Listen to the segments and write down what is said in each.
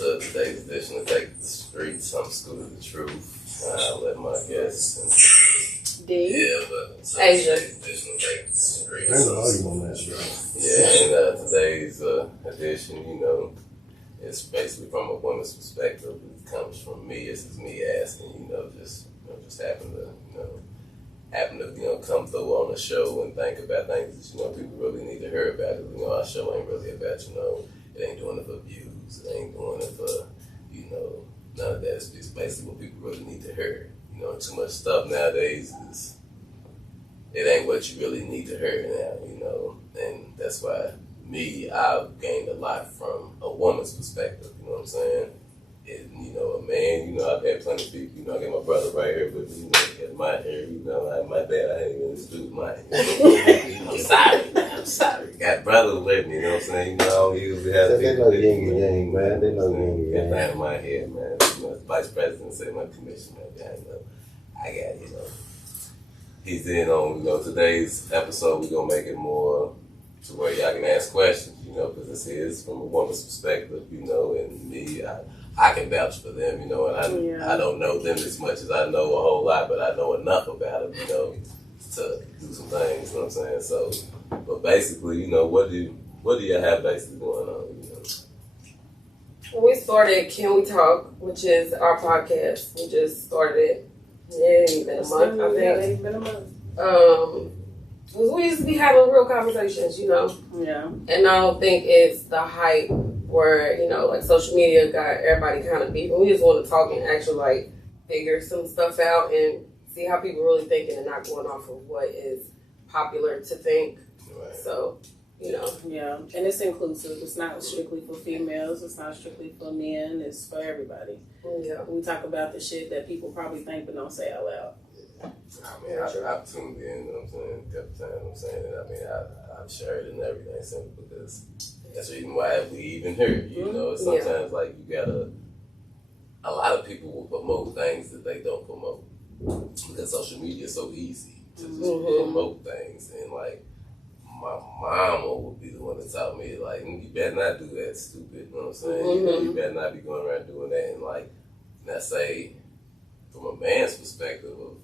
to today's edition of Take the Streets. I'm Scooter the Truth. I'll let my guests. D. Yeah, but Asia. Today's edition of Take the Streets. There's an argument on that show. Yeah, and today's edition, you know, it's basically from a woman's perspective. It comes from me. This is me asking, just happen to come through on the show and think about things that, people really need to hear about it. Our show ain't really about, it ain't doing it for views. It ain't doing it for, none of that. It's just basically what people really need to hear. Too much stuff nowadays it ain't what you really need to hear now, and that's why I've gained a lot from a woman's perspective, you know what I'm saying? And, a man, I've had plenty of people, I got my brother right here with me, got my hair, my dad, I ain't even introduced mine. I'm sorry. Got brothers with me, you know what I'm saying? I don't usually have They know yin and yang, man. They know yin and yang. Got in my head, man. Vice President said my commissioner, I got, he's in on, today's episode, we're going to make it more to where y'all can ask questions, because this is from a woman's perspective, and me, I can vouch for them, and I don't know them as much as I know a whole lot, but I know enough about them, to do some things, you know what I'm saying? So, but basically, what do you have basically going on, We started Can We Talk, which is our podcast. We just started it. It ain't been a month, I think. It ain't been a month. We used to be having real conversations, Yeah. And I don't think it's the hype where, like social media got everybody kind of beefing. We just want to talk and actually figure some stuff out and see how people really thinking and not going off of what is popular to think. Right. So, Yeah, and it's inclusive. It's not strictly for females. It's not strictly for men. It's for everybody. Yeah. We talk about the shit that people probably think but don't say out loud. I mean, I've tuned in, you know what I'm saying, a couple times, I'm saying, and I mean, I've shared it and everything simply because that's the reason why we even here, sometimes, you gotta, a lot of people will promote things that they don't promote because social media is so easy to just promote things, and, my mama would be the one that taught me, you better not do that stupid, you know what I'm saying, you better not be going around doing that, and I say, from a man's perspective of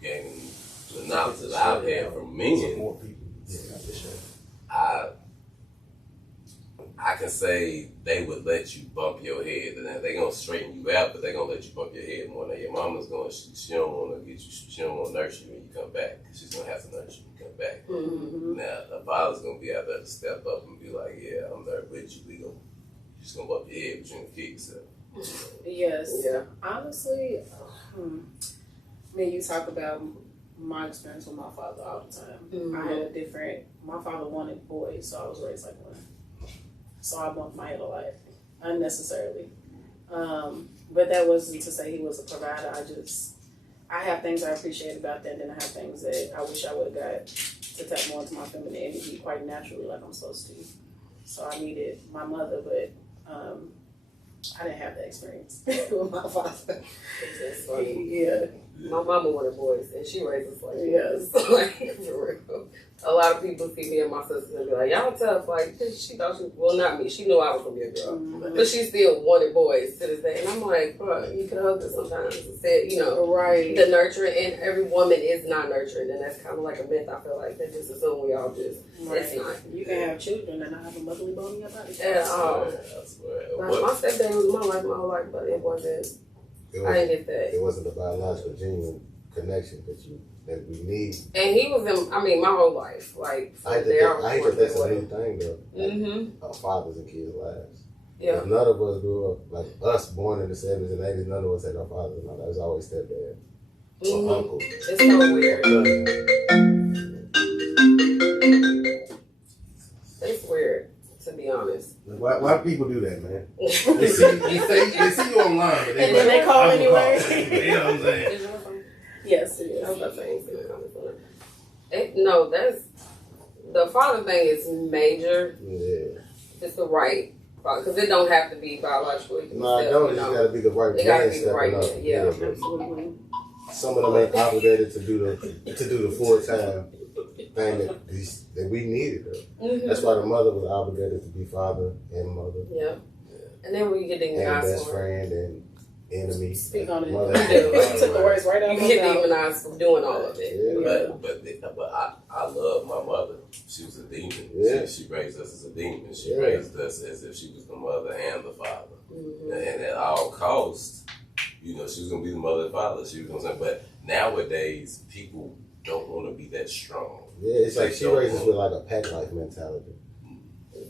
gaining the knowledge that I've had from men, I can say they would let you bump your head, and they're gonna straighten you out, but they're gonna let you bump your head more. Now your mama's gonna, she don't wanna get you, she don't wanna nurse you when you come back. She's gonna have to nurse you when you come back. Mm-hmm. Now a father's gonna be out there to step up and be like, yeah, I'm there with you. You're just gonna bump your head, but you're gonna kick yourself. Yes. Yeah. Honestly, you talk about my experience with my father all the time. Mm-hmm. I had my father wanted boys, so I was raised like one. So I bumped my head a lot, unnecessarily. But that wasn't to say he was a provider. I have things I appreciate about that, and then I have things that I wish I would have got to tap more into my femininity quite naturally like I'm supposed to. So I needed my mother, but I didn't have that experience with my father. Yeah. My mama wanted boys, and she raised us like Yes. For real. A lot of people see me and my sisters and be like, y'all tough. She thought not me. She knew I was going to be a girl. Mm-hmm. But she still wanted boys to this day. And I'm like, bro, you could hug her sometimes instead, Right. the nurturing. And every woman is not nurturing. And that's kind of like a myth, I feel like. They just assume we all just, Right. it's not. You can have children and not have a motherly bone in your body. At all. I swear. My stepdad was in my life my whole life, but it wasn't. I didn't get that. It wasn't the biological genuine connection that we need. And he was in, my whole life. I think that's a new thing, though. Mm-hmm. Our fathers and kids' lives. Yeah. If none of us grew up, like us born in the 70s and 80s, none of us had our fathers. No, that was always stepdad or uncle. It's so weird. It's weird, to be honest. Why people do that, man? They see you online, but And then they call anyway. You know what I'm saying? Is yours on? Yes, it is. I was about to say, no, that's, the father thing is major. Yeah. It's the right, because it don't have to be biological. No, it don't. It's got to be the right man stepping up. Yeah, but absolutely. some of them ain't obligated to do the full time thing that we needed. Though. Mm-hmm. That's why the mother was obligated to be father and mother. Yeah. And then we get and demonized best for friend and enemy. Speak on it. Mother- You Took the words right out you of my get mouth. demonized for doing all of it. Yeah. But I love my mother. She was a demon. Yeah. She raised us as a demon. She Yeah. raised us as if she was the mother and the father. Mm-hmm. And at all costs, she was gonna be the mother and father. She was gonna say, but nowadays people don't want to be that strong. Yeah, it's like she raised us with like a pack life mentality.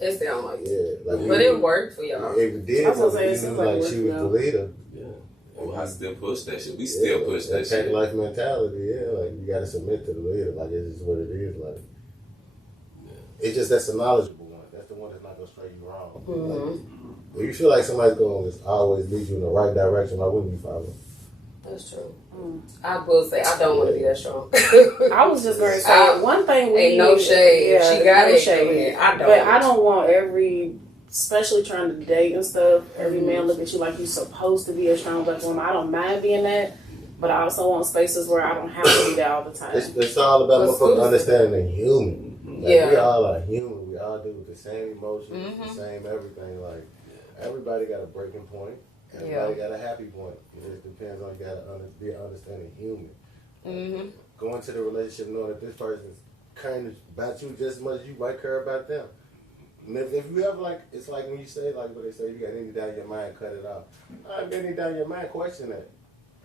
It sounds like it. Yeah, like But it worked for y'all. It did. I was gonna say, it Like, seems like it she was worked the well. leader. Yeah. And I still push that shit. We still push that pack shit. life mentality. Yeah, like you gotta submit to the leader. Like it's just what it is. Like it's just that's the knowledgeable one. That's the one that's not gonna stray you wrong. Mm-hmm. Like, if you feel like somebody's gonna just always lead you in the right direction, why wouldn't you follow? That's true. Mm. I will say I don't want to be that strong. I was just going to say one thing. Ain't no shade. If she got no it, shade. I don't. But I don't want especially trying to date and stuff. Every man look at you like you're supposed to be a strong black woman. I don't mind being that, but I also want spaces where I don't have to be there all the time. It's all about What's motherfuckers good? understanding the human. Like, Yeah. we all are human. We all deal with the same emotions, Mm-hmm. the same everything. Like everybody got a breaking point. Everybody got a happy point. It just depends on you gotta be an understanding human. Mm-hmm. Go into the relationship knowing that this person is kind of about you just as much as you might care about them. And if you ever like, it's like when you say like what they say, you got any doubt in your mind, cut it off. I have any doubt in your mind, question that.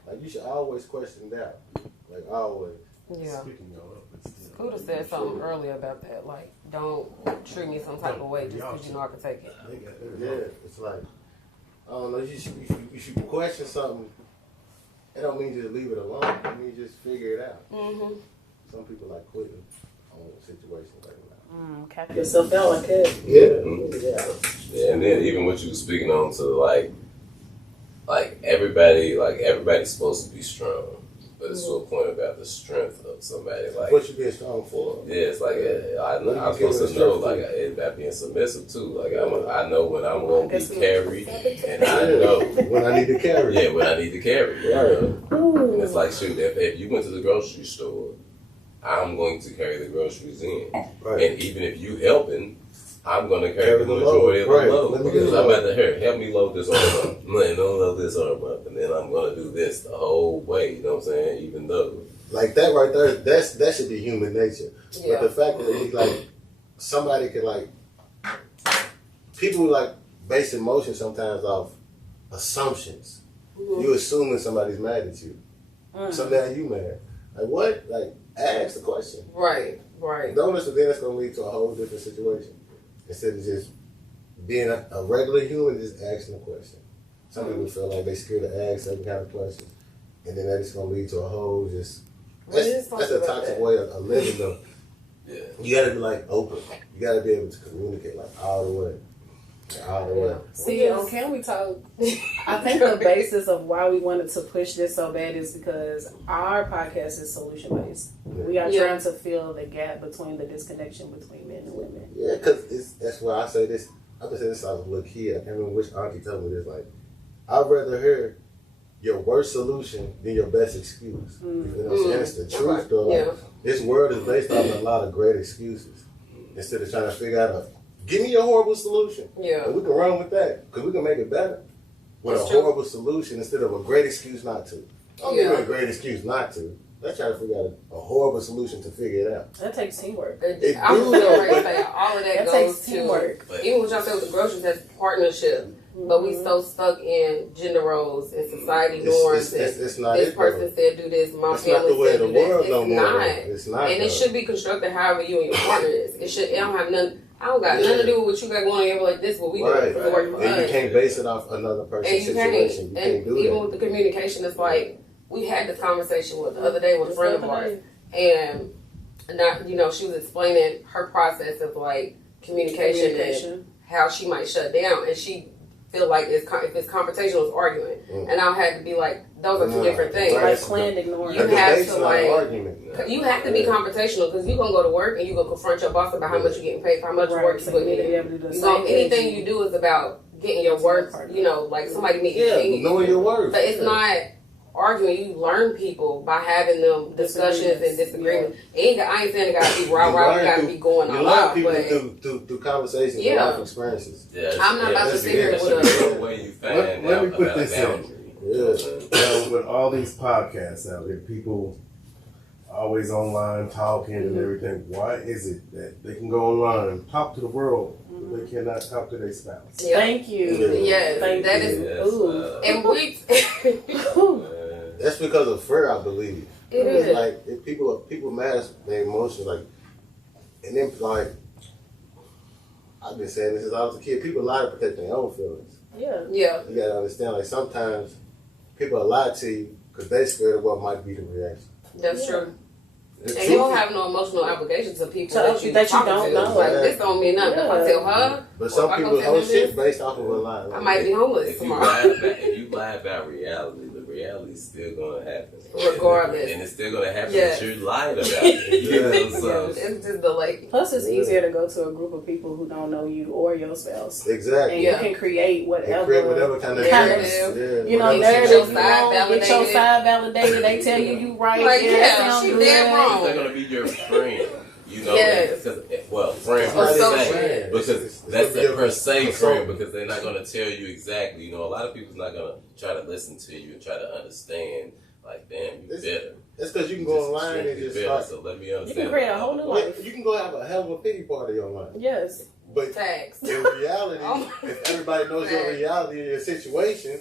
Like you should always question doubt. Like always. Yeah. Speaking of it. Scooter said something earlier about that. Like, don't treat me some type of way just because you know I can take it. Yeah, it's like, I don't know, you should question something. It don't mean just leave it alone. It means just figure it out. Mm-hmm. Some people like quitting on situations like that. Cap yourself out like that. Yeah. Yeah, and then even what you were speaking on to like everybody's supposed to be strong, but it's to a point about the strength of somebody. Like What you being strong for? yeah, it's like I'm supposed to know like it's about being submissive too. Like I know when I'm gonna be carried, and I know When I need to carry. yeah when I need to carry. You Right. know? And it's like shoot, if you went to the grocery store, I'm going to carry the groceries in. Right. And even if you helping, I'm going to carry the the majority of the load. Right. load. Let me Because get I'm it. at the here, help me load this arm up. Man, don't load this arm up. And then I'm going to do this the whole way. You know what I'm saying? Even though. Like that right there, that should be human nature. Yeah. But the fact that it's like somebody could like people like base emotion sometimes off assumptions. Mm-hmm. You assuming somebody's mad at you. So now you mad. Like what? Like ask the question. Right. Don't listen, then it's gonna lead to a whole different situation. Instead of just being a regular human, just asking a question. Some people feel like they scared to ask certain kind of questions. And then that's gonna lead to a whole just that's a toxic way of living though. Yeah. You gotta be like open. You gotta be able to communicate like all the way. All the way. See, can we talk? I think the basis of why we wanted to push this so bad is because our podcast is solution based. We are trying to fill the gap between the disconnection between men and women. Yeah, because that's why I say this. I've been saying this since I was a little kid. I can't remember which auntie told me this. Like, I'd rather hear your worst solution than your best excuse. You know what I'm saying? It's the truth, though. Like, this world is based on a lot of great excuses. Instead of trying to figure out give me a horrible solution. Yeah. And we can run with that because we can make it better with That's a true. horrible solution instead of a great excuse not to. Don't give me a great excuse not to. Let's try to figure out a horrible solution to figure it out. That takes teamwork. It I'm do, still ready to but- say all of that That goes takes to teamwork. even what y'all said with the groceries, that's partnership. But we so stuck in gender roles and society norms. It's not this it, person though. said do this, my It's not family the way said of do the this. world It's no more. not. It's not. And it though. should be constructed however you and your partner is. It don't have nothing. I don't got nothing to do with what you got going on. You're like, this is what we do. Right. It's work for And you us. can't base it off another person's And you can't. situation. You can't And do even that. with the communication, it's like we had this conversation the other day with a friend of ours, and not she was explaining her process of like communication and how she might shut down, and she feel like if it's confrontational, it's arguing, and I had to be like, those are two different things. Right. Like planned ignoring. You The have debate's to, not an like- argument. You have to be confrontational because you're gonna go to work and you're gonna confront your boss about how much you're getting paid for how much work So you're you putting need to be in. able to do the You same know, anything thing. you do is about getting your worth. Like somebody needs Yeah, to knowing your worth. But it's not arguing. You learn people by having them discussions and disagreements. I ain't saying it got to be rah. We got to be going all out. You learn But people through conversations and life experiences. Yeah, I'm not about to sit here with a way you find let me out put about this boundary. in. With all these podcasts out there, people always online talking and everything. Why is it that they can go online and talk to the world, but they cannot talk to their spouse? Yeah. Thank you. Yes, Thank that you. is. Yes, Ooh, and we. That's because of fear, I believe. It is. Like if people mask their emotions, like, and then like I've been saying this since I was a kid. People lie to protect their own feelings. Yeah. Yeah, You gotta understand, like sometimes people lie to you because they're scared of what might be the reaction. that's true. The And truth you don't is- have no emotional obligation to people So that you that you talking don't to. know. Like this don't mean nothing. If I tell her, But or some if I people go tell whole him shit this, based off of a lie. I might be homeless If you tomorrow. lie about reality, the reality is still gonna happen. Regardless. And it's still gonna happen Yes. that you lied about it. You know, so It's just the like. Plus, it's easier to go to a group of people who don't know you or your spouse, Exactly. and Yeah. you can create And whatever. create whatever kind of Narrative. You know, whatever narrative, narrative. situation. Get your side validated. They tell you right. Like, yeah, yeah, that sound she good. dead wrong. they're gonna be your friend. You know, Yes. friend Or per social se, friend. because that's a per se friend, because they're not gonna tell you exactly. You know, a lot of people's not gonna try to listen to you and try to understand. Like, damn, you better. That's because you can go online and just start. So let me understand. You can create a whole new life. You can go have a hell of a pity party online. Yes. But Facts. in reality, Oh if everybody knows your reality and your situation,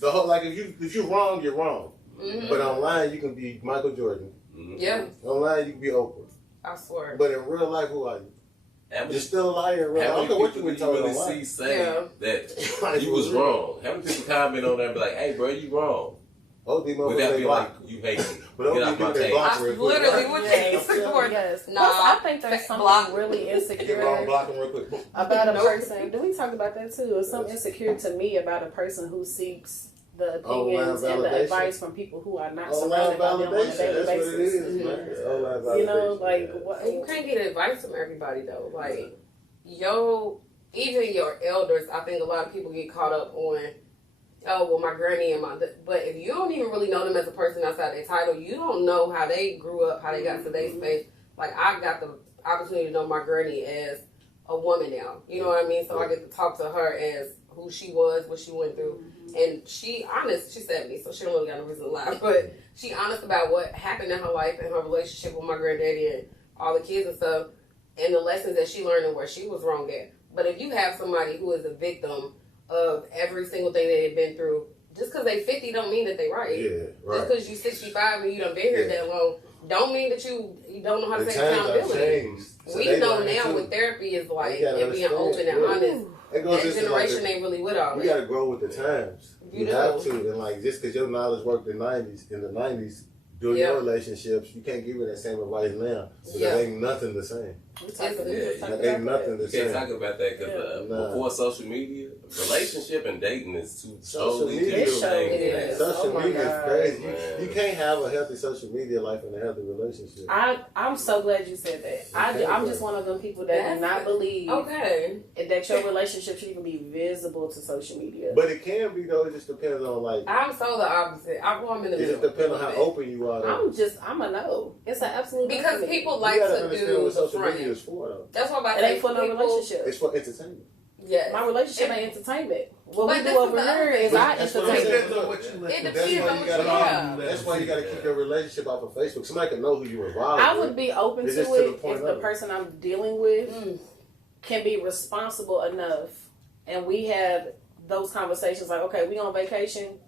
the whole like if you're wrong, you're wrong. Mm-hmm. But online you can be Michael Jordan. Mm-hmm. Yeah, Online you can be Oprah. I swear. But in real life, who are you? You're still a liar in real life. I How don't many care what you people been do you told really online. see say Yeah. that you was wrong? How many people comment on that and be like, "Hey, bro, you wrong"? OD Would motherfuckers that they be block. like you hate me? But Get off my they table. block I real quick. literally would Yes. take support. Yes. Nah, Plus, I think there's something block. really Get wrong, insecure block them real quick. about a Nope. person. Do we talk about that too? There's something insecure to me about a person who seeks the opinions and the validation. advice from people who are not Online surrounded by them on a validation. daily That's what it basis. is, man. It's online validation. You know, like yeah. what? And you can't get advice from everybody though. Like even your elders, I think a lot of people get caught up on. Oh well, my granny and but if you don't even really know them as a person outside their title, you don't know how they grew up, how they got to their space. Like I got the opportunity to know my granny as a woman now. You know what I mean? So I get to talk to her as who she was, what she went through, and she honest. She's 70, so she don't really got no reason to lie. But she honest about what happened in her life and her relationship with my granddaddy and all the kids and stuff, and the lessons that she learned and where she was wrong at. But if you have somebody who is a victim of every single thing they've been through, just because they 50 don't mean that they right. Yeah, right. Just because you 65 and you done been here that long, don't mean that you don't know how to The take times have accountability. changed. So We they know learn now too. what therapy is like You gotta and being understand, open and yeah. honest. It goes That into generation like ain't really with all you that. gotta grow with the times. You You do. have to, and like just because your knowledge worked in the '90s, during Yeah. your relationships, you can't give her that same advice now. Because Yeah. ain't nothing the same. We talked about Ain't nothing the You can't same. talk about that because Nah. before social media, relationship and dating is two Social totally media, different things. It is. Social Oh my media God. is crazy. Man. You can't have a healthy social media life and a healthy relationship. I'm so glad you said that. I'm just one of them people that do not believe Okay. that your relationship should even be visible to social media. But it can be though. It just depends on like. I'm so the opposite. I'm in the It middle. just depends on how open you are. Though. I'm a no. It's an absolute no Because for me. people You like gotta to understand do what social media friends. is for though. That's why I It say ain't for no people, relationship. It's for entertainment. Yes. My relationship ain't entertainment. What But we this do is over the here other is thing. our That's what I'm entertainment. saying. on what you let It them depends do. on what you have. That's why you got to keep your relationship off of Facebook. Somebody can know who you involved I with. would be open It's to just to the it point if the of it. person I'm dealing with Mm. can be responsible enough, and we have those conversations like, okay, we on vacation,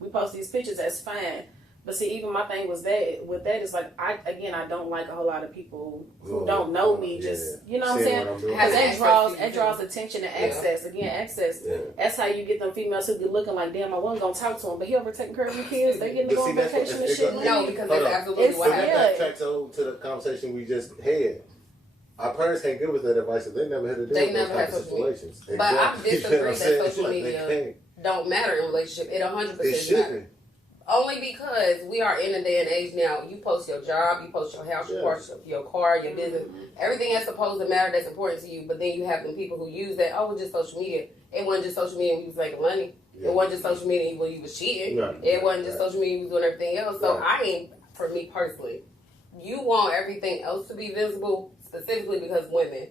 we post these pictures, that's fine. But see, even my thing was that with that is like I don't like a whole lot of people who don't know me. Just you know what I'm Seeing saying? what I'm doing. Has Because that access to you, draws attention and access. Again, access. Yeah. That's how you get them females who get looking like, damn, I wasn't gonna talk to him, but he over taking care of your kids. They getting to But go see, on that's what- vacation and it shit. go- No, leave. because Hold that's on. absolutely It's what So happened. that backtracks to the conversation we just had. Our parents can't give us that advice because they never had to do They with never those had type of social media. situations. But I Exactly. disagree You know what I'm that saying? social Like, they media can't. don't matter in relationship. It 100% It matters. shouldn't. Only because we are in a day and age now. You post your job, you post your house, you Yeah. post your car, your business, everything that's supposed to matter that's important to you. But then you have them people who use that. Oh, it's just social media. It wasn't just social media. We was making money. It wasn't just social media when you was cheating. It wasn't just social media, you was doing everything else. So I ain't, for me personally, you want everything else to be visible, specifically because women.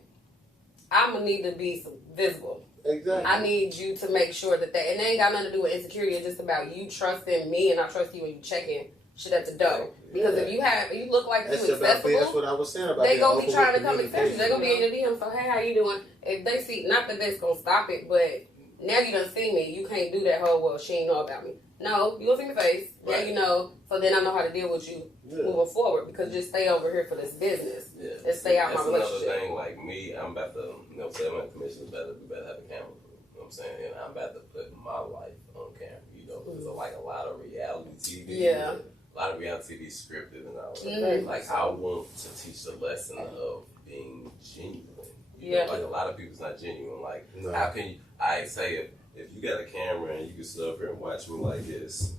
I'm gonna need to be visible. Exactly. I need you to make sure that and it ain't got nothing to do with insecurity. It's just about you trusting me and I trust you when you checking shit at the door. Because if you look like you accessible, that's what I was saying about they gonna be trying to come accept you. They gonna be in your DM. So hey, how you doing? If they see, not that that's gonna stop it, but now you done see me. You can't do that whole well. She ain't know about me. No, you gonna see my face. Now you know. So then I know how to deal with you moving forward. Because just stay over here for this business. And stay out my relationship. Another thing. Like me, I'm about to. You know, say I'm in commission. We better have a camera. You know what I'm saying? And I'm about to put my life on camera. You know, because like a lot of reality TV. Yeah. A lot of reality TV is scripted and all that. Like I want to teach the lesson of being genuine. You know, like a lot of people's not genuine. Like how can you? I say if you got a camera and you can sit up here and watch me like this,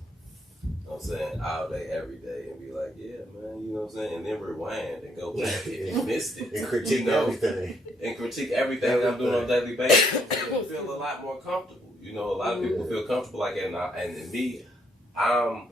you know what I'm saying, all day, every day, and be like, yeah, man, you know what I'm saying, and then rewind and go back and missed it, and critique everything, that I'm doing on a daily basis. I feel a lot more comfortable. You know, a lot of people feel comfortable like that, and me, I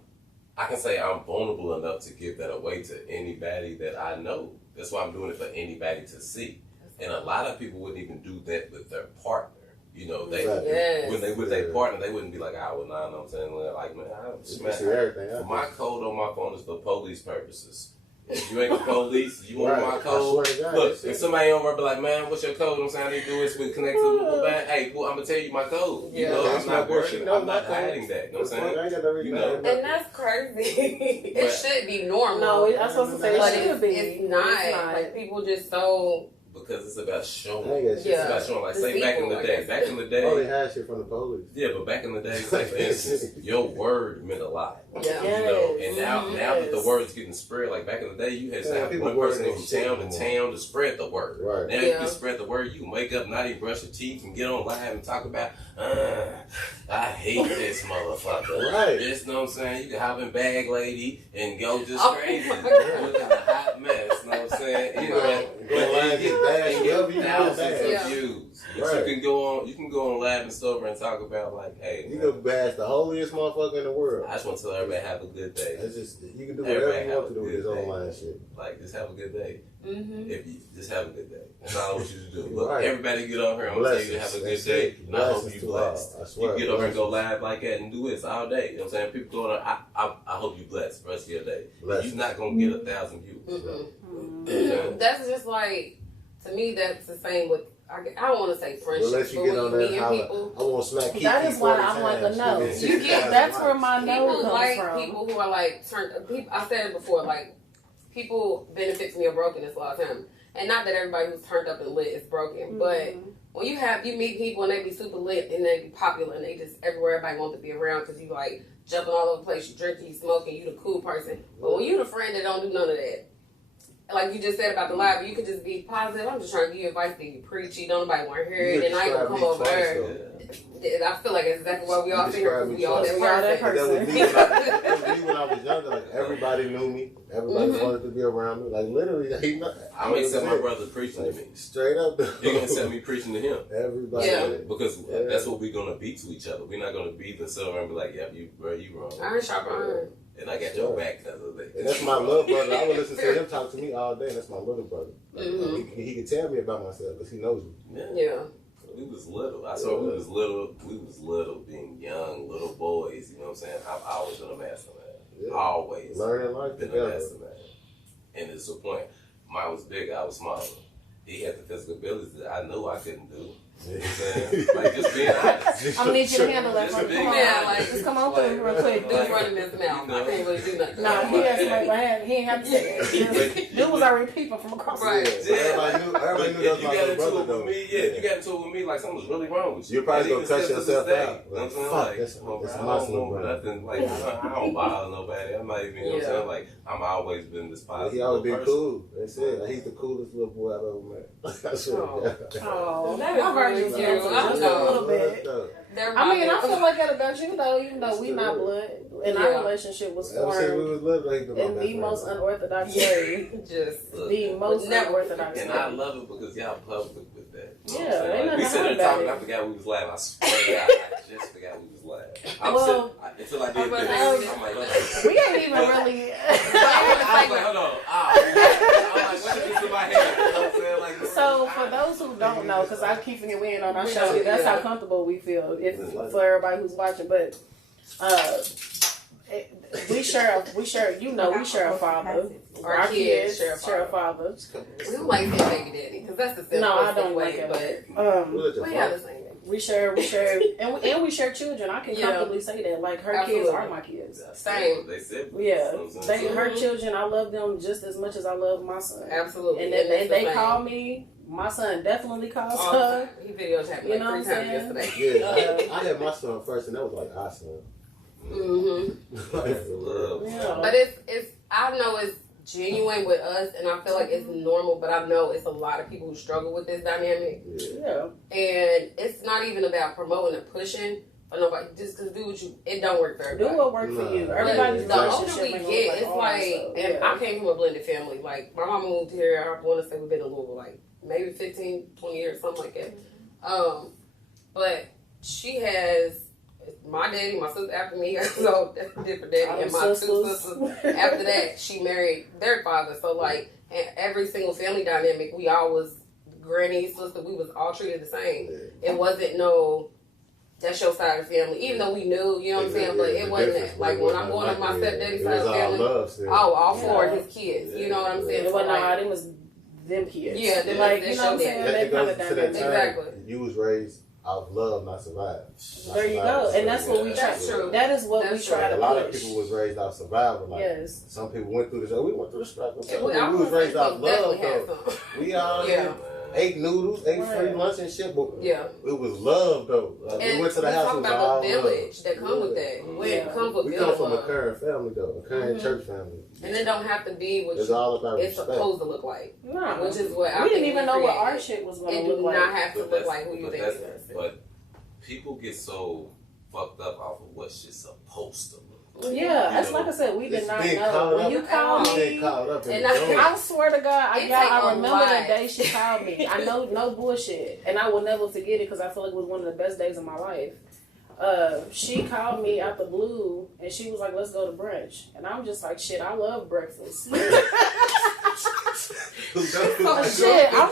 can say I'm vulnerable enough to give that away to anybody that I know. That's why I'm doing it for anybody to see. And a lot of people wouldn't even do that with their partner. You know, when they with their partner, they wouldn't be like, "Ah, well, nah, no, I'm saying, like, man, my code on my phone is for police purposes. If you ain't the police, you want my code. Look, if somebody over be like, man, what's your code? I'm saying I need to do this with connected to the band. Hey, cool, I'm gonna tell you my code. You know, I'm not worried. I'm not hiding that. You know what I'm saying? You know, and that's crazy. It should be normal. No, I'm supposed to say it should be. It's not. Like people just so. Because it's about showing. It's about showing. Like, say back in the day. Oh, they had shit from the police. Yeah, but back in the day, like, for instance, your word meant a lot. Yeah. You know, and now that the word's getting spread, like back in the day, you had to have one person from town to town to spread the word. Right. Now you can spread the word. You can wake up, not even brush your teeth, and get on live and talk about, I hate this motherfucker. Right. Just, know what I'm saying? You can hop in Bag Lady and go just crazy. Look at a hot mess. Know what I'm saying? You know, go live and get thousands of views. But you can go on Lab and Stover and talk about like, hey, you can bash the holiest motherfucker in the world. I just want to tell everybody have a good day. It's just you can do whatever you want to do with this online shit. Like just have a good day. If you just have a good day, that's all I want you to do. Look, everybody get on here. I'm gonna tell you to have a good day. And I hope you blessed. You can get over and go live like that and do this all day. You know what I'm saying? People going on. I hope you blessed the rest of your day. You're not gonna get 1,000 views. That's just like, to me, that's the same with, I don't want to say friendship, but when you meet people, I want to smack Kiki. That is why I'm like a no. You get that's where my no comes from. People who are like turned. I said it before. Like people benefit from your brokenness a lot of time, and not that everybody who's turned up and lit is broken, but when you meet people and they be super lit and they be popular and they just everywhere everybody wants to be around because you like jumping all over the place, you drinking, you smoking, you the cool person. But when you the friend that don't do none of that. Like you just said about the live, you could just be positive. I'm just trying to give you advice, be preachy. Don't nobody want to hear it. And I ain't gonna come over here. I feel like that's exactly why we all sit here because we all that person. That was me when I was younger. Like everybody knew me. Everybody wanted to be around me. Like literally, I'm gonna accept my brother preaching to me. Straight up, you're gonna accept me preaching to him. Everybody, because that's what we're gonna be to each other. We're not gonna be the silver and be like, yeah, you wrong. Iron sharp iron. And I got your back because of that. And that's my little brother. I would listen to him talk to me all day. And that's my little brother. Like, he can tell me about myself because he knows me. Yeah. We was little. I saw we was little, being young, little boys. You know what I'm saying? I've always been a mastermind. Yeah. Always. Learning life been together. A mastermind. And it's a point. Mine was big. I was smaller. He had the physical abilities that I knew I couldn't do. You know what I'm saying? Like, just being honest. I'm gonna need you to handle that. Just come on through real quick. Dude running his mouth. I can't really do nothing. No, he has to make my hand. He ain't have to say it. Dude was already peeping from across the room. Everybody knew that was my little brother, though. You got into it with me like something was really wrong with you. You're probably gonna cut yourself out. You know what I'm saying? Like, that's I don't know nothing. Like, I don't bother nobody. I'm not even, you know what I'm saying? Like, I'm always been this positive. He always been cool. That's it. He's the coolest little boy I've ever met. I swear. Oh, that is really cute. Just a little bit. I mean, I feel like that about you though, even though we not blood, and our relationship was formed in the most unorthodox way. Just the most unorthodox way. And I love it because y'all public with that. Yeah, we sit there talking. I forgot we was laughing. I swear to God, I just forgot we was laughing. Until I did this, I'm like, we ain't even really. I was like, hold on. I'm like, what is this in my head? You know what I'm saying? Like, So for those who don't know, because I keep forgetting we ain't on our show, that's how comfortable we feel. If for everybody who's watching, but we share a father. Our kids share a father. We don't like saying baby daddy because that's the simplest No, I don't way, like it. but we have the same. We share, and we share children. I can comfortably say that. Like her kids are my kids. Same. They said, Her children. I love them just as much as I love my son. Absolutely. And they call me. My son definitely calls her. He videos happened You know like 3 what I'm times saying? yesterday. Yeah, I had my son first, and that was like our son. Mm-hmm. But it's I know it's genuine with us, and I feel like it's normal, but I know it's a lot of people who struggle with this dynamic. Yeah. And it's not even about promoting or pushing or nobody. Just because it don't work for everybody. Do what works for you. Everybody's the older we relationship get, it's like, and I came from a blended family. Like, my mama moved here, I want to say we've been in Louisville, like, maybe 15, 20 years, something like that. But she has my daddy, my sister after me, so that's a different daddy, and my 2 sisters after that, she married their father. So, like, in every single family dynamic, we all was granny, sister, we was all treated the same. It wasn't that's your side of the family, even though we knew, you know what I'm saying, but it wasn't that. Like, when I'm going on my stepdaddy's side of the family, all 4 of his kids, you know what I'm saying? It was them kids. Yeah, like, you know what I'm saying? That kind of goes to that time. Exactly. You was raised out of love, not survive. There you go. And that's what we try. That's true. That is what we try to push. A lot of people was raised out of survival. Like, yes. Some people went through we went through the struggle. We was raised out of love, though. We all ate noodles, ate free lunch and shit, but it was love, though. Like, we went to the house, talk about the village that come with that. We come from a current family, though, a current church family. And it don't have to be what it's all about it's supposed to look like. No. Which is what we didn't even know what our shit was going to look like. It do not have to look like who you think it is. But people get so fucked up off of what shit's supposed to look like. Yeah, it's like I said, we did not know. When you called me, and I swear to God, I remember that day she called me. I know, no bullshit, and I will never forget it because I feel like it was one of the best days of my life. She called me out the blue, and she was like, "Let's go to brunch," and I'm just like, "Shit, I love breakfast." Shit, I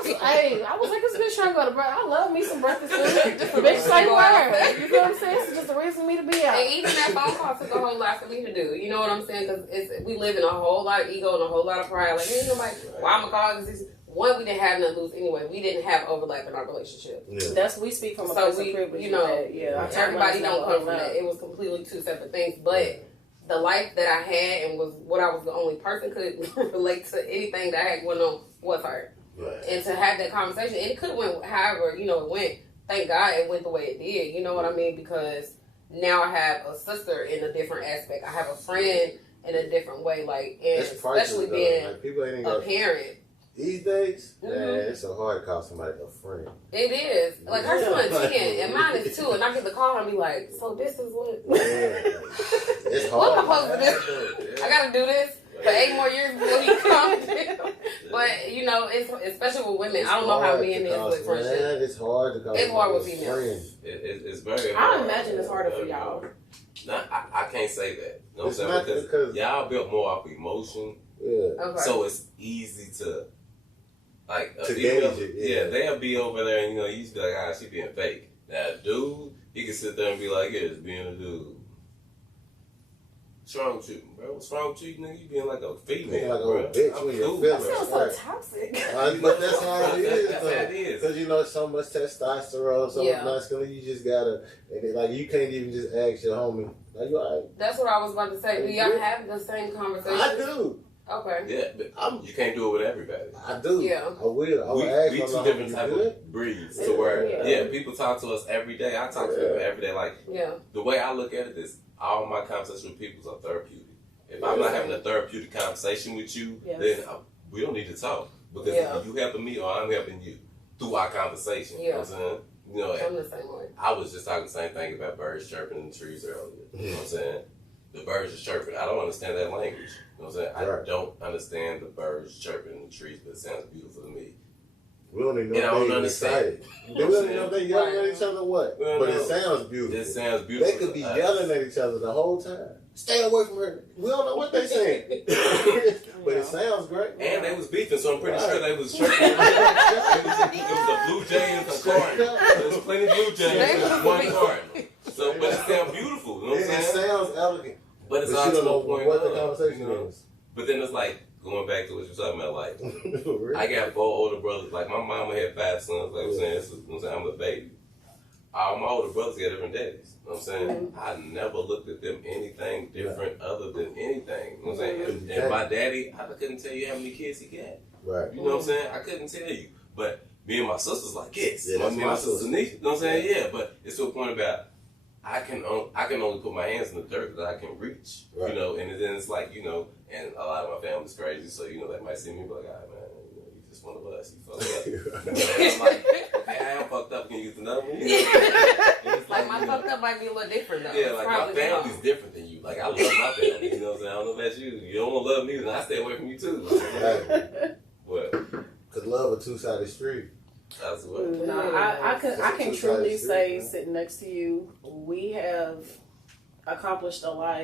was like, this bitch trying to go to breakfast. I love me some breakfast food. Bitch, say word. You feel what I'm saying? It's just a reason for me to be out. And even that phone call took a whole lot for me to do. You know what I'm saying? Because we live in a whole lot of ego and a whole lot of pride. Like, ain't nobody, why am I calling this? One, we didn't have nothing to lose anyway. We didn't have overlap in our relationship. Yeah. We speak from a place of privilege. You know, everybody don't come from that. It was completely 2 separate things. But the life that I had and was what I was the only person could relate to anything that I had going on was her. Right. And to have that conversation, and it could have went however, it went. Thank God it went the way it did. You know what I mean? Because now I have a sister in a different aspect. I have a friend in a different way. Like, and especially being a parent. These days, it's so hard to call somebody a friend. It is. Like, her son's 10 and mine is 2, and I get the call and I be like, so this is what? It's hard. What am I supposed to do? I gotta do this for 8 more years before he comes. But, it's especially with women. I don't know how men is with friendship. It's hard to call It's hard with females. It's very hard. I imagine it's harder for y'all. No, I can't say that. You know what I'm saying? Because y'all built more off emotion. Yeah. Okay. So it's easy to to gauge it. Yeah, they'll be over there and you used to be like, she being fake. Now, dude, he can sit there and be like, it's being a dude. What's wrong with you, bro? What's wrong with you, nigga? You being like a female, like bro. a bitch when you're That sounds so toxic. But that's how it is, That's how it is. Because so much testosterone, so much masculinity, you just gotta, and you can't even just ask your homie, like, you all right? That's what I was about to say. Do y'all have the same conversation? I do. Okay. Yeah, but you can't do it with everybody. I do. Yeah. I will. I will ask we my two homie, different you type good? of breeds to where, people talk to us every day. I talk to them every day. Like, the way I look at it is all my conversations with people are therapeutic. If I'm not having a therapeutic conversation with you, then we don't need to talk. Because if you helping me or I'm helping you through our conversation. You know what I'm saying? I'm the same way. I was just talking the same thing about birds chirping in the trees earlier. You know what I'm saying? The birds are chirping. I don't understand that language. You know what I'm saying? I don't understand the birds chirping in the trees, but it sounds beautiful to me. We don't even know And I don't if they understand. excited. We don't even know if they yelling at each other what. We don't But know. it sounds beautiful. It sounds beautiful. They could be yelling at each other the whole time. Stay away from her. We don't know what they saying. But it sounds great. And they was beefing, so I'm pretty sure they was chirping. It was a blue jay and a cardinal. There was plenty of blue jays and one cardinal. So, but it sounds beautiful. You know what I'm It saying? sounds elegant. But it's But all you to don't know a point what the of, conversation you know? is. But then it's like, going back to what you're talking about, like, Really? I got 4 older brothers. Like, my mama had 5 sons. Like I'm saying, I'm a baby. All my older brothers got different daddies. You know what I'm saying? I never looked at them anything different other than anything. You know what I'm saying? And my daddy, I couldn't tell you how many kids he got. Right. You know what I'm saying? I couldn't tell you. But me and my sisters like, yes. Yeah, that's me and my my sister sister. Nisha. You know what I'm saying? Yeah, but it's to a point about I can only put my hands in the dirt that I can reach. Right. You know, and then it's like, you know, and a lot of my family's crazy, so you know they might see me and be like, all right, man, you know, you just one of us. You fucked up. You know, and I'm like, okay, I am fucked up. Can you use another one? You know? And it's Like my you know, fucked up might be a little different though. yeah, like my Probably family's not. different than you. Like I love my family. You know what I'm saying? I don't know about you. You don't want to love me, then I stay away from you too. Right. But Because love a two-sided street. that's what. No, I can Two-sided truly street, say, man. sitting next to you, we have accomplished a lot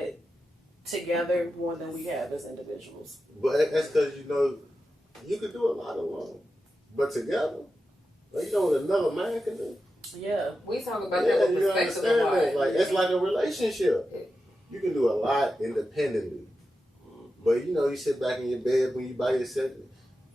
together more than we have as individuals. But that's because, you know, you could do a lot alone. But together, like, you know what another man can do? Yeah. We talk about Yeah, that you with perspective understand a lot. that. Like, it's like a relationship. You can do a lot independently. But, you know, you sit back in your bed when you by yourself.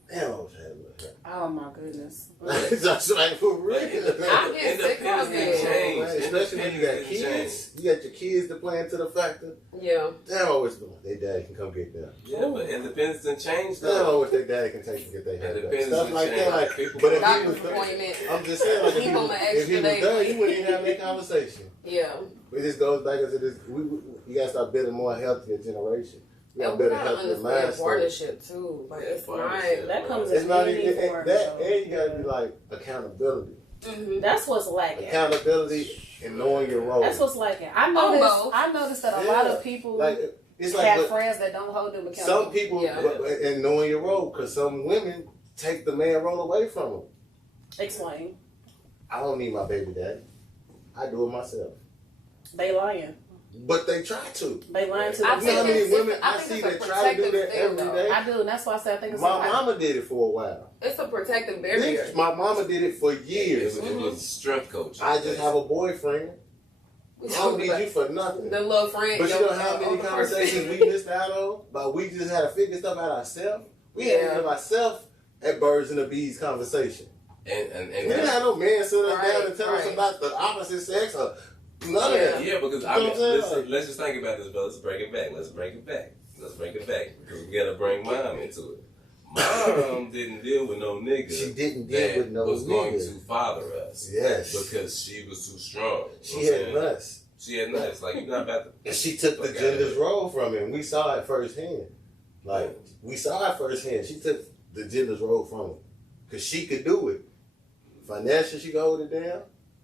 Damn, I wish I had a little hair. Oh my goodness. That's like for real. I get sick of Independence it. can change. Man, especially when you got Independence can kids. You got your kids to play into the factor. Yeah. Damn, I wish their daddy can come get them. Yeah, but independence done changed Damn, I though. wish their daddy can take and get their hair done. Independence Stuff can like change. that. Like, People- but if he Doctor's was appointment. I'm just saying, like, Keep him an if extra he was day. done, you wouldn't even have that conversation. Yeah. It just goes back into this. You gotta start building more healthier generation. We And gotta we build a gotta healthier understand mindset. partnership too. Like it's Partnership. That comes It's in not any even form. that, so, and you gotta be yeah. like accountability, That's what's lacking. accountability, and knowing your role. That's what's lacking. I Almost. noticed that a lot of people like it's like have but friends that don't hold them accountable. some people Yeah. and knowing your role, because some women take the man role away from them. Explain. I don't need my baby daddy. I do it myself. They lying. But they try to. They lying to I You know how think many it's- women I I think see it's a that try to do that protective thing, every though. day? I do, and that's why I said I think it's My mama did it for a while. It's a protective barrier. My mama did it for It years. was strength coach. I just have a boyfriend. I don't need you for nothing. The little friend. But you your- know how many older person. conversations we missed out on? But we just had to figure stuff out ourselves. We had Yeah. to give ourselves a birds and the bees conversation. And We didn't that, have no man sit us Right, down and tell us right. about the opposite sex or none Yeah. of that. yeah, because You I know mean, what I'm saying? let's just think about this, brother. Let's break it back. Let's break it back. Because we gotta bring mom into it. Mom didn't deal with no nigga. She didn't deal that with no was going nigga. to father us. Yes. Because she was too strong. She You know what had I'm saying? nuts. She had nuts. Like, you're not about to. And she took the Look at gender's it. role from him. We saw it firsthand. Like, we saw it firsthand. She took the gender's role from him. Because she could do it. Financially, she can hold it down.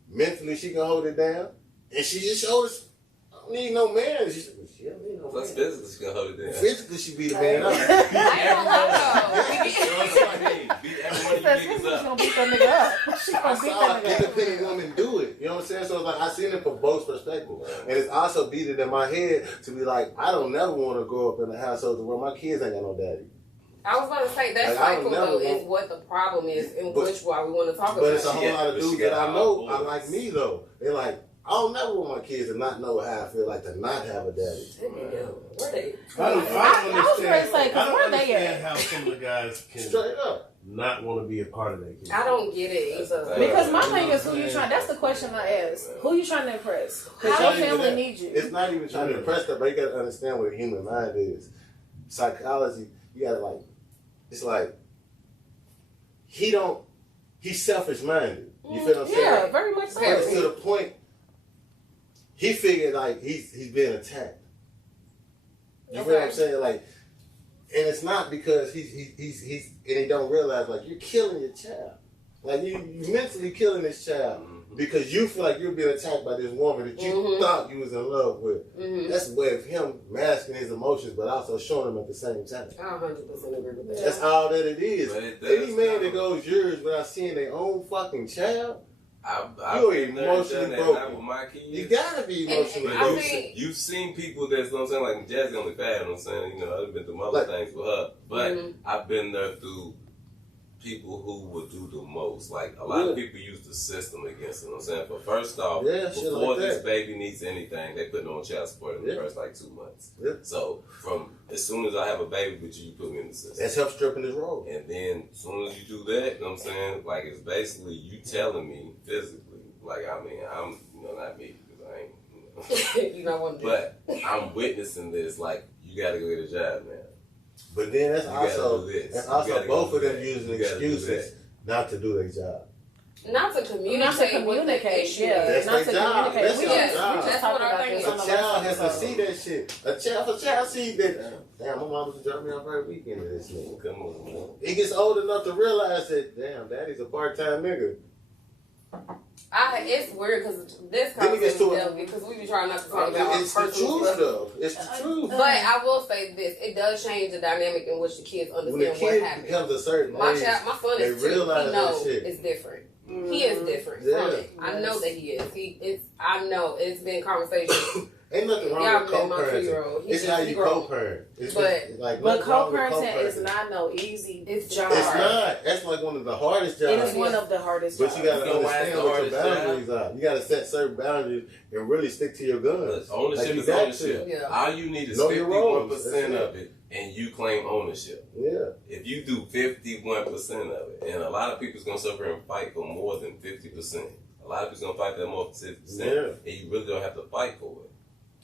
Mentally, she can hold it down. And she just showed us, I don't need no man. She said, well, she don't need no Plus, man. physically, she can hold it down. Physically, she beat a man up. I ain't gonna lie You know what I mean? Beat every one of you She's niggas up. gonna beat that nigga up. She I gonna beat saw that an nigga up. independent woman do it. You know what I'm saying? So it's like I seen it from both perspectives. And it's also beat it in my head to be like, I don't never want to grow up in a household where my kids ain't got no daddy. I was gonna say that's Like, I cycle would never though want- is what the problem is, and But- which why we want to talk But about it's a it. whole Yeah, lot of but she dudes that got I all know are boys. like me though. They're like, I don't never want my kids to not know how I feel like to not have a daddy. Where they? I was ready to say, 'cause I don't where they understand at? how some of the guys can Straight up. not want to be a part of that kid. I don't get it either. Because my thing is, who you trying? That's the question I ask. Who you trying to impress? Because It's your not even family that. needs you. It's not even trying to impress them, but you gotta understand what a human mind is. Psychology, you gotta like, it's like, he's selfish minded. You feel what I'm saying? Yeah, very much so. But it's to the point, he figured like he's being attacked. You feel what I'm Okay. saying? Like, and it's not because he's and he don't realize like you're killing your child. Like you mentally killing this child because you feel like you're being attacked by this woman that you thought you was in love with. That's a way of him masking his emotions, but also showing them at the same time. I 100% agree with that. That's all that it is. Any man that count. goes years without seeing their own fucking child, I've you're been there, emotionally done that, broken. not with my kids. You gotta be emotionally And broken. You've seen people that's, you know what I'm saying, like Jazzy only bad, you know what I'm saying, you know, I've been through other things with her, but I've been there through people who would do the most. Like, a lot of people use the system against it, you know what I'm saying? But first off, before this baby needs anything, they put on child support in the first, 2 months. So, from as soon as I have a baby with you, you put me in the system. That's help stripping his role. And then, as soon as you do that, you know what I'm saying, like, it's basically you telling me physically, like, I mean, I'm, you know, not me, because I ain't, you know. You don't want to do But I'm witnessing this, like, you gotta go get a job, man. But then that's also both of them that. using You gotta do excuses not to do their job. Not to communicate what the issue yeah. is. That's their job. That's We their just job. That's what our thing is. A child has to see that shit. If a child sees that, damn, my mom was dropping me off every weekend to this nigga. Come on, man. He gets old enough to realize that, damn, daddy's a part-time nigga. It's weird because this Then he gets to conversation because we be trying not to talk about It's the personal truth, stuff. though. It's the truth. But I will say this: it does change the dynamic in which the kids When the understand what kid happened. becomes a certain My age, son they is 2. He realize that knows shit. it's different. He is different from it. I know that he is. I know it's been conversation. Ain't nothing wrong Y'all with met my 2-year-old. co-parenting. It's how you co-parent. It's But just, like, But nothing wrong with co-parenting is co-parenting. not no easy job. It's not. That's like one of the hardest It jobs. is one of the hardest But jobs. you gotta You know why it's understand the what your hardest boundaries are. You gotta set certain boundaries and really stick to your guns. Ownership Like, you is got ownership. to. Yeah. All you need is Know your roles. 51% That's of it, and you claim ownership. Yeah. If you do 51% of it, and a lot of people's gonna sit here and fight for more than 50%. A lot of people's gonna fight for more than 50%, and you really don't have to fight for it.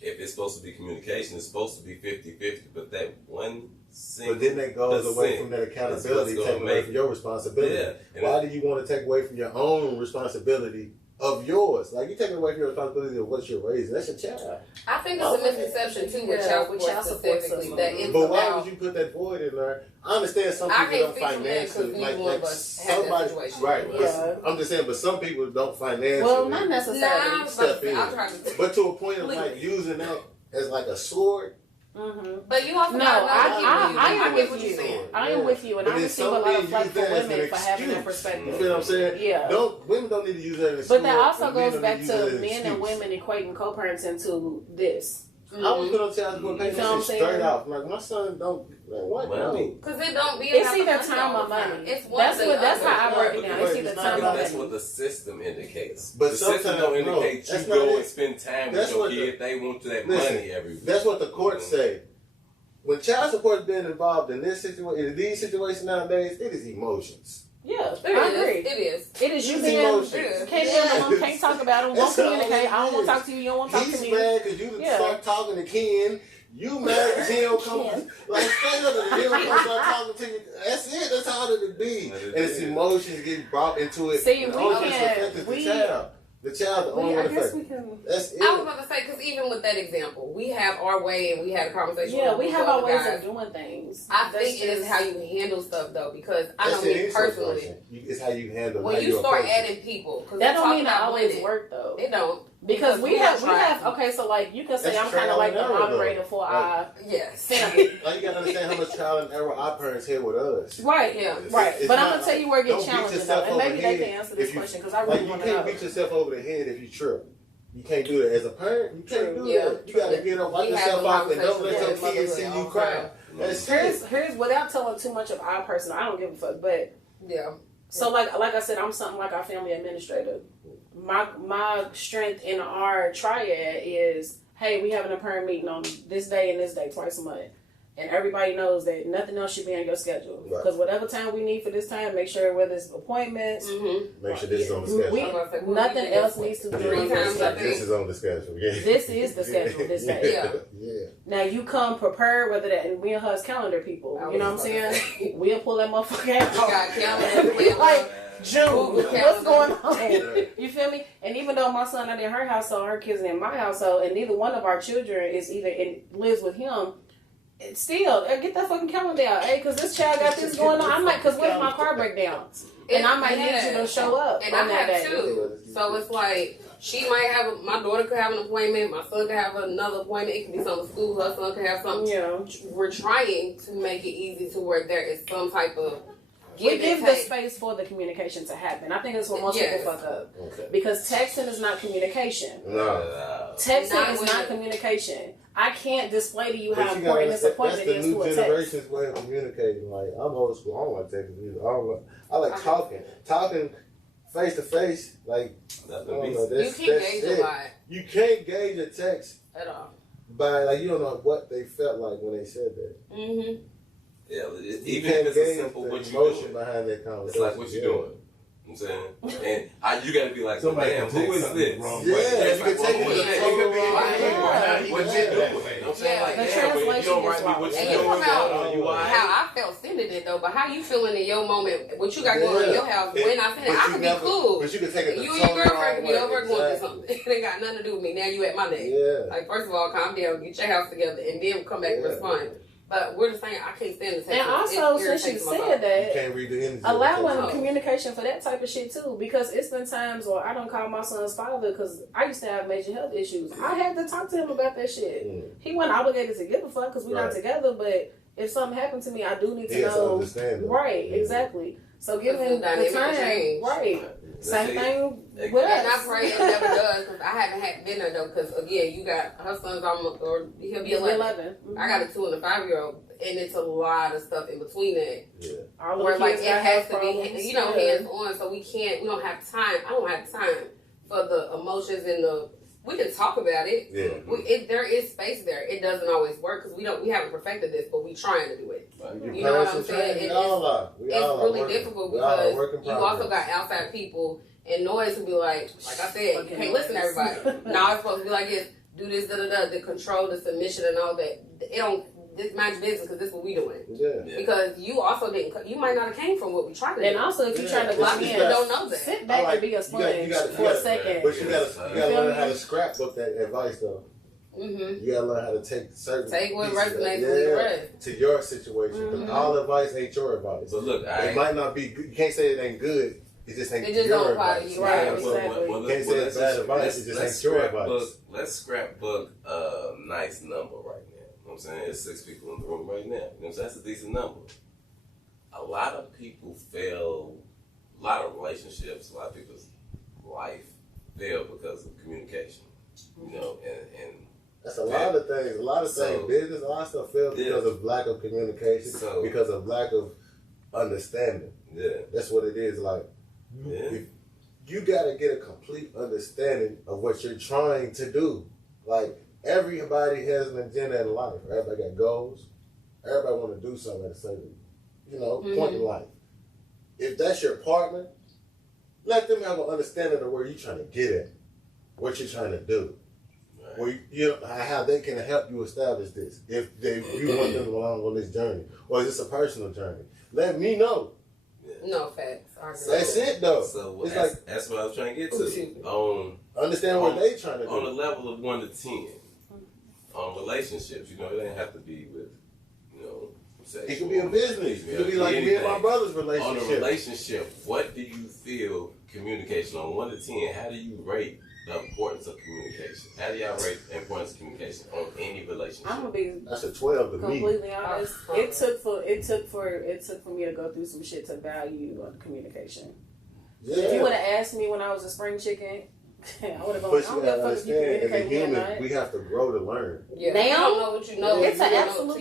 If it's supposed to be communication, it's supposed to be 50-50, but that one single But then that goes away from that accountability, taking away from your responsibility. Yeah. Why do you want to take away from your own responsibility of yours? Like, you're taking away from your responsibility of what you're raising. That's your child. I think it's a misconception too with child support specifically that it's But why about. would you put that void in there? I understand some I people can't don't speak for men 'cause financially, neither one of us had that somebody, situation. right? Yeah. I'm just saying, but some people don't financially. Well, not necessarily. Nah, step in. I'll try to. But to a point of like Completely. using that as like a sword. But you also No, gotta know I get am what with you're you. saying. I am with you, and But I then receive a some lot of men flack use from that as women an for having that excuse. perspective. You feel what I'm saying? Yeah. Women don't need to use that as But that excuse, also and men goes don't back need use that to as an men and excuse. women equating co-parenting to this. I was gonna tell you, pay You know what I'm this shit straight saying? off. Like, my son don't, like, what? Money. Because it don't be It's about either the time all or the time. money. It's one That's or what. the That's other. how I break it down. It's either It's time or not That's money. what the system indicates. But the system sometimes, don't no, indicate that's you not go it. and spend time That's with what your the- kid. They want that Listen, money every week. That's what the courts say. When child support's been involved in this situation, in these situations nowadays, it is emotions. Yeah, It I is. agree. It is. It is you It's being emotions. can't be on them, can't talk about them, won't That's all communicate. it I don't want to is. talk to you. You don't want to talk He's to me. mad because you Yeah. start talking to Ken. You mad because he don't come. Like, straight up, he don't come start talking to you. That's it. That's how it be. That is And it's it. emotions getting brought into it. See, And we all that's can't- affected we- the child. The child, the only I one guess affected. we can. That's it. I was about to say, because even with that example, we have our way and we had a conversation Yeah, with we have the our other ways guys. of doing things. I That's think it is just- how you handle stuff, though, because I know That's in me any personally, situation. It's how you handle. when how you start approach it. adding people, because That don't mean that always work though. It don't. Because we we have tried. okay, so like you can say That's I'm kind of trial like and the error, though. moderator for our Yes. family. Like, you gotta understand how much trial and error our parents had with us. Right, Yeah. right. It's but I'm not gonna tell you where it don't gets beat challenging though, yourself and over maybe the they head can answer this if you- question because I Like, really you want to can't know. beat yourself over the head if you trip. You can't do that as a parent. You can't True. do Yeah. that. You gotta get up, wipe We yourself have a off, and don't let your conversation kids with see you motherhood cry. all That's Here's without telling too much of our personal. I don't give a fuck, but Yeah. so like I said, I'm something like our family administrator. My strength in our triad is, hey, we having a parent meeting on this day and this day twice a month. And everybody knows that nothing else should be on your schedule. Right. Because whatever time we need for this time, make sure whether it's appointments, Mm-hmm. Make sure this is on the schedule. nothing else needs to be Three on the times a schedule. day. This is on the schedule. Yeah. This is the schedule this day. Yeah. Yeah. Now you come prepared, whether that, and we and her as calendar people. You know what I'm saying? We'll pull that motherfucker out. Got calendar, We like, June, Google what's calendar. going on? Right. You feel me? And even though my son not in her household, her kids in my household, and neither one of our children is either lives with him, Still, get that fucking calendar out, hey, because this child got this going on. I'm like, because what if my car break down? And I might need you to show up. And on I that have day. too. So it's like, she might have, my daughter could have an appointment, my son could have another appointment, it could be something school, her son could have something. Yeah. We're trying to make it easy to where there is some type of We give the space for the communication to happen. I think that's what most people fuck up. Okay. Because texting is not communication. No. Texting is not communication. I can't display to you how important this appointment is to a text. That's the new generation's way of communicating. Like, I'm old school. I don't like texting either. I like talking. Talking face to face. Like, I don't know. You can't gauge a lot. You can't gauge a text at all. By, like, you don't know what they felt like when they said that. Mm-hmm. Yeah, even if it's a simple what you doing behind that conversation. It's like what you doing. You know what I'm saying? And you gotta be like, somebody, damn, who is this? Yeah, you can take it the total wrong. What you doing? I'm saying, like, the damn, translation you don't is write me wrong. what you And doing. you come out Why? how I felt sending it though, but how you feeling in your moment? What you got going on in your house when I send it? I could be cool. But you can take it. You and your girlfriend could be over going through something. It ain't got nothing to do with me. Now you at my day. Yeah. Like, first of all, calm down, get your house together, and then come back and respond. But we're just saying, I can't stand the text. And also, since you said that, you can't read the energy. allowing communication for that type of shit too, because it's been times where I don't call my son's father because I used to have major health issues. I had to talk to him about that shit. He wasn't obligated to give a fuck because we're not together, but if something happened to me, I do need to know. Right, exactly. So given the time, right. Same thing with us. And I pray it never does, because I haven't had dinner though, because again, you got, her son's almost, or he'll be 11. Mm-hmm. I got a 2 and a 5-year-old, and it's a lot of stuff in between that. Yeah. Where like it has to be, you know, hands on, so we don't have time. I don't have time for the emotions and we can talk about it. Yeah. There is space there. It doesn't always work because we haven't perfected this, but we trying to do it. You know what I'm saying? It's really difficult because you also got outside people and noise who be like I said, you can't listen to everybody. Now it's supposed to be like this, do this, the control, the submission, and all that. It don't. This man's business because this is what we doing. Yeah. Because you also didn't. You might not have came from what we tried to do. And also, if you're trying to a lot of people don't know that. Sit back and be a sponge for a second. But you gotta learn how to scrapbook that advice though. Mm-hmm. You gotta learn how to take what resonates to your situation. Because all advice ain't your advice. But look, it might not be good. You can't say it ain't good. It just ain't your don't advice. apply to you. Right, exactly. You can't say it's bad advice. It just ain't your advice. Let's scrapbook a nice number right now. You know what I'm saying? There's 6 people in the room right now. You know what I'm saying? That's a decent number. A lot of people fail, a lot of relationships, a lot of people's life fail because of communication. You know, and that's a lot of things. A lot of things. Business, a lot of stuff fails because of lack of communication, because of lack of understanding. Yeah. That's what it is. Like, you got to get a complete understanding of what you're trying to do. Like, everybody has an agenda in life. Everybody got goals. Everybody want to do something at a certain, point in life. If that's your partner, let them have an understanding of where you're trying to get at, what you're trying to do. Right. Where how they can help you establish this. If you want them along on this journey, or is this a personal journey? Let me know. No facts. That's it though. So it's that's what I was trying to get to. Understand what they trying to do. On a level of 1 to 10, on relationships, it ain't have to be with, sexual. It could be a business. It could be like me and my brother's relationship. On a relationship, what do you feel communication on 1 to 10? How do you rate the importance of communication? How do y'all rate the importance of communication on any relationship? I'm gonna be that's a 12 to me. Completely honest. It took for me to go through some shit to value communication. Yeah. If you would have asked me when I was a spring chicken, I would have gone. But you gotta understand, as a human, we have to grow to learn. Yeah. Now, you don't know what you know. It's an absolute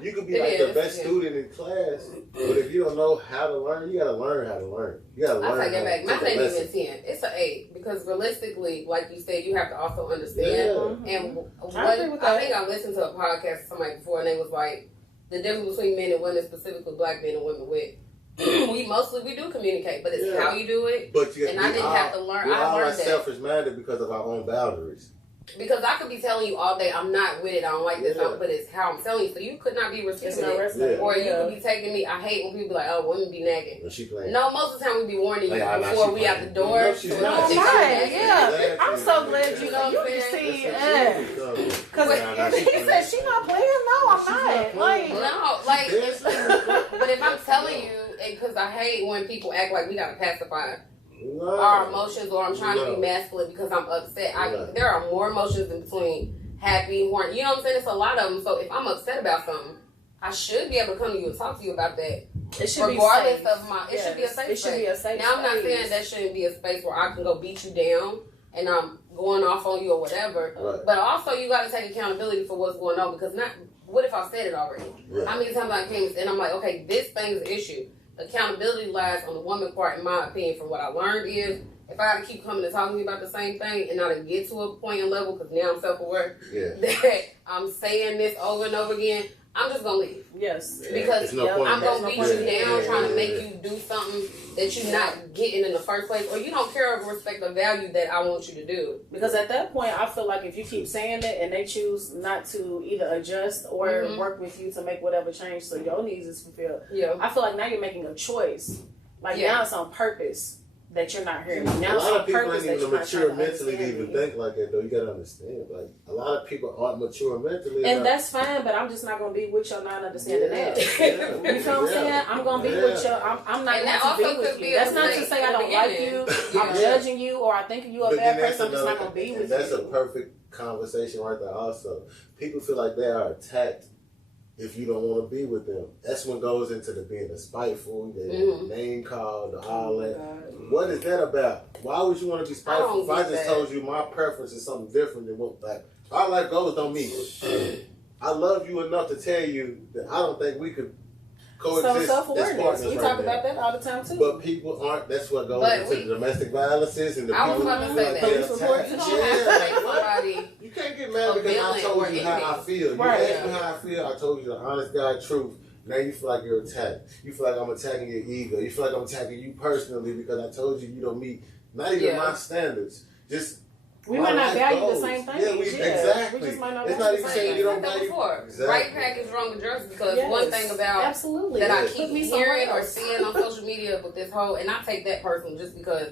You could be like the best student in class, but if you don't know how to learn, you gotta learn how to learn. You gotta learn. I take it back. Mine ain't even 10. It's an 8 because realistically, like you said, you have to also understand. Yeah. And I think I listened to a podcast of somebody before, and they was like, the difference between men and women, specifically black men and women, with we do communicate, but it's how you do it. But I didn't have to learn. I learned that. Selfish minded because of our own boundaries. Because I could be telling you all day, I'm not with it, I don't like this, but it's how I'm telling you. So you could not be receiving it. Or you could be taking me, I hate when people be like, oh, women be nagging. No, most of the time we be warning you before we out the door. No, she's not. Yeah. I'm so glad you know you can see. Because he said, she not playing? No, I'm not. because I hate when people act like we gotta pacify No. our emotions, or I'm trying to No. be masculine because I'm upset. No. There are more emotions in between happy, horny. You know what I'm saying? It's a lot of them. So if I'm upset about something, I should be able to come to you and talk to you about that. It should Regardless be safe. of my, it should be a safe It should be a space. safe Now I'm not space. saying that shouldn't be a space where I can go beat you down and I'm going off on you or whatever. Right. But also you got to take accountability for what's going on, because what if I said it already? Right. How many times I came and I'm like, okay, this thing is an issue. Accountability lies on the woman part, in my opinion. From what I learned is, if I got to keep coming and talking to you about the same thing and not get to a point and level, because now I'm self-aware that I'm saying this over and over again, I'm just gonna leave. Yes. Because There's no point I'm in gonna that. beat you down, Yeah, trying to yeah, make yeah. you do something that you're not getting in the first place, or you don't care or respect the value that I want you to do. Because at that point, I feel like if you keep saying it and they choose not to either adjust or work with you to make whatever change so your needs is fulfilled, Yeah. I feel like now you're making a choice. Like Yeah. now it's on purpose that you're not hearing me. A Now it's lot on of people purpose ain't that even you're not mature trying to mentally to understand even me. think like that, though. You gotta understand. Like, a lot of people aren't mature mentally. And that's fine, but I'm just not gonna be with your not understanding that. You feel what I'm saying? I'm gonna be with your. I'm not And that going to also be with could be you. a That's not to mistake say I in the don't like beginning. you. I'm judging you, or I think you a But bad then that's person. I'm just not another- gonna be and with that's you. a perfect conversation right there also. People feel like they are attacked if you don't want to be with them. That's when it goes into the being the spiteful, the name called, the all that. What is that about? Why would you want to be spiteful? If I just told you my preference is something different than what, like, our life goals don't meet. I love you enough to tell you that I don't think we could coexist as Self-awareness. partners We right talk now. about that all the time too. But people aren't. That's what goes But into the domestic violences and the I was people about to who say feel that. like Police they're reports. You attacked. don't have to Yeah, make like, what? somebody. You can't get mad a because I villain told or you how I enemy. feel. You Right. asked me how I feel. I told you the honest God truth. Now you feel like you're attacked. You feel like I'm attacking your ego. You feel like I'm attacking you personally because I told you you don't meet not even my standards. Just we my might not life value goals. the same things. Yeah, exactly. We just might not It's value not the even same saying things. you don't Said that value. before. Exactly. Right package, wrong drugs. Because Yes, one thing about absolutely that I Yeah. keep Put me hearing somewhere or else. seeing on social media with this whole, and I take that personal just because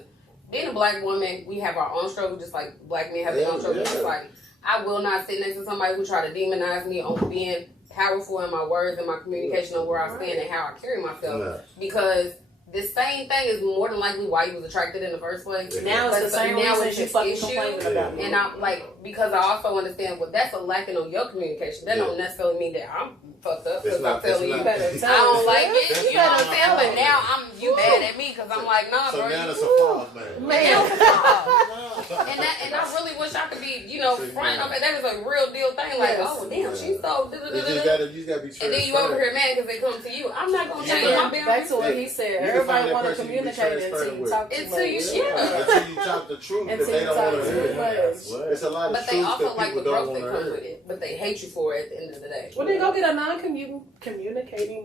being a black woman, we have our own struggle, just like black men have their own struggle. Just like I will not sit next to somebody who try to demonize me on being powerful in my words and my communication on where I stand and how I carry myself. No. Because the same thing is more than likely why you was attracted in the first place. Now it's the same Now reason it's you just fucking issue. complaining about me. And I'm like, because I also understand that's a lacking on your communication. That don't necessarily mean that I'm fucked up because I'm telling you. better I tell don't us. like it. That's You know what I'm not saying? my But now you mad at me because I'm like, nah, So bro. now you- it's a flaw, man. and I really wish I could be, front of it. That is a real deal thing. Like, Yes. oh damn, she's so. You just gotta be transparent. And then you over here mad because they come to you. I'm not gonna change Yeah. my Back boundaries. to what he said. You can find Everybody that want to person you be communicate until transparent you with. talk too Until you much. share. Until you talk the truth that Until they you don't talk want to too hear. much. It's a lot of But they truth also that like the people don't growth that want to comes hear. with it. But they hate you for it at the end of the day. Well, then go get a non-communicating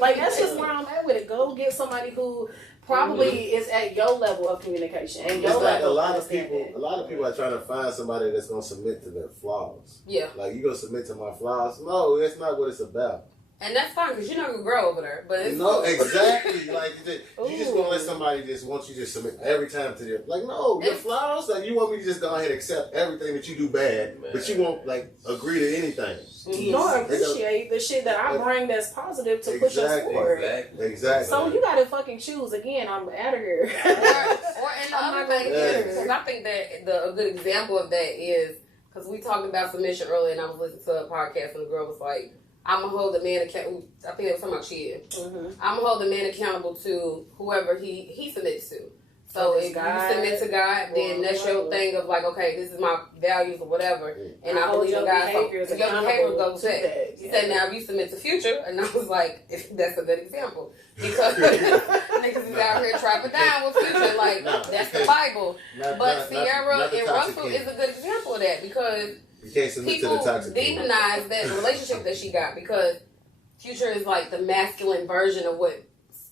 like that's just where I'm at with it. Go get somebody who probably is at your level of communication and your It's like level a lot of of people. understanding. A lot of people are trying to find somebody that's gonna submit to their flaws. Yeah. Like, you gonna submit to my flaws? No, that's not what it's about. And that's fine because you're not gonna grow over there. But it's No, cool. exactly. Like, you just gonna let somebody just want you to submit every time to their, like, no, your flaws. Like, you want me to just go ahead and accept everything that you do bad, but you won't like agree to anything. Nor appreciate the shit that I bring that's positive to push us forward. Exactly. So you gotta fucking choose. Again, I'm out of here. or and the other thing Yes. is, because I think that a good example of that is because we talked about submission earlier, and I was listening to a podcast, and the girl was like, "I'm gonna hold the man accountable." I think they were talking about cheating. I'm gonna hold the man accountable to whoever he submits to. So if you submit to God, then that's your thing of like, okay, this is my values or whatever, and I believe in God. So your behavior goes to that. She said, now if you submit to Future, and I was like, that's a good example because niggas is out here trapping down with Future, like that's the Bible. But Sierra and Russell is a good example of that because you can't submit to the people toxic demonize that relationship that she got because Future is like the masculine version of what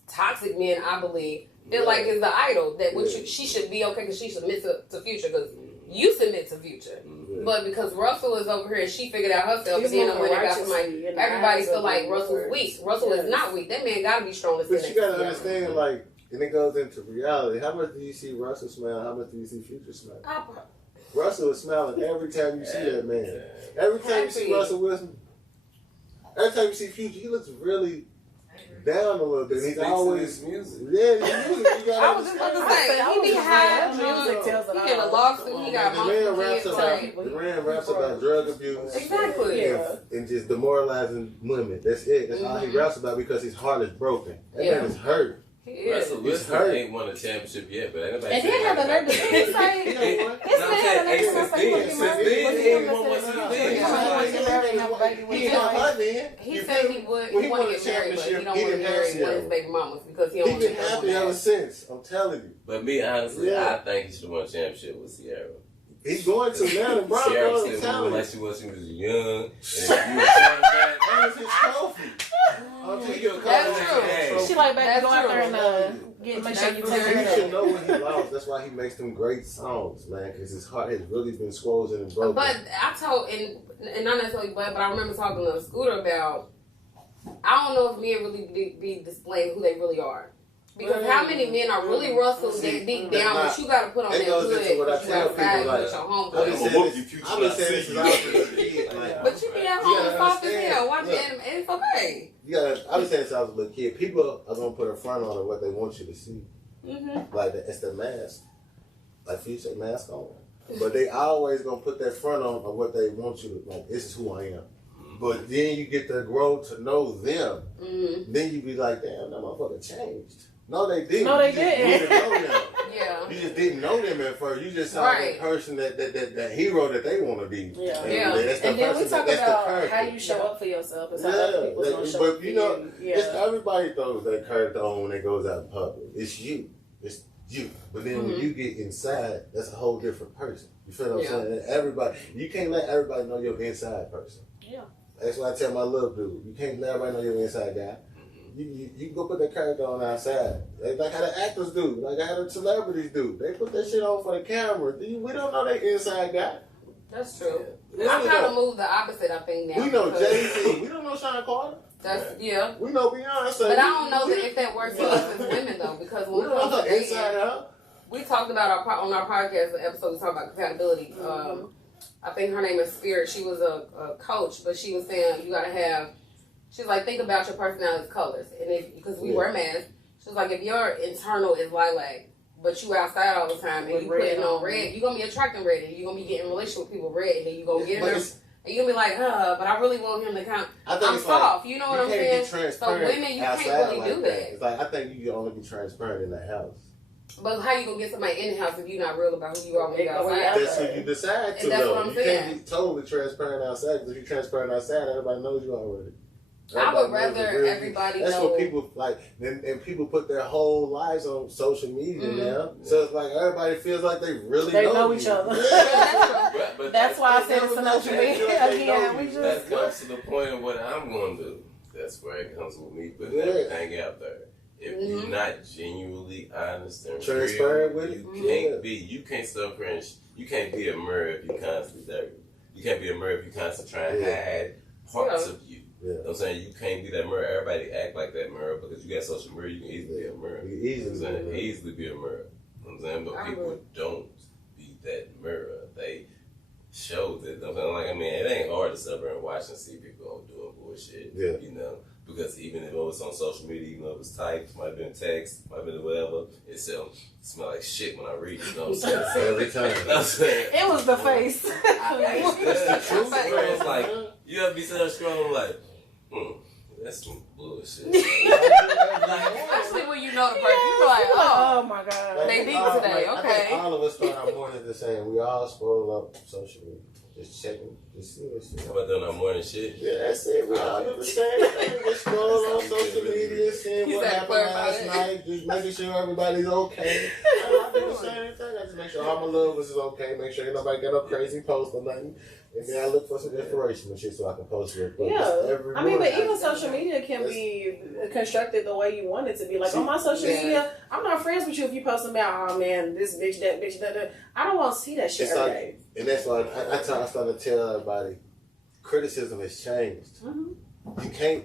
toxic men, I believe, feel like is the idol that she should be okay because she submits to Future because you submit to Future. But because Russell is over here and she figured out herself, and then when it got somebody, everybody feel like Russell's weak. Russell is not weak. That man gotta be strong. But you gotta understand, like, and it goes into reality. How much do you see Russell smile? How much do you see Future smile? Russell is smiling every time you see that man. Every time you see Russell Wilson, every time you see Future, he looks really down a little bit. He's always music. Yeah, his music. I was just about to say, he be high, music tells it he in a all. lawsuit, he got multiple kids. The man raps about drug abuse. Exactly. Yeah. And just demoralizing women. That's it. That's all he raps about because his heart is broken. That man is hurt. He is. Russell Wilson ain't won a championship yet, but ain't nobody. And then have the nerve to say, He ain't won. this man had the nerve to say he was married. He said he would. He want to get married, but he don't want to marry one of his baby mamas because he don't want He to been happy ever since. I'm telling you. But me, honestly, I think he should have won a championship with Sierra. He's going to now. The Sierra Broncos. said I'm telling you. like she was young. That was his trophy. I'll tell you, That's true. She like, baby, That's go out there true. and make sure you He take care should of know when he lost. That's why he makes them great songs, man. Because his heart has really been swollen and broken. But I told, and not necessarily, but I remember talking to Scooter about, I don't know if men really be displaying who they really are. Because how many men are really Russell that deep down, but you got to put on that It goes into what I hood, tell outside people, like, with your homeboy. I've been saying this since I was a kid. Like, But you be at home soft as hell, watching anime, and it's okay. I've been saying this since I was a little kid. People are going to put a front on of what they want you to see. Mm-hmm. Like, it's the mask. Like, Future, mask on. But they always going to put that front on of what they want you to, like, this is who I am. But then you get to grow to know them. Mm-hmm. Then you be like, damn, that motherfucker changed. No, they didn't. No, they You just didn't. didn't know them. Yeah. You just didn't know them at first. You just saw Right. that person, that hero that they want to be. Yeah. That's the And then we person talk that's the about character. how you show up for yourself. It's how other people's gonna show up but for you know, you. it's, Yeah. everybody throws that character on when it goes out in public. It's you. It's you. But then when you get inside, that's a whole different person. You feel what I'm saying? Everybody, you can't let everybody know your inside person. Yeah. That's why I tell my little dude, you can't let everybody know your inside guy. You go put that character on outside. Like how the actors do, like how the celebrities do. They put that shit on for the camera. We don't know their inside guy. That's true. Yeah. I kind of move the opposite, I think, now. We know because Jay-Z. We don't know Sean Carter. That's, yeah. We know Beyonce. But I don't know that if that works for us as women, though, because We when don't it comes know to her inside dating, out. we talked about on our podcast, the episode we talked about compatibility. I think her name is Spirit. She was a coach, but she was saying you got to have. She's like, think about your personality's colors, and because we wear masks, she was like, if your internal is lilac, but you outside all the time and you putting on red, you're gonna be attracting red, and you're gonna be getting in relationship with people red, and then you're gonna get in there, and you're gonna be like, but I really want him to come. I'm soft, you know what I'm saying? So women, you can't really do that. It's like I think you can only be transparent in the house. But how you gonna get somebody in the house if you're not real about who you are when you're outside? That's what you decide to. And that's what I'm you saying. can't be totally transparent outside because if you're transparent outside, everybody knows you already. I would rather everybody That's know. what people like, and people put their whole lives on social media now. So it's like everybody feels like they really know you. each other. Yeah. But That's why I said it's an social media again. We that just comes to the point of what I'm going to do. That's where it comes with me putting everything out there. If you're not genuinely honest and transparent real, with it, you can't stop friends. You can't be a mirror if you constantly dirty. You can't be a mirror if you constantly trying to hide parts of you. Yeah. You know what I'm saying? You can't be that mirror. Everybody act like that mirror because you got social mirror, you can easily be a mirror. Easily be a mirror. You know what I'm saying? But people don't be that mirror. They show that. You know what I'm saying? Like, I mean, it ain't hard to sit there and watch and see people doing bullshit. Yeah. You know? Because even if it was on social media, even though it was typed, might have been text, might have been whatever, it still smell like shit when I read it. You know what I'm saying? Every time. You know what I'm saying? it was the face. That's the truth. Where it's like, you have to be sitting there scrolling like, that's some bullshit. Especially when you know the person. You feel like, oh my god. They deep today, I okay. think all of us start our morning the same. We all scroll up social media. Just checking, just seeing shit. How about doing our morning shit? Yeah, that's it. We all do the same thing. Just scroll on social media, seeing what happened last night, just making sure everybody's okay. I do the same thing. I just make sure all my loved ones is okay, make sure ain't nobody got no crazy post or nothing. And then I look for some inspiration and shit so I can post it. But I mean, but even social media can be constructed the way you want it to be. Like, on my social media, I'm not friends with you if you post about, oh man, this bitch, that bitch, that. I don't want to see that shit every day. And that's why I started to tell everybody, criticism has changed. Mm-hmm.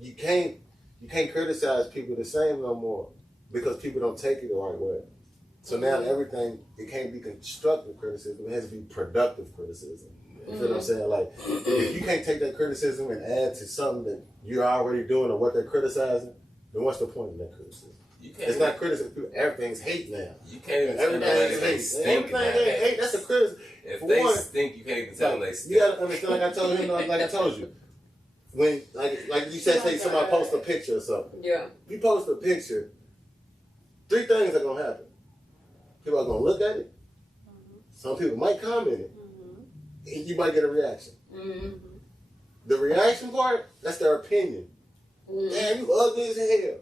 You can't criticize people the same no more because people don't take it the right way. So now everything, it can't be constructive criticism. It has to be productive criticism. You feel what I'm saying? Like, if you can't take that criticism and add to something that you're already doing or what they're criticizing, then what's the point of that criticism? It's not criticism. Everything's hate now. You can't even Everything tell is they hate. stink. Everything ain't hate. That's a criticism. If For they one, stink, you can't even tell them they stink. You gotta understand, like I told him, like I told you. When, like you said, say somebody post a picture or something. Yeah. If you post a picture, 3 things are gonna happen. People are gonna look at it. Some people might comment it, and you might get a reaction. The reaction part, that's their opinion. Damn, you ugly as hell.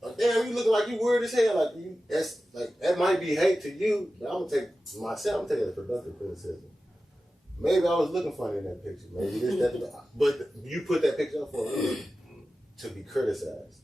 Or, damn, you looking like you weird as hell. Like you, that's like that might be hate to you, but I'm gonna take myself. I'm taking it as productive criticism. Maybe I was looking funny in that picture. Maybe this, that, but you put that picture up for me to be criticized.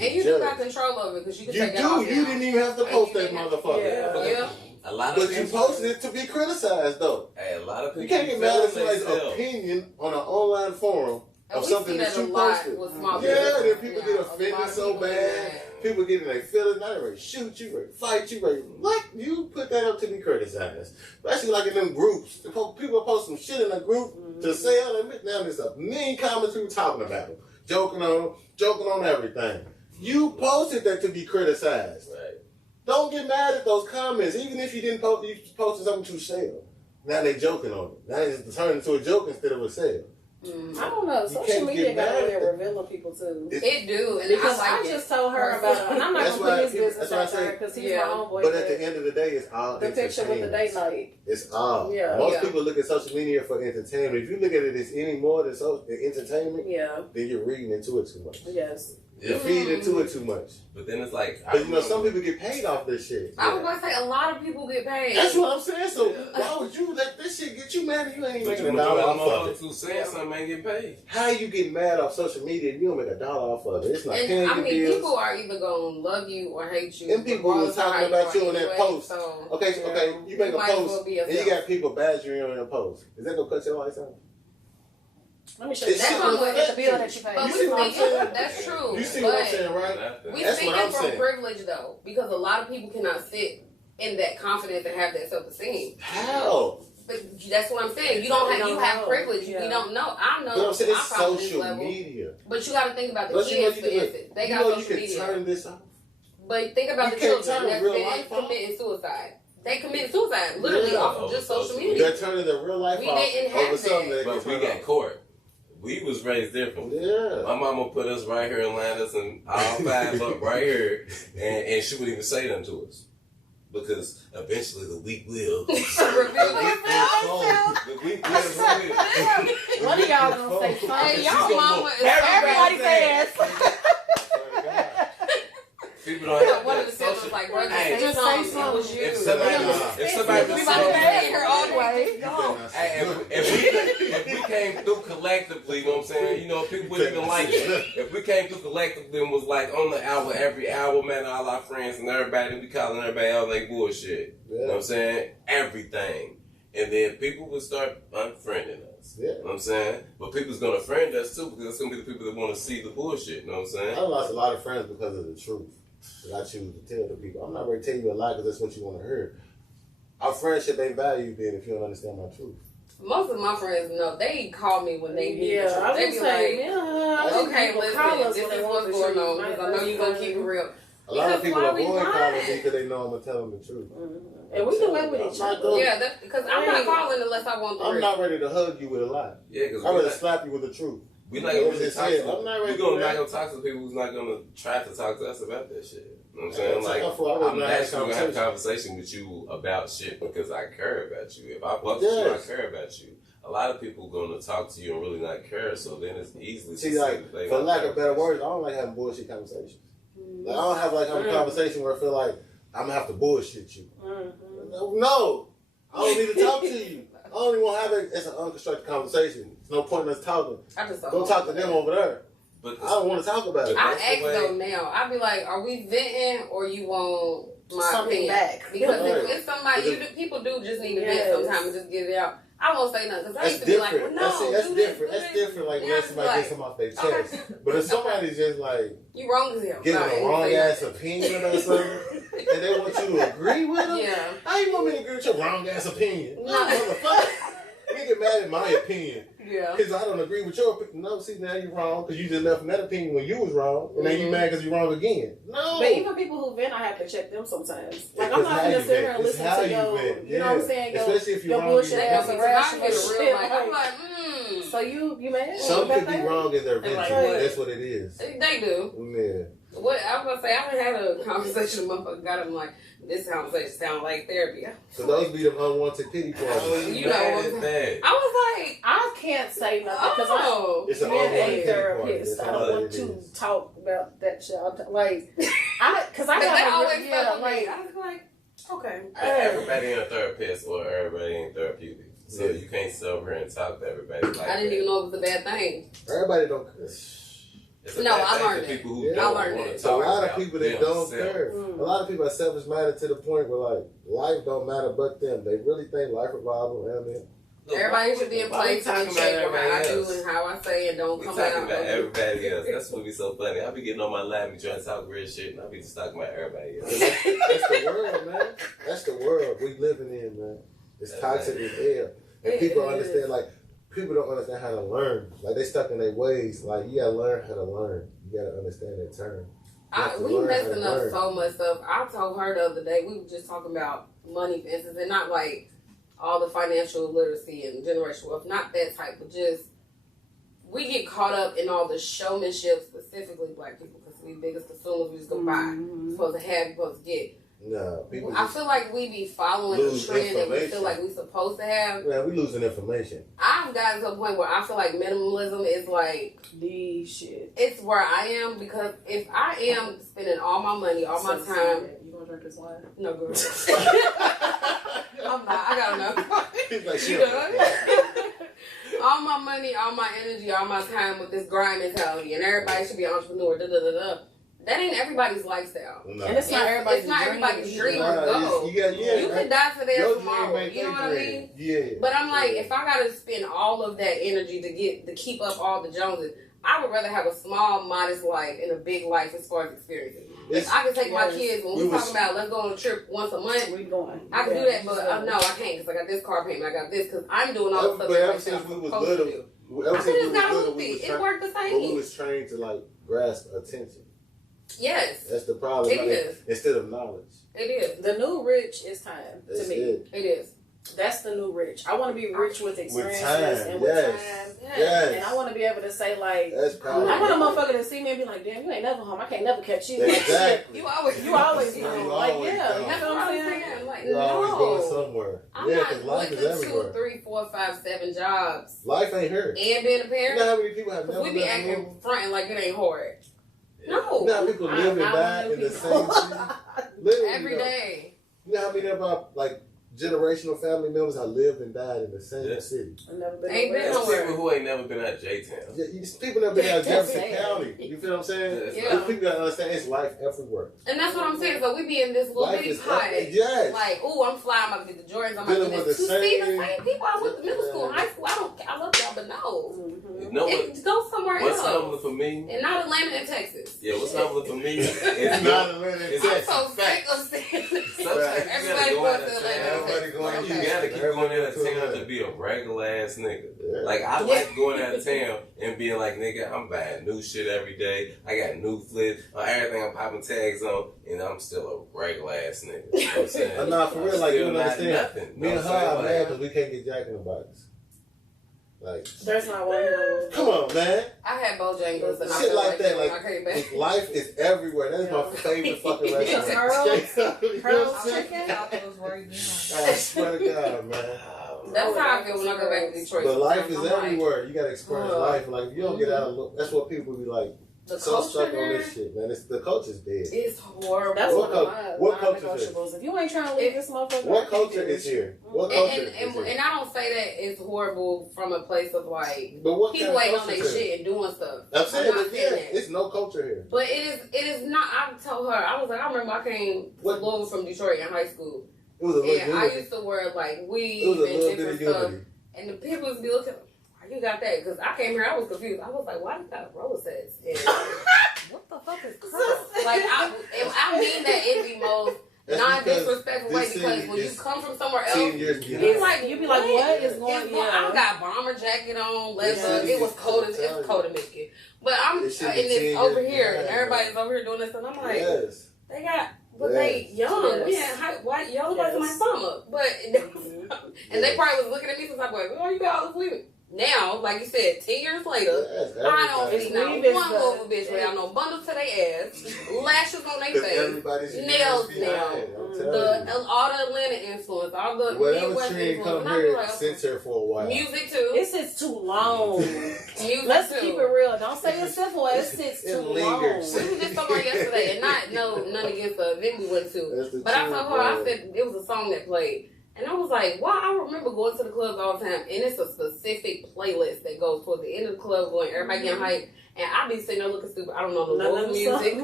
And you do got control over it because you can take it off. You didn't even have to post that motherfucker. Yeah. A lot of but you posted it to be criticized, though. Hey, a lot of people. You can't get mad at somebody's opinion on an online forum of something that you posted. Yeah, then people get offended so bad. People get in their feelings. Now they're ready to shoot you, ready to fight you, ready. What? You put that up to be criticized. Especially like in them groups. People post some shit in a group to sell. And now there's a million comments people talking about them. Joking on everything. You posted that to be criticized. Right. Don't get mad at those comments. Even if you didn't post, you posted something to sell. Now they joking on it. Now it's turned into a joke instead of a sale. I don't know. Social media got a way of revealing people too. It do, and because I just told her about. I'm not gonna put his business out there because he's my homeboy. But at the end of the day, it's all the picture with the date night. It's all. Yeah. Most people look at social media for entertainment. If you look at it as any more than entertainment, then you're reading into it too much. Yes. You're feeding into it too much. But then it's like, but you know, some people get paid off this shit. I was gonna say a lot of people get paid. That's what I'm saying. So why would you let this shit get you mad? And you ain't even making $1 off of it. Who saying something ain't getting paid? How you get mad off social media and you don't make $1 off of it? It's not paying I mean, bills. people are either gonna love you or hate you. And people were talking about you on that post. So, okay, you make a post and you got people badgering you on your post. Is that gonna cut your lights out? Let me show you. That's one way the bill that you pay. But we speaking, that's true. You see what I'm saying, right? We speaking from privilege though, because a lot of people cannot sit in that confidence and have that self-esteem. How? But that's what I'm saying. You don't have. You have privilege. We don't know. I know. But I'm saying my it's confidence social level. Media. But you got to think about the kids, for instance. They got social media. Turn this off. But think about the children that's been committing suicide. They committed suicide literally off of just social media. They're turning their real life off over something that but we got caught. We was raised different. Yeah. My mama put us right here and lined us and all 5 up right here, and she wouldn't even say nothing to us. Because eventually the weak will. One of y'all gonna say something. Hey, y'all mama is everybody say that. People don't have one of the sisters like, brother, just say something. If somebody we about to pay her all the way. If we came through collectively, you know what I'm saying? You know, people wouldn't even like it. If we came through collectively and was like on the hour, every hour, man, all our friends and everybody, we calling everybody all they bullshit. You know what I'm saying? Everything. And then people would start unfriending us. Yeah. You know what I'm saying? But people's gonna friend us too because it's gonna be the people that want to see the bullshit. You know what I'm saying? I lost a lot of friends because of the truth that I choose to tell the people. I'm not ready to tell you a lie because that's what you want to hear. Our friendship ain't valued then if you don't understand my truth. Most of my friends know. They call me when they need the truth. I They was be saying, like, okay, listen, this is what's going on because I know you're going to keep it real. A lot of people avoid calling me because they know I'm going to tell them the truth. And we can live with each other. Yeah, because I'm not calling unless I want the I'm not ready to hug you with a lie. Yeah, because I'd rather slap you with the truth. We're not going to talk to I'm not ready We're not going to talk to people who's not going to try to talk to us about that shit. You know what I'm saying? Like, I'm actually going to have a conversation with you about shit because I care about you. If I fuck with you, I care about you. A lot of people going to talk to you and really not care, so then it's easily see, like, for lack of better words, I don't like having bullshit conversations. Like, I don't have like a conversation where I feel like I'm gonna have to bullshit you. No, I don't need to talk to you. I don't even want to have it as an unconstructed conversation. There's no point in us talking. Go talk to them over there. But I don't want to talk about it. I ask though now. I be like, are we venting or you want my something opinion? back? Because if it's somebody, people do just need to vent sometimes and just get it out. I won't say nothing because I That's used to be like, different. well, no, That's do different. this, That's do this. different. Like Yeah, when it's somebody like, gets them off their chest. But if somebody's just like you wrong as hell. giving No, a ain't wrong say ass nothing. opinion or something, and they want you to agree with them, Yeah. how you want me to agree with your wrong ass opinion? No, No. motherfucker. You get mad at my opinion Yeah. because I don't agree with your opinion. No, see, now you're wrong because you just left that opinion when you was wrong, and then you mad because you're wrong again. No. But even people who vent, I have to check them sometimes. Like I'm It's not how gonna you sit here vent. and It's listen how to you your, vent. you know what I'm saying? Especially if you're your wrong. bullshit you ass vent. Because I irrational get a real shit. like, I'm like, So you mad? Some You could be mad? wrong in their Like venture. what? That's what it is. They do. Yeah. What I was gonna say, I haven't had a conversation with motherfucker got him like, this conversation sound like therapy. So those be them unwanted pity Oh, parties. You know what I'm that. I was like, I can't say nothing because oh. It's an I'm unwanted a pity party. therapist. That's I all don't want it to is. talk about that shit. Like, because I But they got always yeah, stuck with like me. I was like, okay. Everybody ain't a therapist or everybody ain't therapeutic. So you can't sit over here and talk to everybody like I didn't even know it was a bad thing. Everybody don't. It's a No, bad I thing learned for it. people who Yeah. don't I learned want it. to So a talk lot of about people that don't themselves. care. A lot of people are selfish minded to the point where like life don't matter but them. They really think life revolves around them. Look, Everybody should be in why we place talking and about check what I everybody do else? and how I say and don't We come talking out. about everybody else. That's what be so funny. I be getting on my lap and trying to talk real shit, and I be just talking about everybody else. That's the world, man. That's the world we living in, man. It's toxic as hell. And It people is. understand, like, people don't understand how to learn. Like, they stuck in their ways. Like, you gotta learn how to learn. You gotta understand that term. We messing up so much stuff. I told her the other day, we were just talking about money, for instance, and not like all the financial literacy and generational wealth, not that type, but just we get caught up in all the showmanship, specifically black people, because we biggest consumers, we just go buy. You're supposed to have, you're supposed to get. No, people I just, feel like we be following the lose trend that we information. feel like we supposed to have. man, we losing information. I've gotten to a point where I feel like minimalism is like, the shit. it's where I am, because if I am spending all my money, all my time, You gonna drink this wine? no girl. I'm not. I got enough. He's like, You shit. done? All my money, all my energy, all my time with this grind mentality, and everybody should be an entrepreneur. Da da da da. That ain't everybody's lifestyle. No. And it's not everybody's It's not everybody's dream Nah, or goal. you got, yeah, You could die for that your tomorrow. dream ain't You know their what I dream. mean? Yeah. But I'm like, if I gotta spend all of that energy to keep up all the Joneses, I would rather have a small, modest life and a big life as far as experiences. If I can take my kids when we talking about let's go on a trip once a month, We going. I can do that. But no, I can't because I got this car payment. I got this because I'm doing all the stuff But that ever I'm since we was supposed to do. little, I just got hooped. It worked the but we same. was trained to like grasp attention. Yes, That's the problem. It Like, is. Instead of knowledge. it is. The new rich is time That's to me. it. It is. That's the new rich. I want to be rich with experiences time, and with yes. time. Yes. And I want to be able to say like, That's powerful. I want a motherfucker to see me and be like, damn, you ain't never home. I can't never catch you. Exactly. You always, You always You know. Like, always yeah. know. You That's know what what I'm I'm saying? saying. Like, You're always going no. somewhere. I'm Yeah, not because life working is everywhere. 2, 3, 4, 5, 7 jobs Life ain't here. and being a You parent. know how many people have Because never we be left acting home? fronting like it ain't hard. You know No, how people live and die in the same city? Literally, every though. day. You know how many of our like generational family members have lived and died in the same Yeah. city? I've never been Ain't been nowhere. There's nowhere. people who ain't never been out J-Town. Yeah, people never been out of Jefferson Damn. County. You feel what I'm saying? Yeah. People gotta understand it's life everywhere. And that's what I'm saying. So we be in this little Life bitty is pot. yes. Like, ooh, I'm flying. I'm about to get the Jordans. I'm about to Dealing get with this. the To see the same- same people I went to middle school, high school. I love y'all, but no. Mhm. You know what? Go somewhere What's else. humbling for me? And not Atlanta and Texas. Yeah, what's humbling for me is It's not Atlanta, It's I'm Texas. so sick of seeing Sometimes you everybody gotta go going out to of Atlanta. town. and Everybody Texas. going Okay. You gotta keep Everybody going out of to town Atlanta. to be a regular ass nigga. Yeah. Like I like going out of town and being like, nigga, I'm buying new shit every day. I got new flips, everything I'm popping tags on, and I'm still a regular ass nigga. You know what I'm saying? Nah, for real, like, you Still don't not understand. nothing. Me You know and what her I'm are saying? mad because we can't get Jack in the Box. Like, There's not one here. come on, man. I had Bojangles and I Shit feel like like that, when like, I came back. life is everywhere. That's my favorite fucking restaurant. Earl's- You know Earl's what I'm saying? chicken? I swear to God, man. That's how I feel when I go back to Detroit. But life is I'm like, everywhere. You gotta experience life. Like, if you don't get out of that's what people be like, The so culture stuck on here this shit, man. The culture's dead. is horrible. That's What one of cul- my what culture is non-negotiables. If you ain't trying to leave this motherfucker, What I can't culture do is this here? shit. What culture and is here? I don't say that it's horrible from a place of like But what people kind ain't of on culture their is here? shit and doing stuff. I'm saying, not that, saying yeah, that. it's no culture here. But it is not. I told her I was like, I remember I came to What? Louisville from Detroit in high school, It was a little and I unity. used to wear like It weave was a and little bit different of stuff. unity. And the people was be looking, why you got that? Because I came here, I was confused. I was like, why you got Rolodex? And what the fuck is curl? Like, I mean that in the most non-disrespectful way, because when you come from somewhere else, you be like, what is going on? I got bomber jacket on, leather. It was cold as Michigan. But and it's over here, and everybody's over here doing this, and I'm like, they got, but they young. We had white young like my stomach, but and they probably was looking at me since I'm like, oh, you got all this women. Now, like you said, 10 years later, I don't see not one over bitch without no bundles to their ass, lashes on their face, nails now, all the Atlanta influence, all the Midwest influence. And I be like, sits here for a while. Music too. It sits too long. Let's keep it real. Don't say it's simple. It sits too long. We was just somewhere yesterday, and none against the event we went to, but I told her, I said it was a song that played. And I was like, wow, I remember going to the clubs all the time, and it's a specific playlist that goes towards the end of the club, going everybody getting hyped, and I be sitting there looking stupid. I don't know the local music,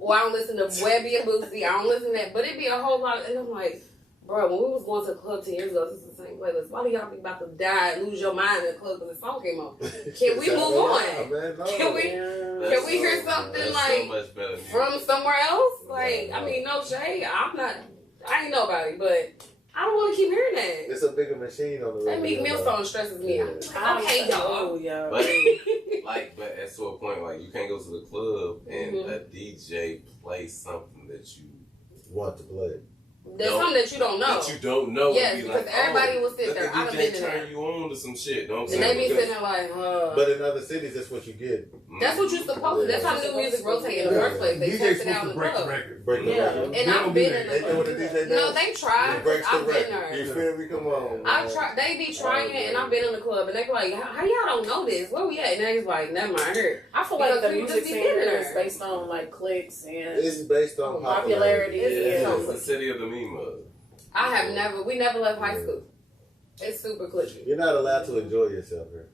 or I don't listen to Webby and Bootsy. I don't listen to that, but it be a whole lot. And I'm like, bro, when we was going to the club 10 years ago, this is the same playlist. Why do y'all be about to die and lose your mind in the club because the song came on? Can we move on? Can we hear something like from somewhere else? Like, I mean, no shade. I ain't nobody, but I don't want to keep hearing that. It's a bigger machine on the radio. That Meek Mill song stresses me. I'm like, okay, y'all. But at to a point, like, you can't go to the club and a DJ play something that you want to play. There's something that you don't know. That you don't know. Yes, because everybody will sit there. I've been in there. Turn you on to some shit. Don't and they be sitting there like, But in other cities, that's what you get. That's what you're supposed to. That's how new music rotate in the first place. They test it out in the club. And I've been in the club. No, they try. I've been there. You feel me? Come on. They be trying it, and I've been in the club, and they be like, how y'all don't know this? Where we at? And they was like, never mind. I heard. I feel like the music scene is based on like clicks and it's based on popularity. It's the city of the meme mug. We never left high school. It's super clicky. You're not allowed to enjoy yourself here.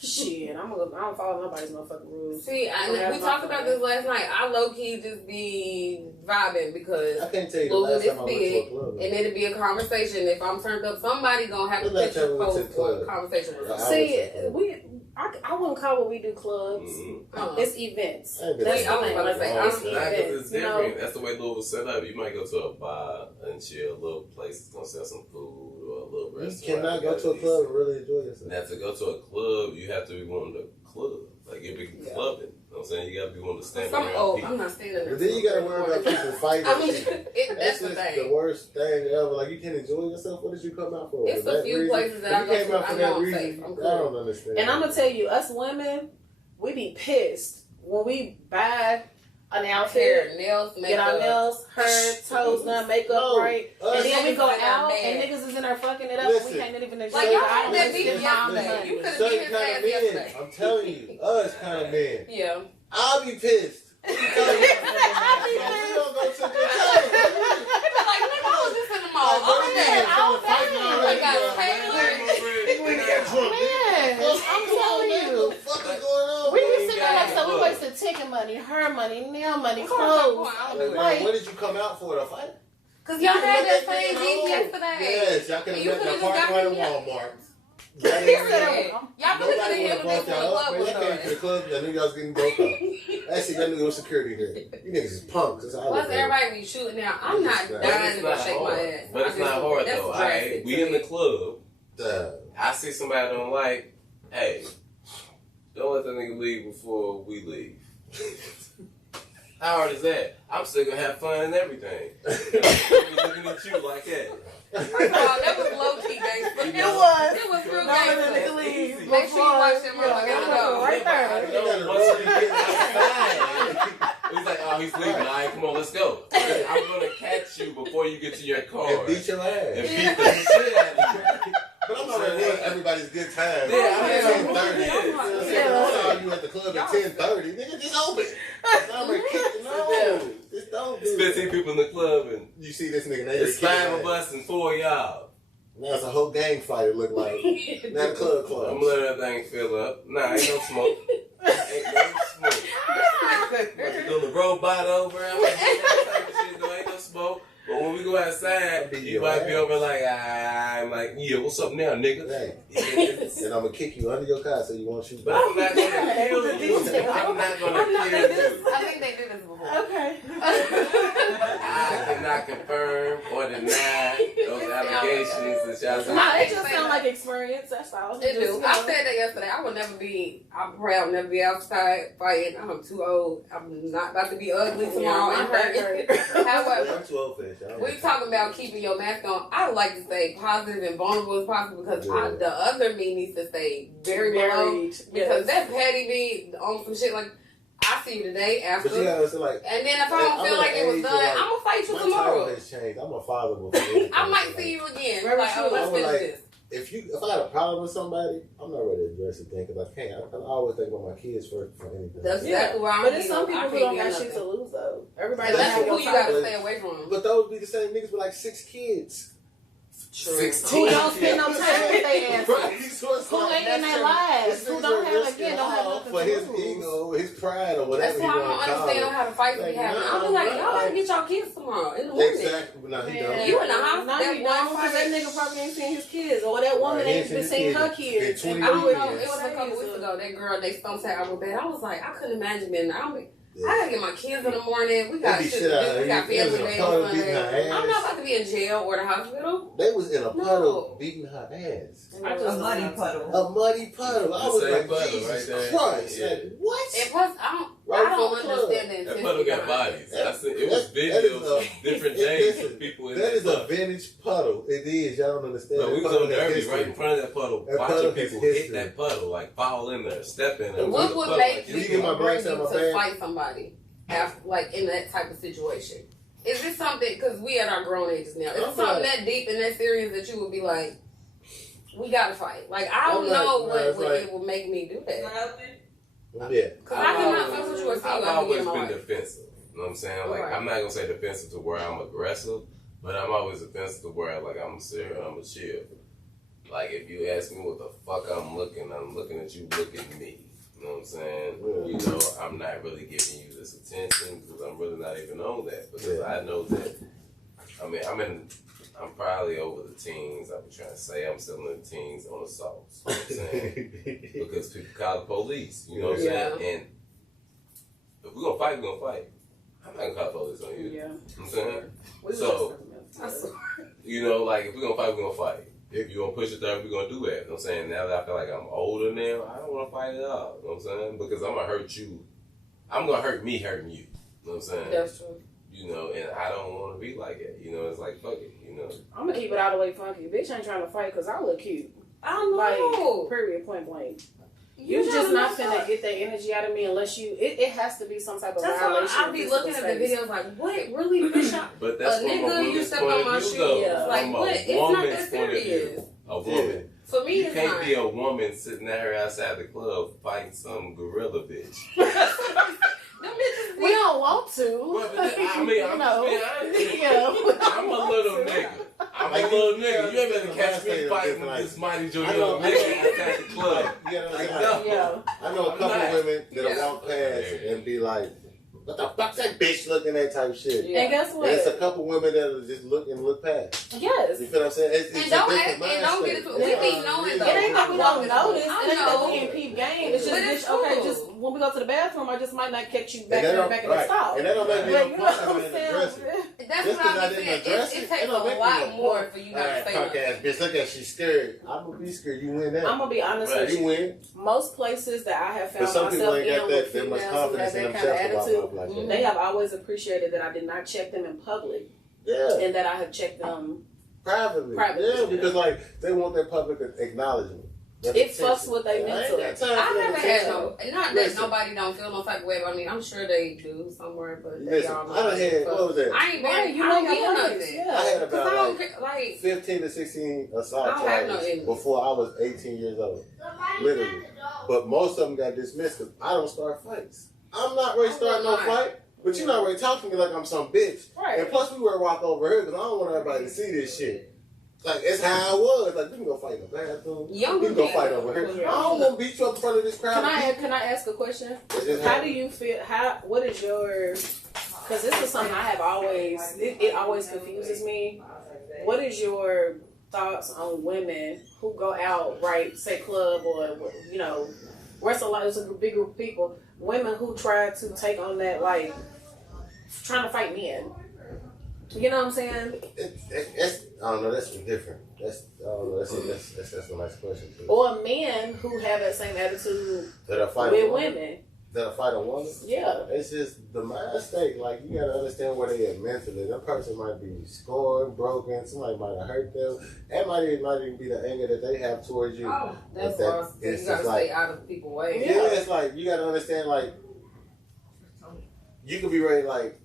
Shit, I don't follow nobody's motherfucking rules. See, we talked about this last night. I low key just be vibing because I can't tell you the last time I went to a club. And it'll be a conversation. If I'm turned up, somebody gonna have a picture post or a conversation with us. See, I wouldn't call what we do clubs. It's events. That's the thing. It's different. That's the way Louisville's set up. You might go to a bar and chill. A little place that's gonna sell some food or a little restaurant. You cannot go to a club and really enjoy yourself. Now to go to a club, you have to be wanting to club. Like you be clubbing. You know what I'm saying? You gotta be wanting to stand around people. I'm not standing there. But then you gotta worry about people fighting. That's the thing. The worst thing ever. Like you can't enjoy yourself. What did you come out for? It's a few places that I go to. I know I'm safe. I'm cool. I don't understand. And I'm gonna tell you, us women, we be pissed when we buy an outfit, nails, get our nails, hair, toes done, makeup right, and then we go out and niggas is in there fucking it up. And we can't even enjoy like, it. y'all had that video yesterday. You could have been his ass yesterday. I'm telling you, us kind of men. Yeah. I'll be pissed. I'll be pissed. Like, nigga, I was just in the mall. I got tailored. I'm telling you. What the fuck is going on? We be sitting there like, so we wasted ticket money, hair money, nail money, clothes. What did you come out for? To fight? Because y'all had that same beef yesterday. Yes, y'all could have met the parking lot at Walmart. Y'all really could have handled this for the club with us. I came to the club, I knew y'all was getting broke up. Actually, I knew there was security here. You niggas is punks. Plus, everybody be shooting now. I'm not dying to go shake my ass. But it's not hard, though. We in the club. I see somebody I don't like. Hey, don't let that nigga leave before we leave. How hard is that? I'm still gonna have fun and everything. Looking at you like that. First of all, that was low key gangster. It was real gangster. Make sure you watch that motherfucker. Right there. He's like, oh, he's leaving. All right, come on, let's go. I'm gonna catch you before you get to your car. And beat your ass. And beat the shit out of you. But I'm not gonna ruin everybody's good time. Yeah, I mean, 10:30. You at the club at 10:30. Nigga, just open. Just don't do it. 15 people in the club and you see this nigga. It's 5 of us and 4 of y'all. Now it's a whole gang fight. It look like. Not a club. I'm gonna let that thing fill up. Nah, ain't no smoke. Ain't no smoke. Doing the robot over. I'm like, that type of shit. No, ain't no smoke. But when we go out outside, you might be over like, I'm like, yeah, what's up now, nigga? Right. And I'm gonna kick you under your car so you won't shoot But back. I'm not gonna kill you. I'm not gonna kill you. I think they did this before. Okay. I cannot confirm or deny those allegations that y'all say. No, it just sounds like experience. That's all. It Just, do. I said that yesterday. I would never be. I'm proud. I'll never be outside fighting. I'm too old. I'm not about to be ugly tomorrow. Yeah, I'm hurt. However, I'm too old for that shit. we talking about keeping your mask on. I would like to stay positive and vulnerable as possible because the other me needs to stay very below. Because that petty me on some shit like I see you today after. But you gotta say like, and then if I don't feel like it was done, I'm gonna fight you my tomorrow. title has changed. I'm a father before anything. I might see you again. Very Like, oh, true. let's I would finish like- this. If I got a problem with somebody, I'm not ready to address it then because I can't. I always think about my kids first before anything. That's exactly why I'm. But it's some people who don't got shit to lose though. Everybody That's has who your you gotta title. stay away from. But those be the same niggas with like 6 kids. True. 16. Who don't spend no time with their ass. Right. So it's Who like, ain't in their lives. Who don't have again don't have nothing for to his lose. ego, his pride, or whatever That's you why I want don't to call understand it. how the fight be Like, happening. nah, I'm be like, nah, y'all gotta like- get y'all kids tomorrow in the morning. Exactly. No, he Man, don't. You in the house, Now that you one don't, because that fight. nigga probably ain't seen his kids, or that woman Right, he ain't ain't been seen seeing his her kids. kids. In And 20 I don't years. know. It was a couple weeks ago. That girl, they stumped her out of bed. I was like, I couldn't imagine being there. I gotta get my kids in the morning. We got They be shit shit out to do. of We got here. family They was day in a on puddle beating Sunday. her ass. I'm not about to be in jail or the hospital. They was in a No. puddle beating her ass. I A just muddy puddle. A muddy puddle. I was Same like, puddle Jesus right there. Christ. Yeah. Like, what? And plus, I Right don't from the club. understand the That intensity. puddle got behind bodies. it. I said it was That is videos a- of different it- James listen, from people in That is a puddle. vintage puddle. It is. Y'all don't understand. No, we That was puddle on has Derby history. right in front of that puddle, That watching puddle people has hit history. that puddle, like fall in there, step in there. What run the would puddle make like you you get my bring brains you out my to bag? fight somebody after, like in that type of situation? Is this something, because we at our grown ages now, is it I'm something not- that deep and that serious that you would be like, we gotta fight? Like, I don't I'm not- know no, what it's like- it would make me do that. Yeah. Because I cannot fuck with you or see you I've ever always get in my been life. defensive. You know what I'm saying? Like, Right. I'm not gonna say defensive to where I'm aggressive, but I'm always defensive to where like I'm serious, I'm a chill. Like if you ask me what the fuck I'm looking at you looking at me. You know what I'm saying? Yeah. You know, I'm not really giving you this attention because I'm really not even on that. Because Yeah. I know that, I'm probably over the teens. I've been trying to say I'm still in the teens on assaults. You know what I'm saying? Because people call the police. You know what I'm Yeah. saying? And if we're gonna fight, we're gonna fight. I'm not gonna call the police on you. Yeah. You know what I'm saying? We So, I swear. You know, like if we're gonna fight, we're gonna fight. If you're gonna push it there, we're gonna do that. You know what I'm saying? Now that I feel like I'm older now, I don't wanna fight at all. You know what I'm saying? Because I'm gonna hurt you. I'm gonna hurt me hurting you. You know what I'm saying? That's true. You know, and I don't wanna be like it. You know, it's like fuck it, you know. I'm gonna keep it all the way funky. Bitch ain't trying to fight because I look cute. I don't Like, know. period, point blank. You just not finna get that energy out of me unless you. It has to be some type of That's violation. why I of be physical looking at the space. videos like, what? Really? Bitch, But that's a from a nigga, you woman's step point on of my view, shoes. though. Yeah. Like, From what? a It's not woman's that point of serious. view. A woman. For me, You it's can't not. be a woman sitting there outside the club fighting some gorilla bitch. Them bitches We don't want to. But, I mean, I'm just being honest. Yeah. I'm a little nigga. I'm a little nigga. You ain't gonna catch me fighting with this mighty Joe little nigga outside the club. You know what I'm Like, saying? no. Yeah. I know a I'm couple not. women that'll Yeah. walk past and be like, what the fuck's that bitch looking at type shit. Yeah. And guess And it's a what? couple women that'll just look past. Yes. You feel what I'm saying? It's And a don't different act, and don't get it mindset. to we be It's knowing really though. It ain't that we don't notice. I It ain't that know. we ain't peep game. It's just, But it's bitch, okay, true. just when we go to the bathroom, I just might not catch you back And that there don't- back in the right. stall. And that don't make me Like, no you point. know I what I'm didn't address it. saying? That's Just what because I I be didn't saying. address It it, takes it a don't make me lot no more point. for you All not to right, say punk nothing. ass bitch, look at she's scared. I'm gonna be scared. You win that. I'm gonna be honest Right, with you you. win. Most places that I have But found some people myself ain't in got with that females much who have confidence in that kind of themselves about attitude, love like that. they have always appreciated that I did not check them in public Yeah, and that I have checked them. privately. Privately, Yeah, because like they want that public acknowledgement. That It attention. fucks with their I mental. ain't got time I for never that had attention. no, not that Listen. nobody don't feel no type of way. I mean, I'm sure they do somewhere, but they Listen, all know. I done had, what was that? I ain't Right, been, you I know don't your get limits. nothing. Yeah. I had Cause I about don't like like, 15 to 16 assault I don't have no charges enemies. before I was 18 years old. Literally. But most of them got dismissed because I don't start fights. I'm not ready to start no fight, but you're not ready to talk to me like I'm some bitch. Right. And plus, we were walk over here because I don't want everybody to see this shit. Like, it's how I was. Like, we can go fight in the bathroom. Younger We can go men. fight over here. Yeah. I don't want to beat you up in front of this crowd. Can I ask a question? It's just How do you feel? What is your Because this is something I have always, it always confuses me. What is your thoughts on women who go out, right, say club or, you know, where's a lot, there's a big group of people, women who try to take on that, like, trying to fight men. You know what I'm saying? I don't know, that's different. That's a nice question too. Or men who have that same attitude with women. That'll fight a woman? Yeah. It's just the mind state. Like, you gotta understand where they at mentally. That person might be scored, broken, somebody might have hurt them. That might even be the anger that they have towards you. Oh, that's why you gotta stay out of people's way. Yeah, it's like, you gotta understand, like, you could be ready, like,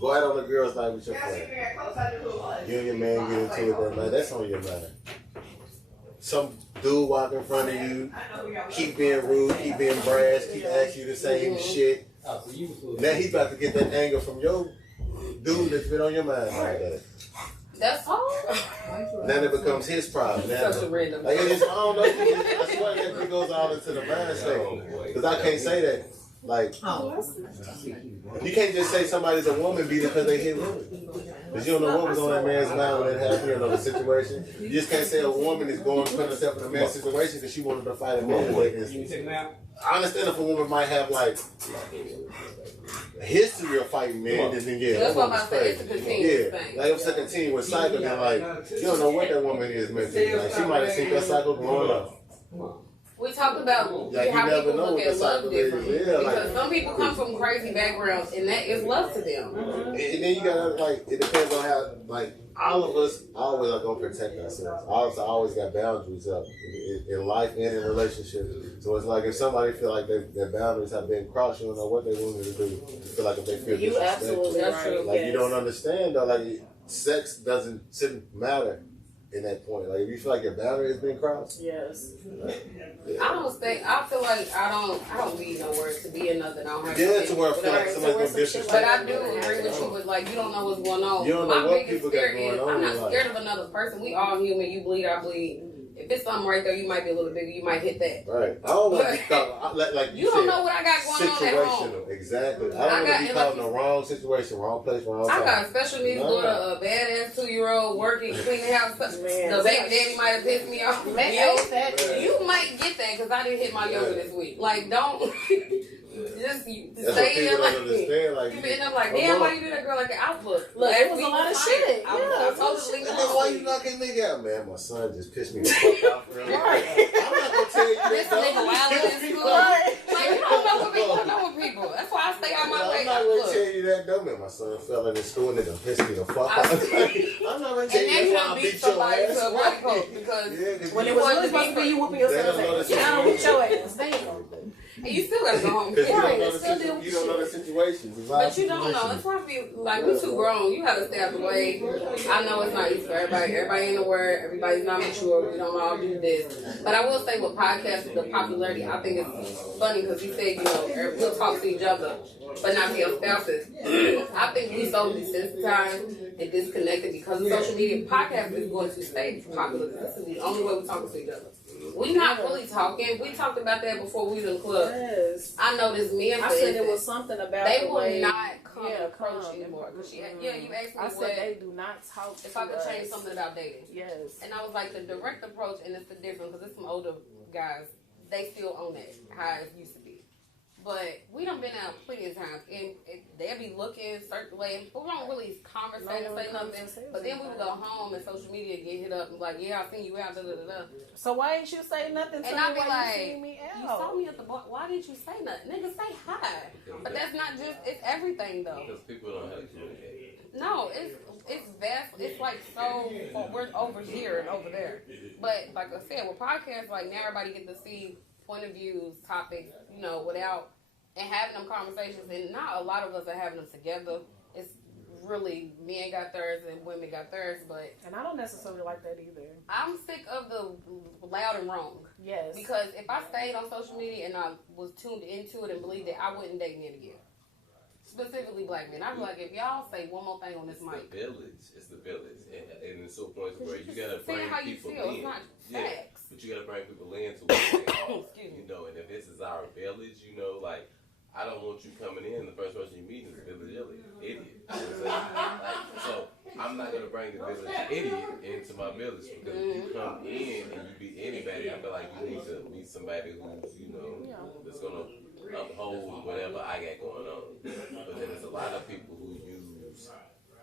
go out on a girl's night with your friend. You and your man get into it that night. That's on your mind. Some dude walk in front of you, keep being rude, keep being brash, keep asking you the same shit. Now he's about to get that anger from your dude that's been on your mind all day. That's all. Now it becomes his problem. Now, Such a random. like, I don't know. I swear that goes all into the mind state. Because I can't say that. Like, you can't just say somebody's a woman beater because they hit women. Because you don't know what was on that man's mind when it happened. You don't know the situation. You just can't say a woman is going to put herself in a man's situation because she wanted to fight a man. I understand if a woman might have, like, a history of fighting men, then yeah. That's what I'm saying. It's a continuous thing. Like, if it's a continuous cycle, then, like, you don't know what that woman is mentally. Like, she might have seen that cycle growing up. We talked about how people look at love differently. Because some people come from crazy backgrounds and that is love to them. And then you gotta, like, it depends on how, like, all of us always are gonna protect ourselves. All of us always got boundaries up in life and in relationships. So it's like if somebody feel like their boundaries have been crossed, you don't know what they want to do. You feel like if they feel you absolutely right. Like, you don't understand, though, shouldn't matter. In that point, like, if you feel like your boundary has been crossed, yes. I feel like I don't need no words to be in nothing. I don't have to where I feel like somebody's gonna disrespect. But I do agree with you with, like, you don't know what's going on. You don't know My what biggest people fear got going is on. I'm not scared of another person. We all human. You bleed, I bleed. If it's something right there, you might be a little bigger. You might hit that. Right. I don't want to call, like you don't know what I got going on at home. Exactly. I don't want to be caught in the wrong situation, wrong place, wrong time. I got a special needs daughter, a badass 2-year-old working, cleaning the house. The baby daddy might have pissed me off. You might get that because I didn't hit my yoga this week. Like, don't. Just stay there like you end up like, damn, why you do that girl like that? Look, it was a lot of shit. Why you knocking nigga out, man? My son just pissed me the fuck off. I'm not gonna tell you this nigga wild in school. Like, you don't know what people know with people. That's why I stay out my way. I'm not gonna tell you that though, man. My son fell in school and it pissed me the fuck off. I'm not gonna tell you that. I beat your ass. Because when it was really supposed to be you whooping yourself, I don't beat your ass. Damn. And you still gotta go home. You don't know the situations. But you don't know. It's why I feel like we too grown. You gotta stay out the way. I know it's not easy for everybody. Everybody ain't the word. Everybody's not mature. We don't all do this. But I will say with podcasts, the popularity, I think it's funny because you said, you know, we'll talk to each other, but not to your spouses. I think we so desensitized and disconnected because of social media. Podcast is going to stay popular. This is the only way we talk to each other. We not really talking. We talked about that before we was in the club. Yes. I know this man. I said there was something about they the will way, not come approach you anymore. Cause you asked me I said they do not talk. If I could change something about dating. Yes. And I was like, the direct approach, and it's the difference because it's some older guys. They still own that how it used to be. But we done been out plenty of times, and they'll be looking, circulating, but we don't really conversate and say nothing. But then we would go home and social media get hit up and like, yeah, I seen you out, da da da da. So why didn't you say nothing to me? And I'd be like, you saw me at the bar. Why didn't you say nothing? Nigga, say hi. But that's not just, it's everything though. Because people don't have to communicate. No, it's vast. It's like so, we're over here and over there. But like I said, with podcasts, like now everybody get to see point of views, topics, you know, without, and having them conversations, and not a lot of us are having them together. It's really men got theirs and women got theirs, but and I don't necessarily like that either. I'm sick of the loud and wrong. Yes, because if I stayed on social media and I was tuned into it and believed it, I wouldn't date men again. Specifically black men. I'm like, if y'all say one more thing on this mic. It's the village. And it's so point where you gotta bring how people you feel. in. It's not facts. But you gotta bring people in to what they are. You know, and if this is our village, you know, like, I don't want you coming in. The first person you meet is a village idiot. You know what I'm saying? Like, so I'm not gonna bring the village idiot into my village because if you come in and you be anybody, I feel like you need to meet somebody who's, you know, that's gonna uphold whatever I got going on. But then there's a lot of people who use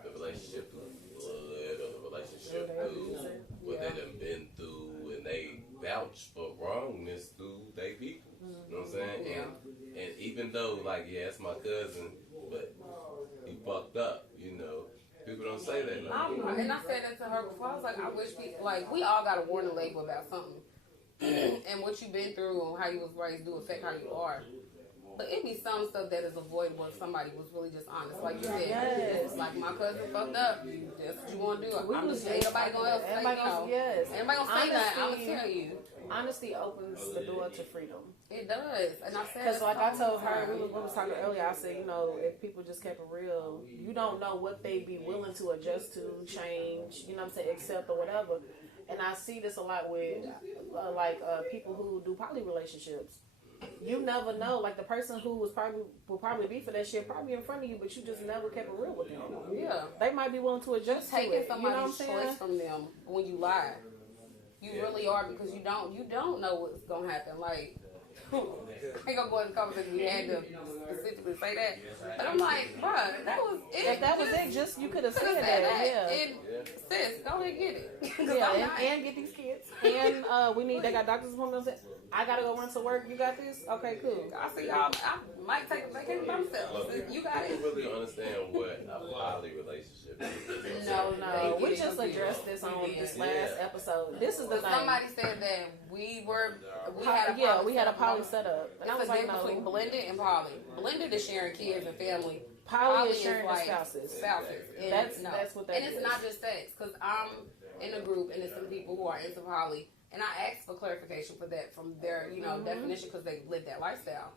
the relationship through blood or the relationship through what they done been through, and they vouch for wrongness through they people. You know what I'm saying? And even though, like, yeah, it's my cousin, but he fucked up, you know. People don't say that no more. And I said that to her before. I was like, I wish people, like, we all got a warning label about something. And what you've been through and how you was raised do affect how you are. But it be some stuff that is avoidable if somebody was really just honest. Like you said, like my cousin fucked up. That's what you want to do. I'm just saying, nobody gonna say no. Yes. Anybody gonna say that? I'm gonna tell you. Honesty opens the door to freedom. It does. And I said, because like I told her, we was talking earlier, I said, you know, if people just kept it real, you don't know what they be willing to adjust to, change, you know what I'm saying, accept or whatever. And I see this a lot with people who do poly relationships. You never know. Like the person who will probably be for that shit probably in front of you, but you just never kept it real with them. Yeah, they might be willing to adjust to taking it. somebody's choice from them when you lie. You really are, because you don't know what's gonna happen. Like I ain't gonna go in the conversation. We had to specifically say that, but I'm like, bruh, that was it. If that was it, just you could have said that. Yeah. And sis, go ahead and get it. Yeah, and get these kids. And they got doctor's appointments. I gotta go run to work. You got this? Okay, cool. I see y'all. I might take a vacation by myself. You got it. I don't really understand what a poly relationship is. No. We just addressed this on this last episode. This is the thing. Somebody said that we had a poly setup. And I was like, no. Between blended and poly. Blended is sharing kids and family. Poly is sharing like spouses. And that's what that is. And it's not just sex, because I'm in a group and there's some people who are into poly, and I asked for clarification for that from their, definition, because they live that lifestyle.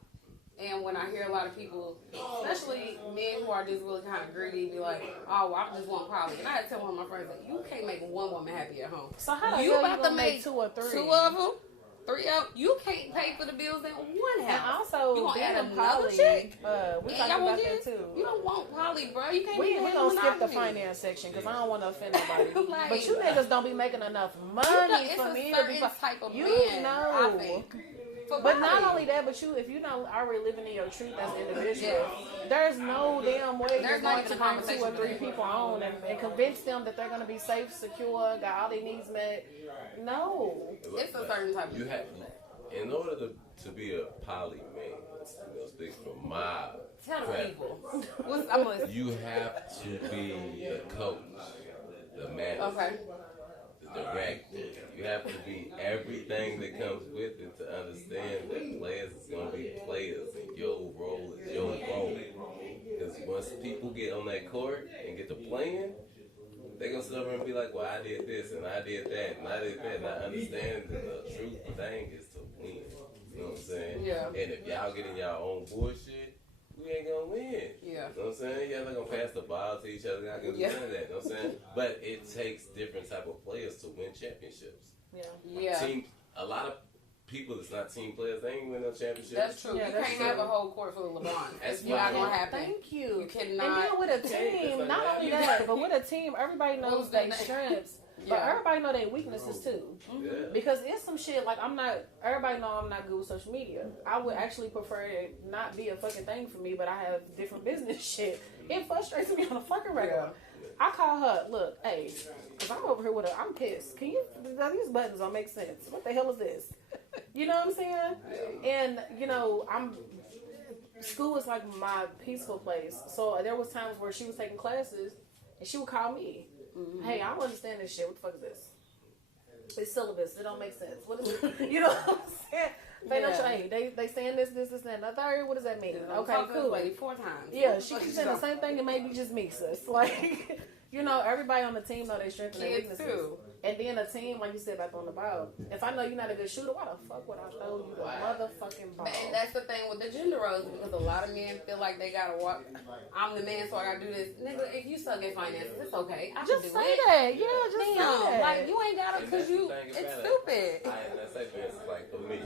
And when I hear a lot of people, especially men who are just really kind of greedy, be like, "Oh, well, I just want poly," and I had to tell one of my friends that you can't make one woman happy at home. So how you about to make 2 or 3? 2 of them? 3 of them? You can't pay for the bills in one house. And also, you gonna add another poly, chick? We talking about that too. You don't want poly, bro. You can't. We gonna skip the finance section because I don't want to offend nobody. But you niggas don't be making enough money for me to be type of man, I think. But not only that, but if you're not already living in your truth as an individual, there's no damn way you're going to bring 2 or 3 people on and convince them that they're going to be safe, secure, got all their needs met. No. It's a certain type of in order to be a poly man, speak from my people. You have to be the coach, the manager, the director. You have to be everything that comes with it to understand that players is going to be players and your role is your role. Because once people get on that court and get to playing, they're going to sit over and be like, well, I did this and I did that and I did that. And I understand that the truth of the thing is to win. You know what I'm saying? Yeah. And if y'all get in y'all own bullshit, we ain't gonna win. Yeah. You know what I'm saying? Y'all not gonna pass the ball to each other. Not gonna do none of that. You know what I'm saying? But it takes different type of players to win championships. Yeah. A lot of people that's not team players, they ain't win no championships. That's true. You can't have a whole court full of LeBron. That's not gonna happen. Thank you. You cannot. And then with a team, not only that, but with a team, everybody knows their strengths. But everybody know their weaknesses too. Yeah. Because it's some shit like everybody know I'm not good with social media. I would actually prefer it not be a fucking thing for me, but I have different business shit. It frustrates me on a fucking regular. I call her, look, hey, because I'm over here I'm pissed. These buttons don't make sense. What the hell is this? You know what I'm saying? And, school is like my peaceful place. So there was times where she was taking classes and she would call me. Hey, I don't understand this shit. What the fuck is this? It's syllabus. It don't make sense. What is it? You know what I'm saying? They saying this, and the third. What does that mean? Okay, cool. 4 times. Yeah, she keeps saying the same thing, and maybe just me, sis. Like, everybody on the team know their strengths and their weaknesses. Too. And then a team, like you said back on the ball. If I know you're not a good shooter, why the fuck would I throw you the motherfucking ball? And that's the thing with the gender roles, because a lot of men feel like they gotta walk. I'm the man, so I gotta do this. Nigga, if you suck at finances, it's okay. I just can do say it. that. Yeah, just say that. Like, you ain't gotta, because it's stupid. That's like, for instance, like for me,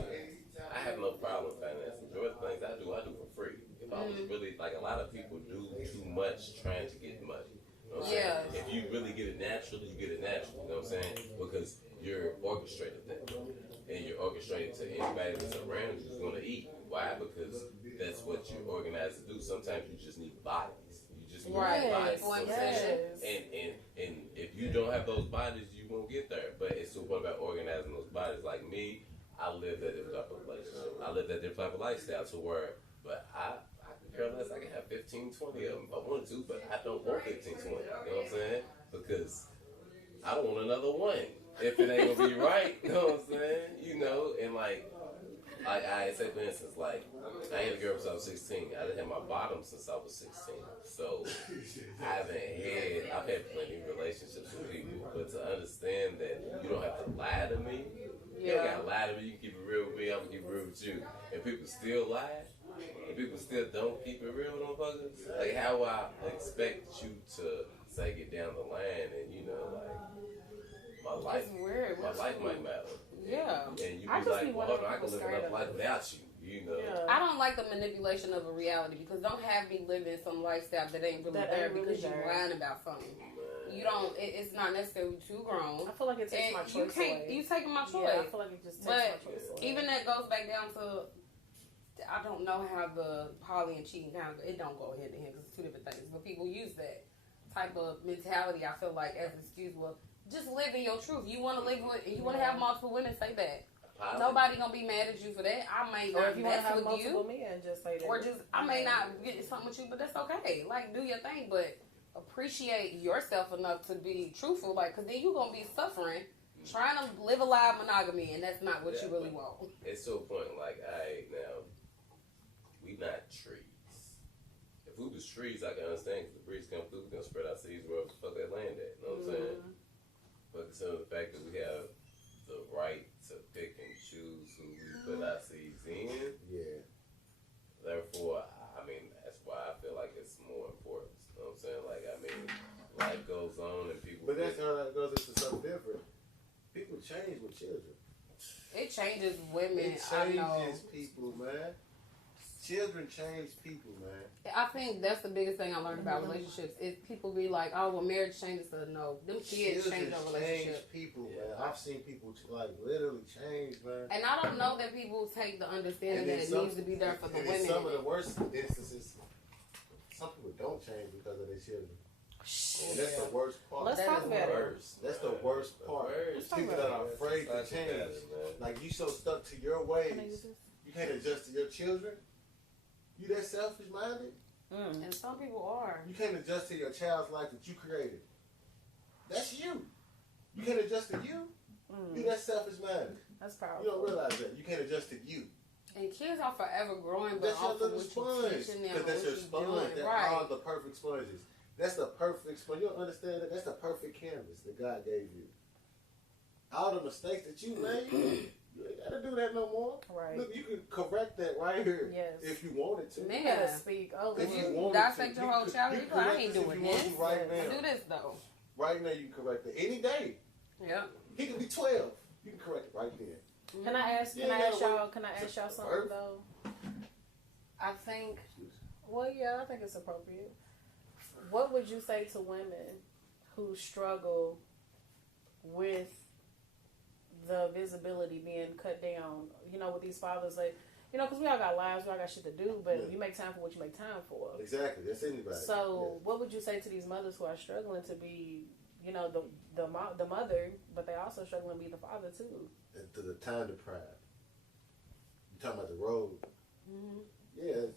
I have no problem with finances. The things I do for free. If much trying to get much. You know what I'm Yeah. saying? If you really get it naturally, you get it naturally. You know what I'm saying? Because you're orchestrated that. And you're orchestrated to anybody that's around you is going to eat. Why? Because that's what you're organized to do. Sometimes you just need bodies. You just need bodies. You know what I'm saying? And if you don't have those bodies, you won't get there. But it's the point about organizing those bodies. Like me, I lived that different type of relationship. I lived that different type of lifestyle to where, but I could care less. I can have 15, 20 of them if I wanted to, but I don't want 15, 20. You know what I'm saying? Because I don't want another one if it ain't gonna be right. You know what I'm saying? You know, and like I say, for instance, like I had a girl since I was 16. I didn't have my bottom since I was 16. So I've had plenty of relationships with people, but to understand that you don't have to lie to me. You don't gotta lie to me. You can keep it real with me. I'm gonna keep it real with you. And people still lie. And people still don't keep it real with motherfuckers. Like how I expect you to say get down the line and you know like my life might matter. Yeah. And you be like, well, hold on, I can live another life without you. You know. Yeah. I don't like the manipulation of a reality because don't have me living some lifestyle that ain't really there because you're lying about something. You don't. It's not necessarily too grown. I feel like it takes my choice away. You taking my choice. Yeah, I feel like it just takes my choice away. Even that goes back down to. I don't know how the poly and cheating kind of it don't go hand in hand because it's two different things. But people use that type of mentality. I feel like as an excuse. Well, just live in your truth. You want to live with. You want to have multiple women. Say that. Nobody gonna be mad at you for that. I may not mess with you, men, just say that. or just I may not get something with you, but that's okay. Like do your thing, but appreciate yourself enough to be truthful. Like, cause then you gonna be suffering trying to live a lie of monogamy, and that's not what you really want. It's to a point like now we not trees. If we was trees, I can understand because the breeze come through, we gonna spread our seeds wherever the fuck that land at. You know what I'm saying? But consider the fact that we have the right to pick and choose who we put our seeds in. Yeah. Therefore, I mean, that's why I feel like it's more important. You know what I'm saying? Like, I mean, life goes on and people. But that's how that goes into something different. People change with children. It changes women. It changes people, man. Children change people, man. I think that's the biggest thing I learned about relationships. Is people be like, "Oh, well, marriage changes." So no, them kids change their relationship. Change people, man. I've seen people like literally change, man. And I don't know that people take the understanding that it needs to be there for the women. Some of the worst instances, some people don't change because of their children. And that's the worst part. Let's talk about it. That's the worst part. People that are afraid to change. Like you so stuck to your ways, you can't adjust to your children. You that selfish minded? And some people are. You can't adjust to your child's life that you created. That's you. You can't adjust to you. You that selfish minded. That's powerful. You don't realize that. You can't adjust to you. And kids are forever growing, but That's your also little what sponge. you teaching them. Because that's your sponge. They're right. all the perfect sponges. That's the perfect sponge. You don't understand that? That's the perfect canvas that God gave you. All the mistakes that you made, you ain't gotta do that no more. Right. Look, you can correct that right here. Yes. If you wanted to. Man. You gotta speak. Oh, If you wanted dissect to, your whole child. You I ain't doing this. Right now. Do this though. Right now, you can correct it. Any day. Yeah. He can be 12. You can correct it right then. Can I ask? Can I ask y'all something though? I think. Well, yeah, I think it's appropriate. What would you say to women who struggle with the visibility being cut down? You know, with these fathers, like, you know, because we all got lives, we all got shit to do, but you make time for what you make time for. Exactly. That's anybody. So, what would you say to these mothers who are struggling to be, you know, the mother, but they also struggling to be the father too? And to the time deprived. You talking about the road? Mm-hmm. Yeah.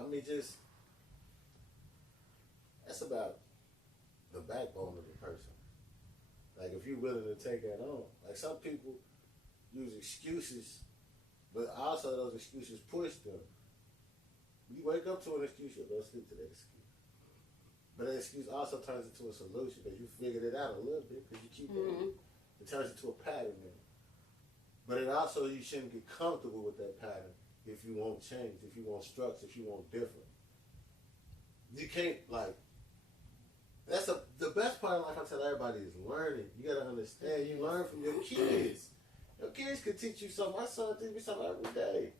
I mean, just that's about the backbone of the person. Like, if you're willing to take that on. Like, some people use excuses, but also those excuses push them. You wake up to an excuse, you'll go sleep to that excuse. But that excuse also turns into a solution because you figured it out a little bit because you keep it. It turns into a pattern then. But it also, you shouldn't get comfortable with that pattern if you want change, if you want structure, if you want different. You can't, like, that's the best part of life I tell everybody is learning. You got to understand. You learn from your kids. Your kids can teach you something. My son teach me something every day.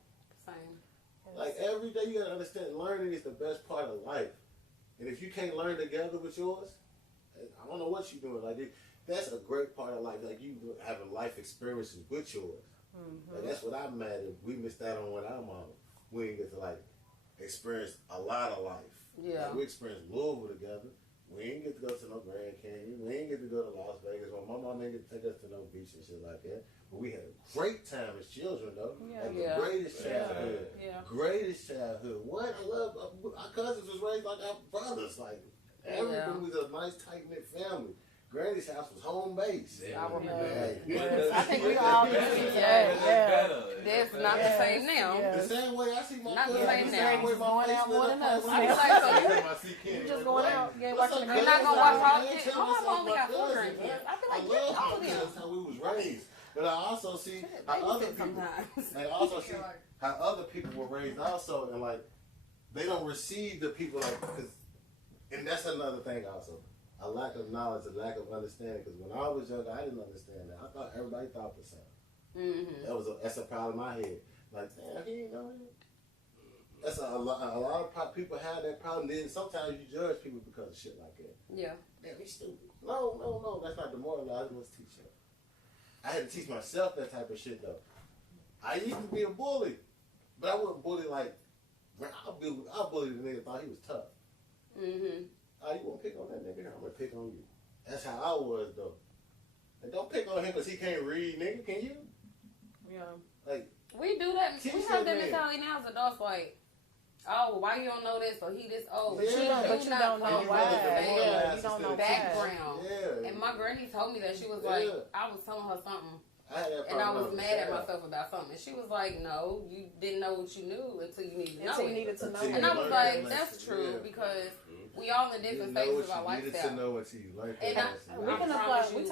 Same. Like, every day you got to understand learning is the best part of life. And if you can't learn together with yours, I don't know what you're doing. Like that's a great part of life. Like you having life experiences with yours. Like that's what I'm mad at. We missed out on when our mom. We didn't get to like experience a lot of life. Yeah. Like, we experienced Louisville together. We didn't get to go to no Grand Canyon. We didn't get to go to Las Vegas. My mom didn't get to take us to no beach and shit like that. But we had a great time as children, though. Yeah. Like Yeah. the greatest childhood. Yeah. Greatest childhood. What I love, our cousins was raised like our brothers. Like everybody was a nice tight knit family. Granny's house was home base. I remember that. Yes. I think we all do. Yeah. That's not the same now. Yeah. The same way I see my Not the cousin, same the now. same way my Going face out lit more up than when us. I I see feel my see Kenny. You just going out, you ain't watching the You're not gonna watch all kids. kids. Oh, I only got 4 grandkids. I feel like I love all of my them. That's how we was raised. But I also see how Babysit other people, sometimes. and I also see how other people were raised also, and like they don't receive the people like because, and that's another thing also. A lack of knowledge, a lack of understanding. Because when I was younger, I didn't understand that. I thought everybody thought the same. Mm-hmm. That's a problem in my head. Like, damn, he ain't know that. That's a lot of people have that problem. Then sometimes you judge people because of shit like that. Yeah. Damn, he's stupid. No. That's not demoralizing. Let's teach him. I had to teach myself that type of shit though. I used to be a bully, but I wasn't bully like. I bullied the nigga that thought he was tough. Mm-hmm. Oh, you want to pick on that nigga? I'm going to pick on you. That's how I was, though. And don't pick on him because he can't read, nigga. Can you? Yeah. Like, We do that. Teach We that have that man. mentality now as adults, like, oh, well, why you don't know this or he this old? Yeah. But you don't know And why. you rather Yeah, you demoralize don't know instead of why. Background. Yeah. And my granny told me that she was like, Yeah. I was telling her something. I had that And I problem was with mad at Sarah. myself about something. And she was like, no, you didn't know what you knew until you needed to know Until you it. needed to know. Until And I was learned like, that that's lesson, true yeah. because we all in You different didn't know phases of our what you needed to lifestyle. know until you learned And that lesson. We can I apply. promise We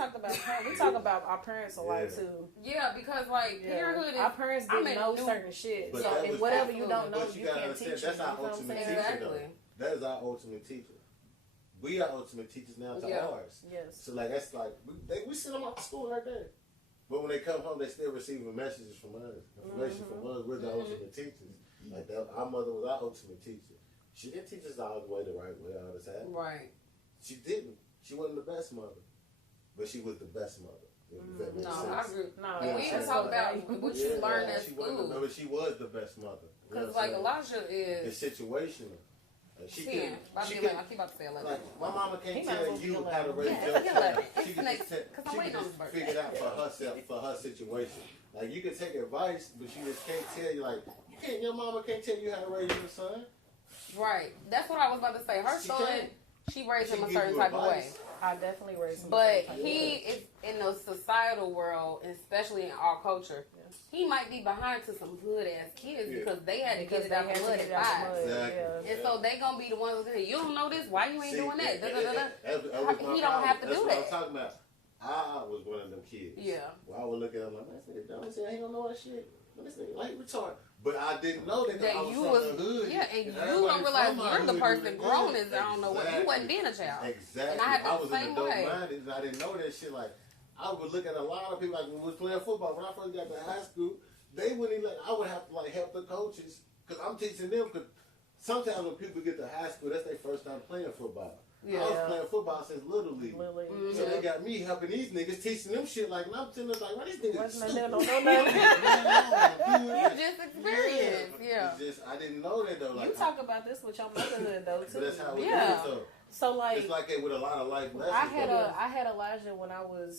you. talk about our parents a lot Yeah. too. Yeah, because like Yeah. parenthood is Our parents I'm didn't in know new- certain shit. But So that and was- whatever you don't know, But you gotta can't teach understand, it. that's our You know what I'm ultimate saying? teacher, Exactly. though. That is our ultimate teacher. We are ultimate teachers now to Yeah. ours. Yes. So like that's like we send them out to school right there. But when they come home, they still receiving messages from us, information from us. We're the ultimate teachers. Like that, our mother was our ultimate teacher. She didn't teach us all the way the right way all the time. right. She didn't. She wasn't the best mother, but she was the best mother. If that makes No, sense. I agree. No, And we yeah, even yeah. talk about what you learned at she wasn't the- school. but she was the best mother. You know Because what like I'm Elijah saying? is It's situational. Like, she 10. could, I she keep could, about to say 11. like my mama He can't might as tell well be you how to 11. raise Yeah, your it's child. 11. It's She the can next- just 'cause I'm she waiting can on just his figure it out for herself, for her situation. Like you can take advice, but she just can't tell you. Like you can't. Your mama can't tell you how to raise your son. Right. That's what I was about to say. Her She son, can't. she raised She him a give certain you type of way. advice. I definitely raised him. But he is in the societal world, especially in our culture. Yeah. He might be behind to some hood ass kids Yeah. because they had to because get it out the mud at 5. Exactly. And so they gonna be the ones that say, you don't know this, why you ain't See, doing that? Da, da, da, da. that was my He don't have to That's do what that. I'm talking about. I was one of them kids. Yeah. Well, I would look at him like, man, this nigga dumb. He said, he don't know that shit. This nigga like retarded. But I didn't know that, That I was you from was, the hood. yeah, and you everybody don't realize from my you're the hood person knew grown that. as I don't know what. You wasn't being a child. Exactly. And I had the was same an adult way. minded and I didn't know that shit. Like, I would look at a lot of people, like when we was playing football, when I first got to high school, they wouldn't even, I would have to like help the coaches because I'm teaching them because sometimes when people get to high school, that's their first time playing football. Yeah. I was playing football since Little League. Lily. So they got me helping these niggas, teaching them shit like, and I'm telling them like, why these niggas Wasn't stupid? no nothing. You just experienced, yeah. It's just, I didn't know that though. Like, You talk about this with your motherhood though too. but that's how it Yeah. is though. So like, It's like it with a lot of life lessons. I had Elijah when I was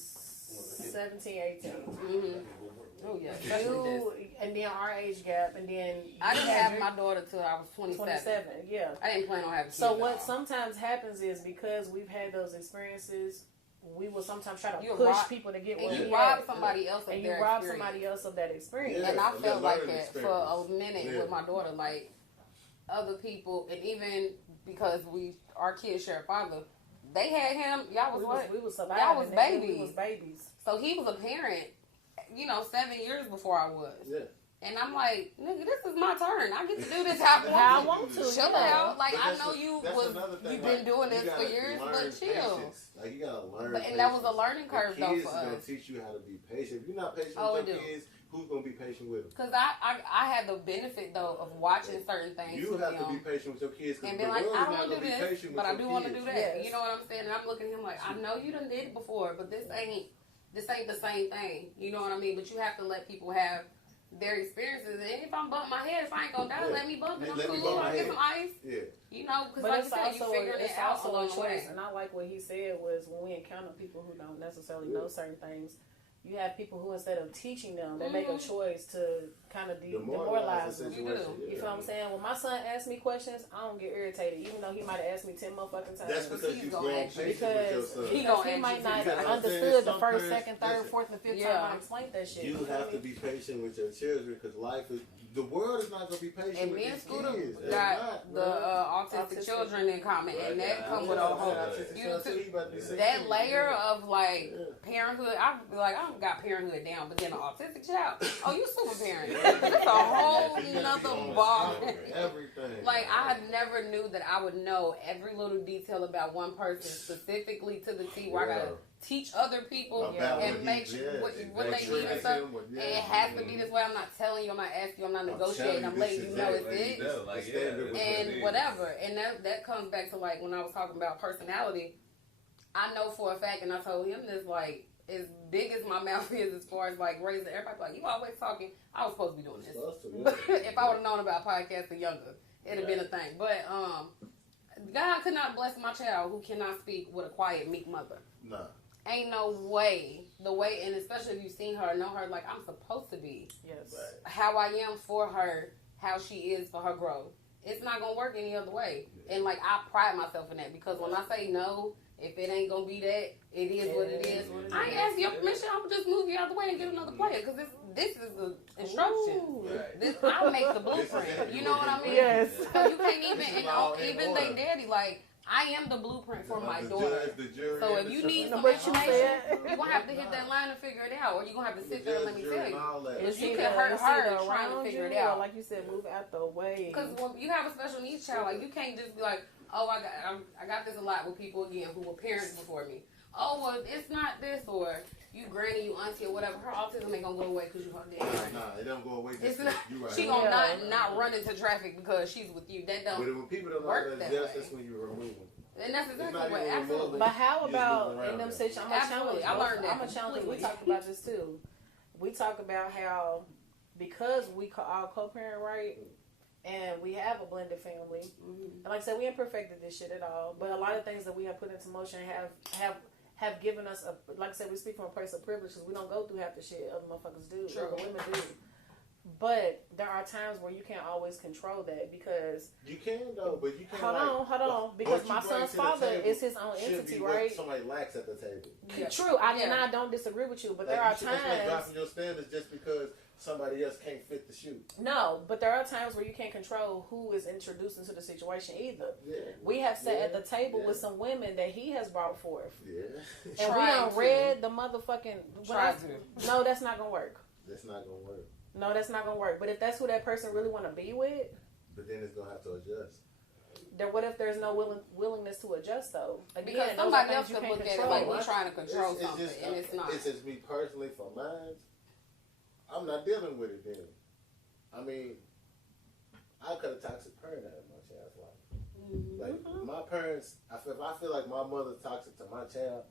17, 18. Oh yeah. especially this. You and then our age gap, and then I didn't have my daughter till I was 27. 27. Yeah. I didn't plan on having So kids what at all. sometimes happens is because we've had those experiences, we will sometimes try to You push rob- people to get and what you we rob had. somebody else of And you their rob experience. somebody else of that experience. Yeah. And I and felt the like learning that for a experience. minute Yeah. with my daughter. Like other people, and even because our kids share a father, they had him. Y'all was what? We was surviving. Y'all was nigga. babies. We was babies. So he was a parent, 7 years before I was. Yeah. And I'm like, nigga, this is my turn. I get to do this how How I I want want to. to. Chill yeah. out. Like But I that's know another thing, you've been like, doing you this for gotta years, learn but chill. patience. Like you gotta learn. But- and that was a patience. learning curve, the though, kids for is gonna us. teach you how to be patient. If you're not patient Oh, with it your do. kids, who's gonna be patient with them? Because I had the benefit though of watching certain things. You have to be patient with your kids and be like, I don't want to do this, but I do want to do that. Yes. You know what I'm saying? And I'm looking at him like, I know you done did it before, but this ain't the same thing. You know what I mean? But you have to let people have their experiences. And if I'm bumping my head, if I ain't gonna die, let me bump it. I'm cool. I get some ice. Yeah. You know, because but like it's you said, you figuring it out along the way. And I like what he said was when we encounter people who don't necessarily know certain things, you have people who instead of teaching them, they make a choice to kind of demoralize them. You feel what I'm saying? When my son asks me questions, I don't get irritated, even though he might have asked me 10 motherfucking times. That's because you're going patient with your son. Because he might not understood the first, second, third, fourth, and fifth time I explained that shit. You have to be patient with your children because life is. The world is not going to be patient and with me and these kids. Scooter got the autistic children in common, and that comes with a whole that layer of like parenthood. I be like, I don't got parenthood down, but then an autistic child, oh, you super parent. It's a whole nother ball. Everything. Like I never knew that I would know every little detail about one person specifically to the T. Where I gotta teach other people and make sure what they need and stuff. And it has to be this way. I'm not telling you. I'm not asking you. I'm not negotiating. I'm letting you know it's it. And whatever. And that comes back to like when I was talking about personality. I know for a fact, and I told him this, like, as big as my mouth is as far as like raising everybody, like, you always talking. I was supposed to be doing this. If I would have known about podcasting younger, it'd have been a thing. But God could not bless my child who cannot speak with a quiet, meek mother. Nah. Ain't no way. The way, and especially if you've seen her, know her like I'm supposed to be. Yes. How I am for her, how she is for her growth. It's not going to work any other way. And like, I pride myself in that because when I say no, if it ain't going to be that, it is what it is. I ain't asking your permission. I'm going to just move you out of the way and get another player because this is the instruction. I'll make the blueprint. You know what I mean? Yes. So you can't even they daddy, like, I am the blueprint for my daughter. So if you need some information, you're going to have to hit that line and figure it out. Or you're going to have to sit there and let me tell you. Because you can hurt her trying to figure it out. Like you said, move out the way. Because when you have a special needs child, like you can't just be like, oh, I got this a lot with people, again, who were parents before me. Oh, well, it's not this, or you granny, you auntie, or whatever. Her autism ain't gonna go away because you her dad. Nah, it don't go away. She gonna not run into traffic because she's with you. That don't. But when people don't know that's when you remove them. And that's exactly what. Absolutely. But how about in them situations? I learned that. I'm a challenge. We talked about this too. We talk about how because we all co-parent, right? And we have a blended family. Mm-hmm. And like I said, we ain't perfected this shit at all. But a lot of things that we have put into motion have given us like I said, we speak from a place of privilege because we don't go through half the shit other motherfuckers do. True. Or the women do. But there are times where you can't always control that because you can though, but you can't. Hold on, because my son's father is his own entity, right? Somebody lacks at the table. Yeah. True, and I don't disagree with you, but there are times like dropping your standards just because somebody else can't fit the shoe. No, but there are times where you can't control who is introduced into the situation either. Yeah. We have sat at the table with some women that he has brought forth. Yeah. And we done read the motherfucking. No, that's not gonna work. That's not gonna work. No, that's not gonna work. But if that's who that person really want to be with, but then it's gonna have to adjust. What if there's no willingness to adjust though? Again, because somebody else could look at it like we're trying to control something, and it's not. It's just me personally for mine. I'm not dealing with it then. I mean, I cut a toxic parent out of my child's life. Mm-hmm. Like my parents, if I feel like my mother's toxic to my child,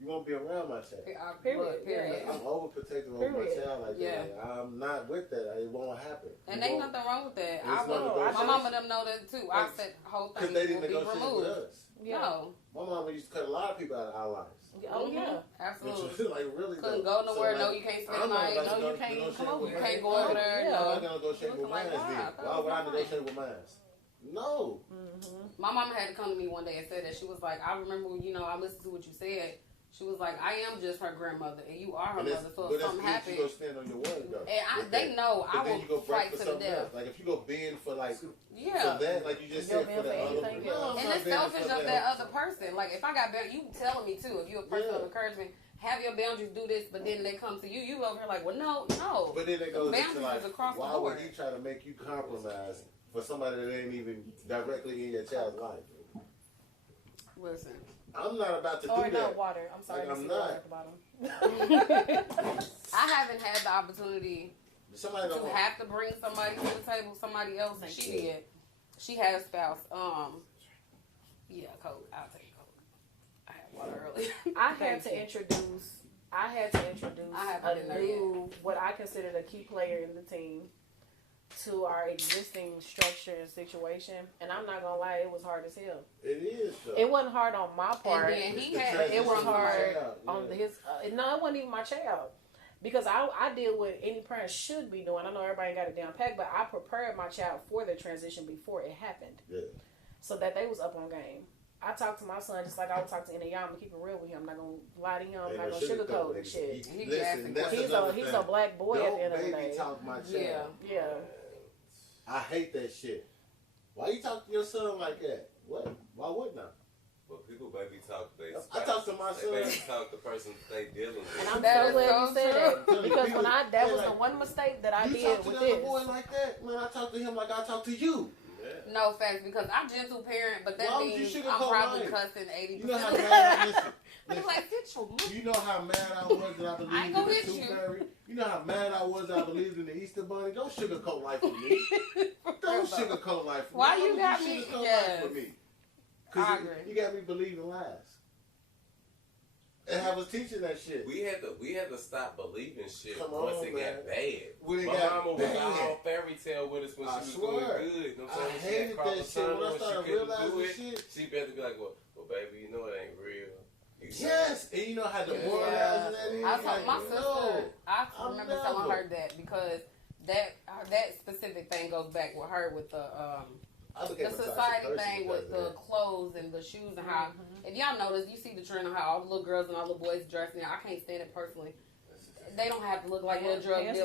you won't be around my child. Period. I'm overprotective over my child like that. Like, I'm not with that. It won't happen. And ain't nothing wrong with that. My mama them know that too. I said the whole thing they didn't will be removed. With us. Yeah. No. My mama used to cut a lot of people out of our lives. Oh yeah, absolutely. Like really, couldn't go nowhere. No, you can't spend the night. No, you can't come over. You can't go over there. No, I'm gonna negotiate with mine. Why would I negotiate with mine? No. Mm-hmm. My mama had to come to me one day and said that she was like, I remember, I listened to what you said. She was like, I am just her grandmother, and you are her mother. So if something happens, you go stand on your word, though. And they know I will fight to the death. Like if you go bend for for that, like you just said for the other. And it's selfish of that other person. Like if I got boundaries, you telling me too. If you're a person of encouragement, have your boundaries, do this, but then they come to you. You over here like, well, no. But then they go boundaries across the board. Why would he try to make you compromise for somebody that ain't even directly in your child's life? Listen, I'm not about to do that. No water. I'm sorry. I'm not. I haven't had the opportunity Somebody to don't want. have to bring somebody to the table, somebody else, and she did. She had a spouse. Yeah, Coke. I'll take Coke. I had water earlier. I had to introduce a new, what I considered a key player in the team to our existing structure and situation. And I'm not gonna lie, it was hard as hell. It is. Though. It wasn't hard on my part. And then It was hard yeah. on his. No, it wasn't even my child. Because I did what any parent should be doing. I know everybody got it down packed, but I prepared my child for the transition before it happened. Yeah. So that they was up on game. I talked to my son just like I would talk to any of y'all. I'm keep it real with him. I'm not gonna lie to him. I'm not gonna sugarcoat and shit. He's a black boy at the end of the day. Talk my child. Yeah. I hate that shit. Why you talk to your son like that? What? Why wouldn't I? Well, people baby talk. I talk to my son. They baby talk the person they dealing with. And I'm so glad you said that because People, that was the one mistake that I did with this. You talk to the this. boy like that, man. I talk to him like I talk to you. Yeah. No facts, because I'm gentle parent, but that Why would means you I'm sugarcoat probably life? cussing 80%. You know how mad I'm like, get your mouth. you know how mad I was that I believed I ain't in gonna the hit Tooth you. Fairy? You know how mad I was that I believed in the Easter Bunny? Don't sugarcoat life for me. Don't sugarcoat life for me. Why you would got me? sugarcoat Yes. life for me? I Because agree. you got me believing lies. And I was teaching that shit. We had to stop believing shit Come once on, it man. got bad. When it My got mama bad. was all fairy tale with us when I she was swear. doing good. You know what I'm I saying? She hated had that shit. When I carpal tunnel, started she couldn't realizing do it. shit. She better be like, well, baby, you know it ain't real. You know? Yes, and you know how the Yeah. moralizing that is. I told my Like, sister, no, I I'm remember never. telling her that because that specific thing goes back with her with the I look the at the society toxic thing person with because the of that. clothes and the shoes and how if y'all notice, you see the trend of how all the little girls and all the boys dress now. I can't stand it personally. They don't have to look like little drug dealers.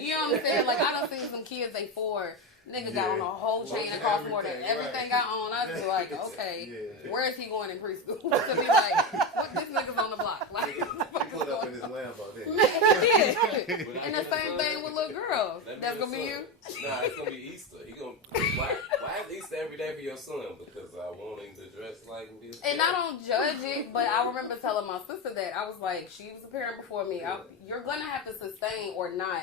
You know what I'm saying? Like I done seen some kids they 4. Nigga got on a whole chain that cost more than everything got on. I just be like, okay, where is he going in preschool? To be like, what this nigga's on the block? Like, what the fuck He is put up going in his on? Lambo there. And the same thing with little girls. That's gonna be you. Nah, it's gonna be Easter. Why is Easter every day for your son? Because I want him to dress like me. And I don't judge it, but I remember telling my sister that I was like, she was a parent before me. You're gonna have to sustain or not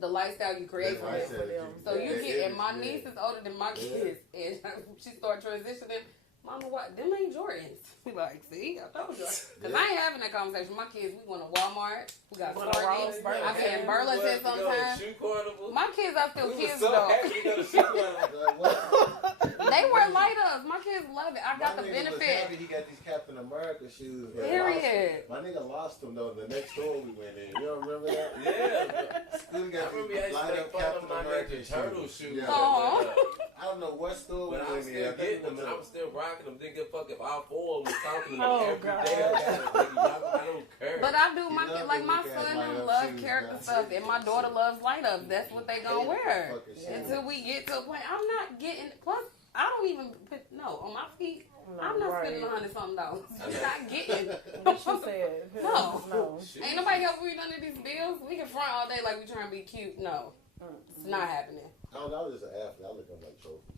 the lifestyle you create for them. So you get, and my niece is older than my kids, and she started transitioning. Mama, what? Them ain't Jordans. We like, see, I told you. Because I ain't having that conversation. My kids, we going to Walmart. We got Sparky. I'm saying Burlington sometimes. Shoe carnival. My kids are still We kids was so though. happy to go to shoe carnival. Like, what? They wear light ups. My kids love it. I got My the nigga was happy benefit. he got these Captain America shoes. but Period. My nigga lost them though. The next store we went in. You don't remember that? Yeah. Still I got remember these I light used up to make fun Captain of my America Ninja Turtle shoes. Yeah. Aw. I don't know what store But I we was went in. still I think getting it them, was and I was still rocking them. Didn't give a fuck if all 4 of them was talking to me Oh, every God. day. I don't care. But I do You my love like them my big-ass son light-up them love shoes, character man. stuff, and my daughter loves light ups. That's what they gonna wear Fucking shit. until we get to a point. I'm not getting. Plus, I don't even put on my feet. I'm not spending $100-something. I'm not getting. What you said? No. Ain't nobody helping me none of these bills. We can front all day like we trying to be cute. No, it's not happening. I don't know. I was just an athlete. I look at them like trophies.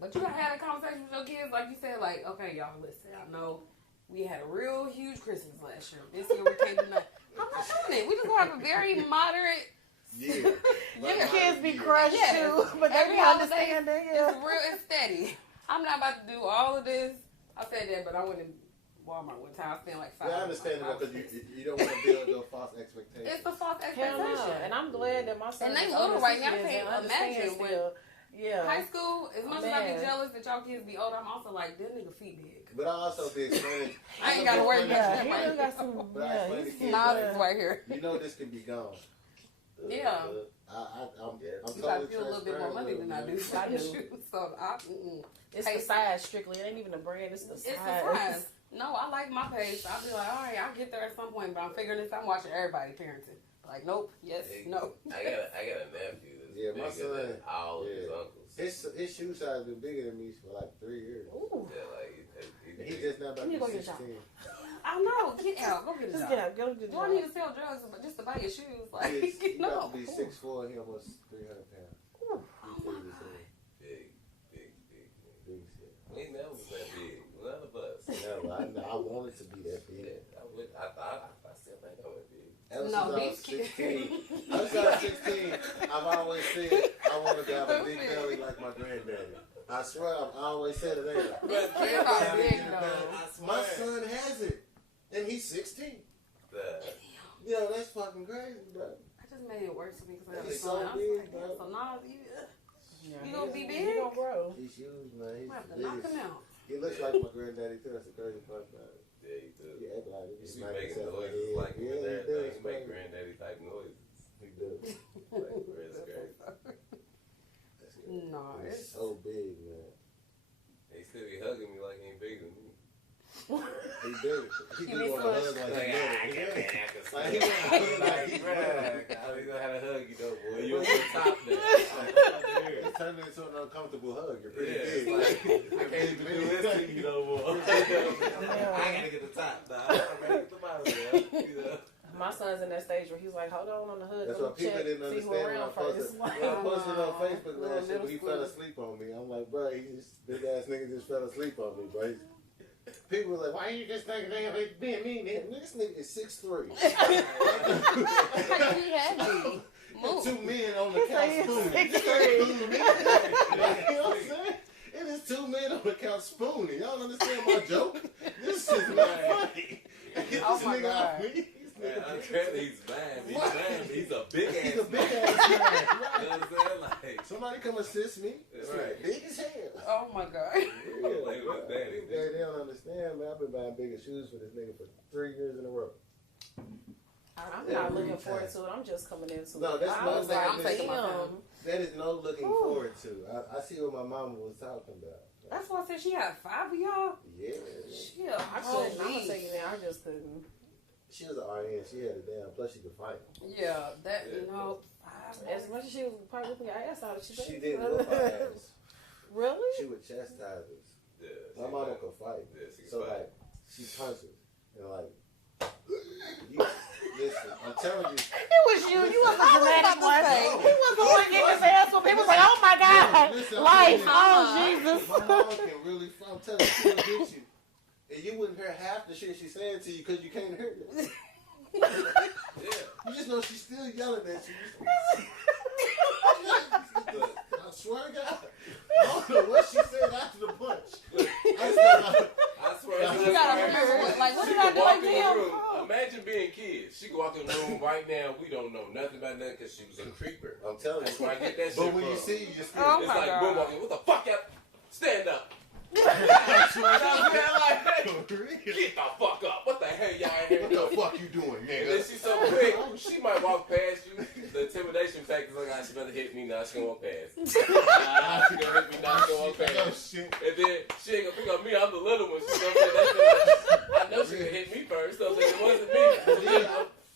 But you gotta have a conversation with your kids, like you said, like, okay, y'all, listen, I know we had a real huge Christmas last year. This year we can't do nothing. I'm not doing it. We just gonna have a very moderate. Yeah. Your kids be crushed Yes. too, but they Every be holiday, understanding. It's real and steady. I'm not about to do all of this. I said that, but I went to Walmart one time. I spent like $5. Yeah, I understand that because you don't want to build no false expectations. It's a false Hell expectation. no. And I'm glad that my son And they is little older right now. I than he is can't and understands imagine when still. Yeah. high school, as much as I Man. be jealous that y'all kids be older, I'm also like, this nigga feet big. But I also be explaining. I ain't gotta worry about Yeah, that he right done got some. But I Yeah, explain to he's kids, Nods right here. You know this can be gone. Yeah. I'm You totally gotta feel a little bit more transparent money with than them, I do. man. I do. So It's the size strictly. It ain't even the brand. It's the size. it's the size. No, I like my pace. I'll be like, all right, I'll get there at some point, but I'm figuring this. I'm watching everybody parenting. Like, nope, yes, no. I got a nephew that's Yeah, my bigger than son. all of his Yeah. uncles. His shoe size been bigger than me for like 3 years. Ooh. Yeah, like He just now about Let me to go be get a job. 16. I know. Get out. Go get a Just job. get out. Go get Do I need to sell drugs just to buy your shoes? Like, He no. about to be 6'4", and he almost 300 pounds. Ooh. big. Big shit. We never was that big. None of us. No, I wanted to be that Yeah, big. I still think I'm that big. Ever No, since I was these kids. 16. Ever since I was got a big belly like my granddaddy. I swear, I've always said it. Ain't I? But Granddaddy, big though. My son has it, and he's 16. Yeah, that's fucking crazy, bro. I just made it worse for me because I got a He's son. so I was big, like, bro. so now you gonna be He big? gonna grow. He's huge, man. I'm He's gonna have the to knock biggest. him out. He looks like my granddaddy too. That's the crazy part about it. Yeah, you do. Yeah, like You he's be like making himself noises like him yeah, and he everything. does, You make man. granddaddy type noises. He does. Like, where it's crazy. That's good. No, He's it's so big, man. He still be hugging me like he ain't bigger than me. He big. He He do be want to so- hug like Like, he I big. can't Yeah. have to Like he say. want to hug like he's Bruh, big. I don't know how to hug you though, boy. You on the top now. It's turning into an uncomfortable hug. You're pretty Yeah, big. it's like, I can't even do this to you no more. I gotta get the top now. I'm ready to get the bottom now. You know? My son's in that stage where he's like, hold on the hood. That's let why me people check, didn't see who understand when I around posted, first. when I posted on Facebook Little last year when he middle fell school. asleep on me. I'm like, bro, this big ass nigga just fell asleep on me, bro. People were like, why you just thinking they being mean? This nigga is 6'3". he heavy. Move. Two men on the couch spooning. You know what I'm saying? It is two men on the couch spooning. Y'all understand my joke? This is not funny. Get this Oh my nigga God. off me. This Man, nigga- apparently he's mad. He's mad. He's a big ass He's a big man. ass man. You know what I'm saying? Like, Somebody come assist me. It's Right. like big as hell. Oh my god. Yeah, Like, what's that? they don't understand, man. I've been buying bigger shoes for this nigga for 3 years in a row. I'm not Every looking forward time. to it. I'm just coming into No, it. that's I no was like, I'm taking my damn. time. That is no looking Ooh. forward to. I see what my mama was talking about. That's why I said she had 5 of y'all. Yeah. Shit, I I couldn't. couldn't. I'm gonna tell you now. I just couldn't. She was an RN. She had it down. Plus, she could fight. Yeah, that you know. 5 As much as she was probably whipping your ass out, she She didn't whip her ass. Really? She would chastise us. yeah, My mama could fight. Yeah, she can So, fight. like, she punches. And, like, you, listen, I'm telling you. It was you. You was the dramatic one. He was the one getting his ass whooped. He was like, oh my God. Listen, Life. I'm Oh, Jesus. My mama can really, I'm telling you, she will get you. And you wouldn't hear half the shit she's saying to you because you can't hear it. Yeah. You just know she's still yelling at you. I swear to God, I don't know what she said after the punch. I swear. You gotta remember what, like, what did I do Walk in the again? room. Imagine being kids. She could walk in the room right now. We don't know nothing about that because she was a creeper. I'm telling That's you. where I get that shit But when from. you see, you just Oh, It's my like God. boom walking. What the fuck? Stand up. what Get the fuck up. What the hell y'all in here doing? the fuck you doing, And then nigga? she's so quick, she might walk past you. The intimidation factor is like, ah, she better hit me now. She gonna walk past. Ah, she gonna hit me now. She gonna walk Oh past. shit. And then she ain't gonna pick up me. I'm the little one. She gonna say that. I know she can hit me first. So it wasn't me.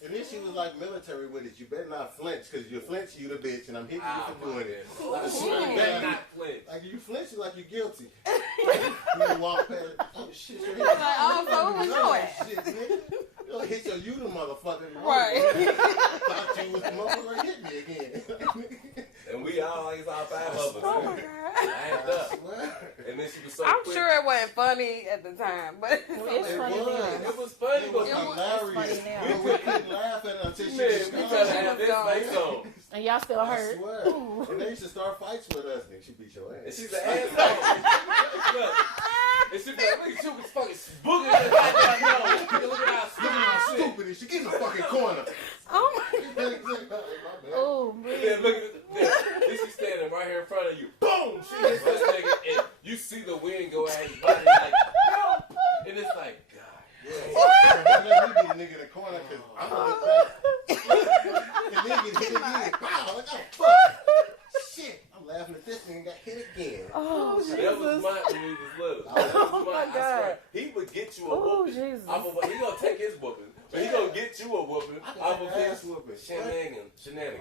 And then she was like military with it. You better not flinch, because you flinch, you the bitch, and I'm hitting you for doing it. Like, She better not flinch. like you flinch, you like you're guilty. You walk past, oh shit, you're hitting oh, so who was your ass? shit, nigga. You'll hit your you the motherfucker. Right. Thought you was the motherfucker hit me again. And we all like, it's all 5 of us. Oh my god. I ain't I up. swear. And then she was so I'm quick. sure it wasn't funny at the time, but It's It funny was. now. It was funny, It but was hilarious. funny now. But we couldn't laugh at her until she man, was we gone. try to have this face on. And y'all still I hurt. swear. And they used to start fights with us. Nigga, she beat your And ass. she's an asshole. Look. And she be like, look at you, was fucking booging in the goddamn nose. Look at how Look at how stupid stupid is she. Get in the fucking corner. oh my Oh, And man. then look at this. She's standing right here in front of you. Boom! She hits this nigga, and you see the wind go at his body like, help! And it's like, God. Yeah. Don't let me be the nigga in the corner because I'm gonna look back. And then get hit again. Wow, like, oh fuck. Shit. I'm laughing at this nigga and got hit again. Oh, That was Jesus. mine when we was little. Oh, my I swear. God. He would get you a Oh, whooping. Jesus. He gonna take his whooping, but he gonna get you a whooping off of ass his whooping. shenanigans.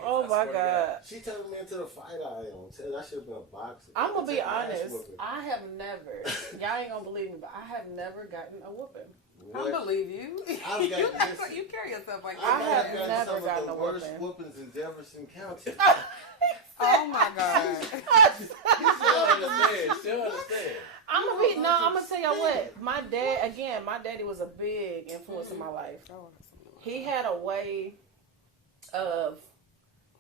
Oh, I my swear to God. She took me into the fight I am. Tell I should have been a boxer. I'm going to be Take my ass honest. whooping. I have never, y'all ain't going to believe me, but I have never gotten a whooping. I What? believe you. I've got you, this. you carry yourself like I that. have have gotten never some of gotten the a worst whooping. whoopings in Jefferson County. Oh my god. She'll understand. She'll understand. I'm gonna tell y'all what. My daddy was a big influence in my life. He had a way of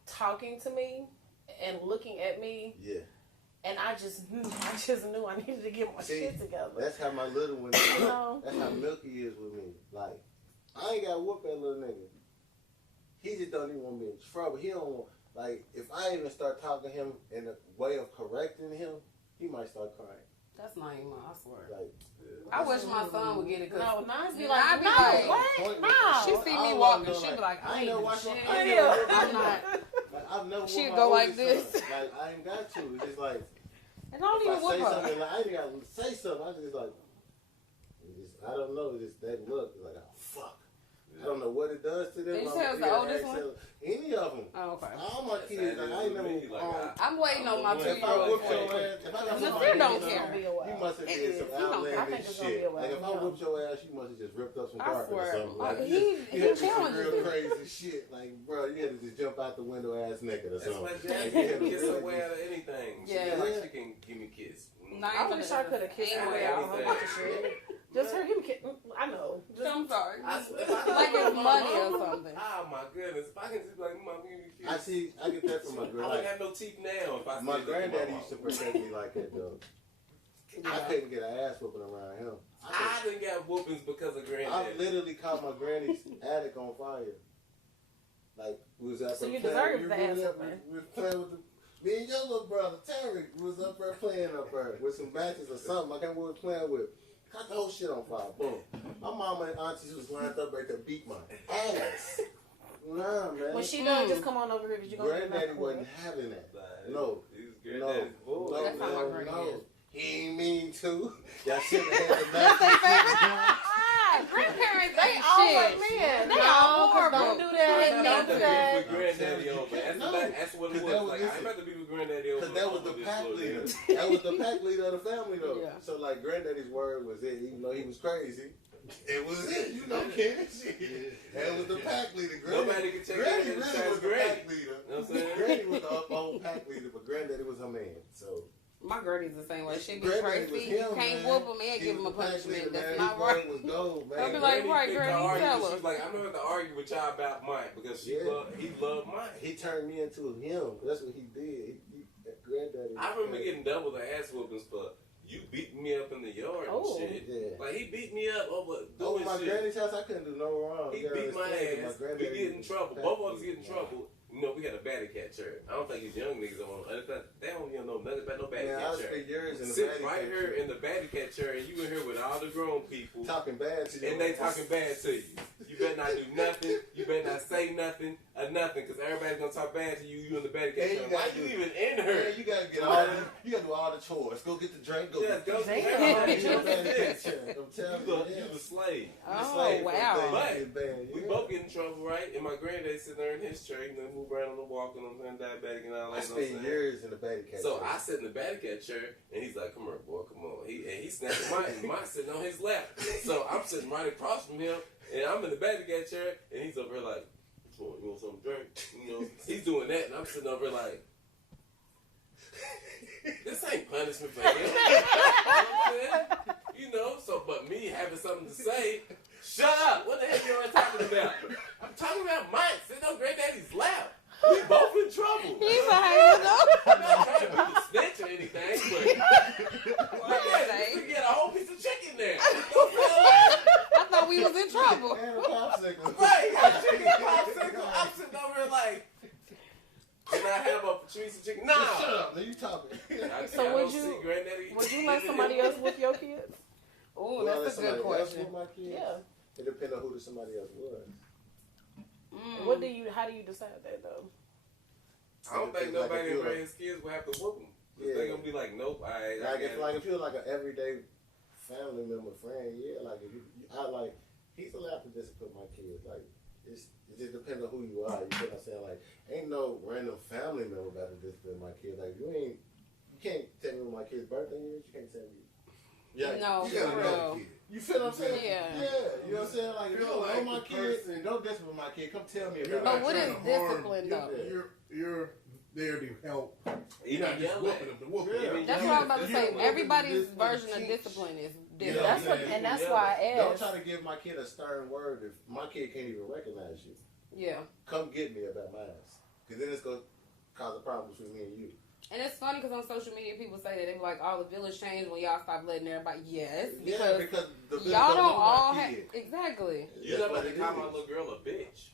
talking to me and looking at me. Yeah. And I just knew I needed to get my shit together. That's how my little one is. That's how Milky is with me. Like, I ain't got to whoop that little nigga. He just don't even want me in trouble. He don't want, like, if I even start talking to him in a way of correcting him, he might start crying. That's not even I swear. Like, I wish my son would get it. No, Nas be I like, be no, like, what? No. She see me walking, she be like, I ain't know why shit. I'm not. Like, I've never She'd whooped my go like oldest this. son. Like, I ain't got to. It's just like, And don't if even I whoop say her. something, like, I ain't got to say something. I just like, I don't know. It's that look. Like, oh, fuck. I don't know what it does to them. Did you say it was the oldest one? Any of them. Oh, okay. All my kids, like, I ain't never. I'm waiting on my If I 2-year-old. whooped your ass, if I got No, somebody don't else, care. you must have did some I think outlandish it's gonna be a shit. while. Like if I whooped your ass, you must have just ripped up some I carpet or swear. something. Like, He you had to do some challenges real it. crazy shit. Like, bro, you had to just jump out the window ass naked or That's something. why Like, Jack you had can to kiss really her way just- out of anything. She Yeah. feel like she can give me a kiss. I wish I could have kissed Ain't her way way out out. of a bunch of shit. Just heard him kiss. I know. Just, I'm sorry. If I Like it's money or something. Oh my goodness! If I can just be like, "Mom, give me a kiss." I see. I get that from my I don't granddad. have no teeth now. If I My said that to granddaddy mom. used to protect me like that though. I couldn't get an ass whooping around him. I didn't get whoopings because of I granddad. literally caught my granny's attic on fire. Like we was out So there you playing. deserve we the were ass up- whooping. We was playing with me and your little brother Terry was up there playing up there with some matches or something. I can't remember what we were playing with. Caught the whole shit on fire. Boom. My mama and aunties was lined up right there beat my ass. Nah, man. when she done, just come on over here because you're going to Granddaddy wasn't having that. No. He was No. granddaddy's boy. That's how my No. granny No. is. He ain't mean to. Y'all shouldn't have had the matches. Grandparents They ain't all shit. like men. They No, all 'cause horrible. don't Don't do I that. ain't Don't about do to that. beef with granddaddy over. That's what it Cause was. that was- Like I ain't about to be with granddaddy over. Because that was over the this pack little leader. nigga. That was the pack leader of the family, though. Yeah. So, like, granddaddy's word was it. Even though he was crazy, it was it. You know, Kenny. That was the pack leader. Nobody can take Granny that really was the Granny. pack leader. You know what I'm saying? Granny was the old pack leader, but granddaddy was her man. So, My granny's the same way. She be granddaddy crazy. was You him, can't man. whoop him and He give him a was the pack punishment. leader, That's man. not His right. word was gold, man. I'll be like, right, picked Granny, to you argue. tell She's us. like, I'm not going to argue with y'all about Mike because he loved Mike. He turned me into him. That's what he did. That granddaddy. I remember getting double the ass whoopings for you beating me up in the yard Oh, and shit. yeah. Like he beat me up over doing Over my shit. granny's house, I couldn't do no wrong. He You gotta beat my understand, ass. We granddaddy get in was trouble. pack Both of us leader, get in man. trouble. You know, we had a batty cat church. I don't think these young niggas don't understand. They don't even know nothing about no batty Man, I cat spent church. years in the Sit batty right cat here church. in the batty cat chair, and you in here with all the grown people, Talking bad to you. and they talking bad to you. You better not do nothing. You better not say nothing or nothing, because everybody's gonna talk bad to you. You in the batty cat And chair. you Why gotta you do- even in Man, her? you gotta get all the, you gotta do all the chores. Go get the drink. Go Yeah, get go. Damn. the You batty cat chair. I'm telling you, the yeah. slave. Oh, wow. But we both get in trouble, right? And my granddad sitting there in his chair, you know, move around on the walk, and I'm saying diabetic and all that. I spent years in the batty cat So chair. I sit in the batty cat chair, and he's like, "Come here, boy, come on." He snapping mine sitting on his lap. So I'm sitting right across from him, and I'm in the batty cat chair, and he's over here like, "Come on, you want something to drink?" You know, he's doing that, and I'm sitting over here like, "This ain't punishment for him." You know what I'm saying? You know, so but me having something to say, shut up! What the hell you always talking about? I'm talking about Mike sitting on granddaddy's lap. We both in trouble. He's a hater though. I'm not trying to be a snitch or anything, but we get a whole piece of chicken there. I thought we was in trouble. And a popsicle. Right, got chicken popsicle. I'm sitting over here like, can I have a piece of chicken? Shut Nah. up. Now you talking. So would you let somebody else with your kids? Oh, that's a good question. My kids? Yeah. It depends on who the somebody else was. How do you decide that though? I don't think nobody that raised kids will have to whoop them. Yeah. They're gonna be like, nope. If you're like an everyday family member, friend, yeah, like if he's allowed to discipline my kids. Like it just depends on who you are. You know what I'm saying? Like ain't no random family member about to discipline my kids. Like you can't tell me when my kid's birthday is. You can't tell me. Yeah, No, you gotta for know real. the kid. You feel what I'm saying? Yeah. You know what I'm saying? Like if you Feel don't like know my the kids person- and don't discipline my kid, come tell me You're about But it. what trying is to harm- discipline, though? You're there to help. You're You're not just whooping them to whoop them. Yeah. That's what I was about to say. Yeah. Everybody's Yeah. version of Yeah. discipline is Yeah. different. That's what, and that's why I Don't asked. try to give my kid a stern word if my kid can't even recognize you. Yeah. Come get me about mine. Because then it's going to cause a problem between me and you. And it's funny because on social media, people say that they be like, "Oh, the village changed when y'all stop letting everybody." Yes, Yeah, because the village y'all don't know my all have kid. exactly. You That's never what to it call my is. little girl a bitch.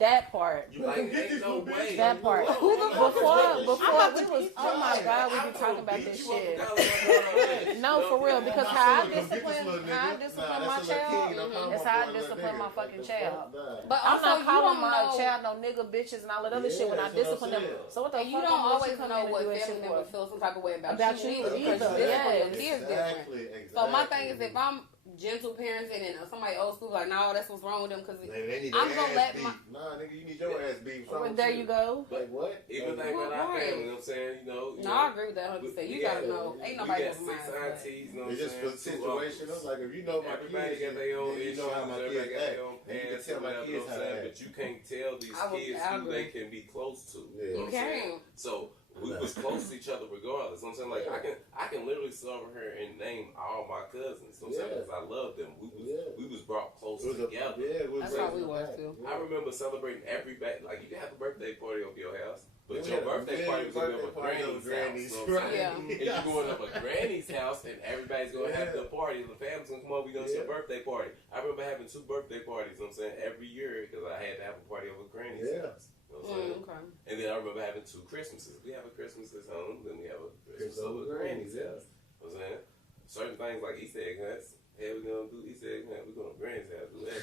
That part. You like, ain't no way. That part. Who the fuck Before is we that? was, oh my God, we I'm be talking gonna about beat this you up shit. for calling my girl a bitch. No, for real, because My how I son, come get this little discipline nigga. my That's a little child, kid, don't call it's my how I boy a little discipline my nigga. fucking What the child. fuck? Nah. But I'm also, not you calling don't my know, child no nigga, bitches, and all that other Yeah, shit when I that's what I'm discipline them. saying. So what the and you fuck? don't I'm always come know in and what do that family shit member for? feels some type of way about About you you either, because either, you discipline your yes. kids different. Exactly. So my thing is, if I'm gentle parenting and somebody old school like, no, that's what's wrong with them, because They need I'm their gonna ass let beat. my Nah, nigga, you need your ass beat. Well, there you go. Like what? Even Like, think about our Right. family, you know what I'm saying? You know, No, I agree with that 100%. You gotta know. Ain't nobody we got ever 6 mind. aunties, you know what I'm It's just saying? for 2 situational. uncles. Like if you know my Everybody kids, got their own then you issues, know how my everybody kids got act. their own And you can past, tell my whatever, kids you know what how I'm to saying? act. But you can't tell these I kids who agree. they can be close to. Yeah. You know what I'm saying? can't. So we was close to each other regardless. You know what I'm saying? Like I can literally sit over here and name all my cousins. You know what I'm saying? Yeah. Because I love them. Yeah. We was brought close It was together. That's how we was too. I remember celebrating every like you can have a birthday party over your house, but Yeah, your birthday party was gonna be birthday up at party Granny's over house. You know what I'm saying? Yeah. And you going up at Granny's house, and everybody's gonna have the party. The family's gonna come over. We gonna see a birthday party. I remember having 2 birthday parties. You know what I'm saying, every year because I had to have a party over at Granny's house. You know what I'm saying? Okay. And then I remember having 2 Christmases. We have a Christmas at home, then we have a Christmas over at Granny's house. You know what I'm saying? Certain things like Easter egg hunts. Hey, we're gonna do Easter egg hunt. We're going to Granny's house. Do that.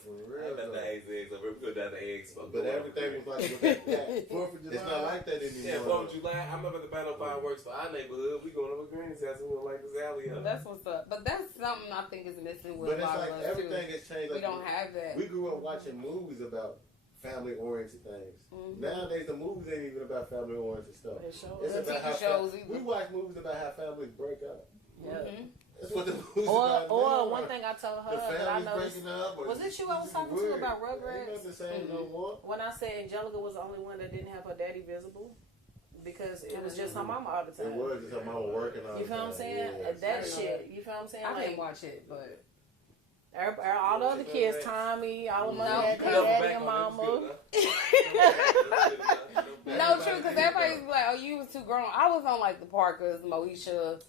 For real, I got the though. eggs over. We go down the eggs. But everything was like with that. 4th of July. It's not like that anymore. Yeah, 4th of July. I remember the battle fireworks for our neighborhood. We going over Granny's house. We gonna light this alley up. That's what's up. But that's something I think is missing with But a it's lot like of us everything too. has changed. We Like, don't have that. We grew up watching movies about family-oriented things. Mhm. Nowadays, the movies ain't even about family-oriented stuff. It shows. It's The about TV how shows either. we watch movies about how families break up. Yeah. Mhm. That's what the movies Or about. or one thing I told her the that I families noticed breaking up. Or was it you I was talking to weird. about Ain't Rugrats? nothing the same no more. When I said Angelica was the only one that didn't have her daddy visible because it was just her mama all the It time. was just her mama working on. You feel what I'm saying? Yeah. That I know shit. You feel what I'm saying? I Like, didn't watch it, but all the other kids, Tommy, all of them No, had their Double daddy back and on mama. it. no, true, because everybody's like, "Oh, you was too grown." I was on like the Parkers, Moesha,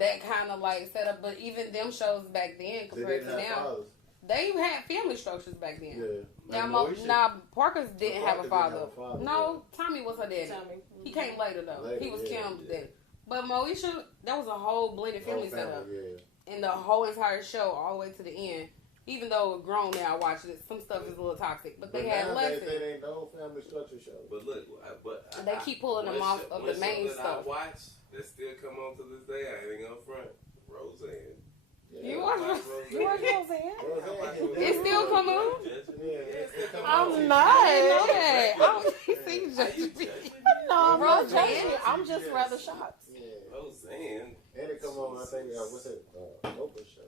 that kind of like setup. But even them shows back then They compared didn't to have now, fathers. they had family structures back then. Yeah. Now, Like Moesha, now Parkers didn't have a Parker didn't father. have a father, No, Tommy was her daddy. Tommy. He came later though. Later, He was yeah, Kim's yeah. daddy. But Moesha, that was a whole blended family whole setup. Yeah. And the whole entire show, all the way to the end. Even though we're grown now watching it, some stuff is a little toxic. But they had nowadays, lessons. they ain't no family structure show. But look, but They keep pulling them off of the main that stuff. I watch that still come on to this day. I ain't gonna front. Roseanne. Yeah. You watch Roseanne? You watch Roseanne? Roseanne. It still come on? Yeah, it still come I'm on. not. I didn't know that. I don't see Are you judging me. judging me? No, I'm not Roseanne? judging you. I'm just rather shocked. Yeah. Roseanne. And it come on, I think, what's it? Oprah show.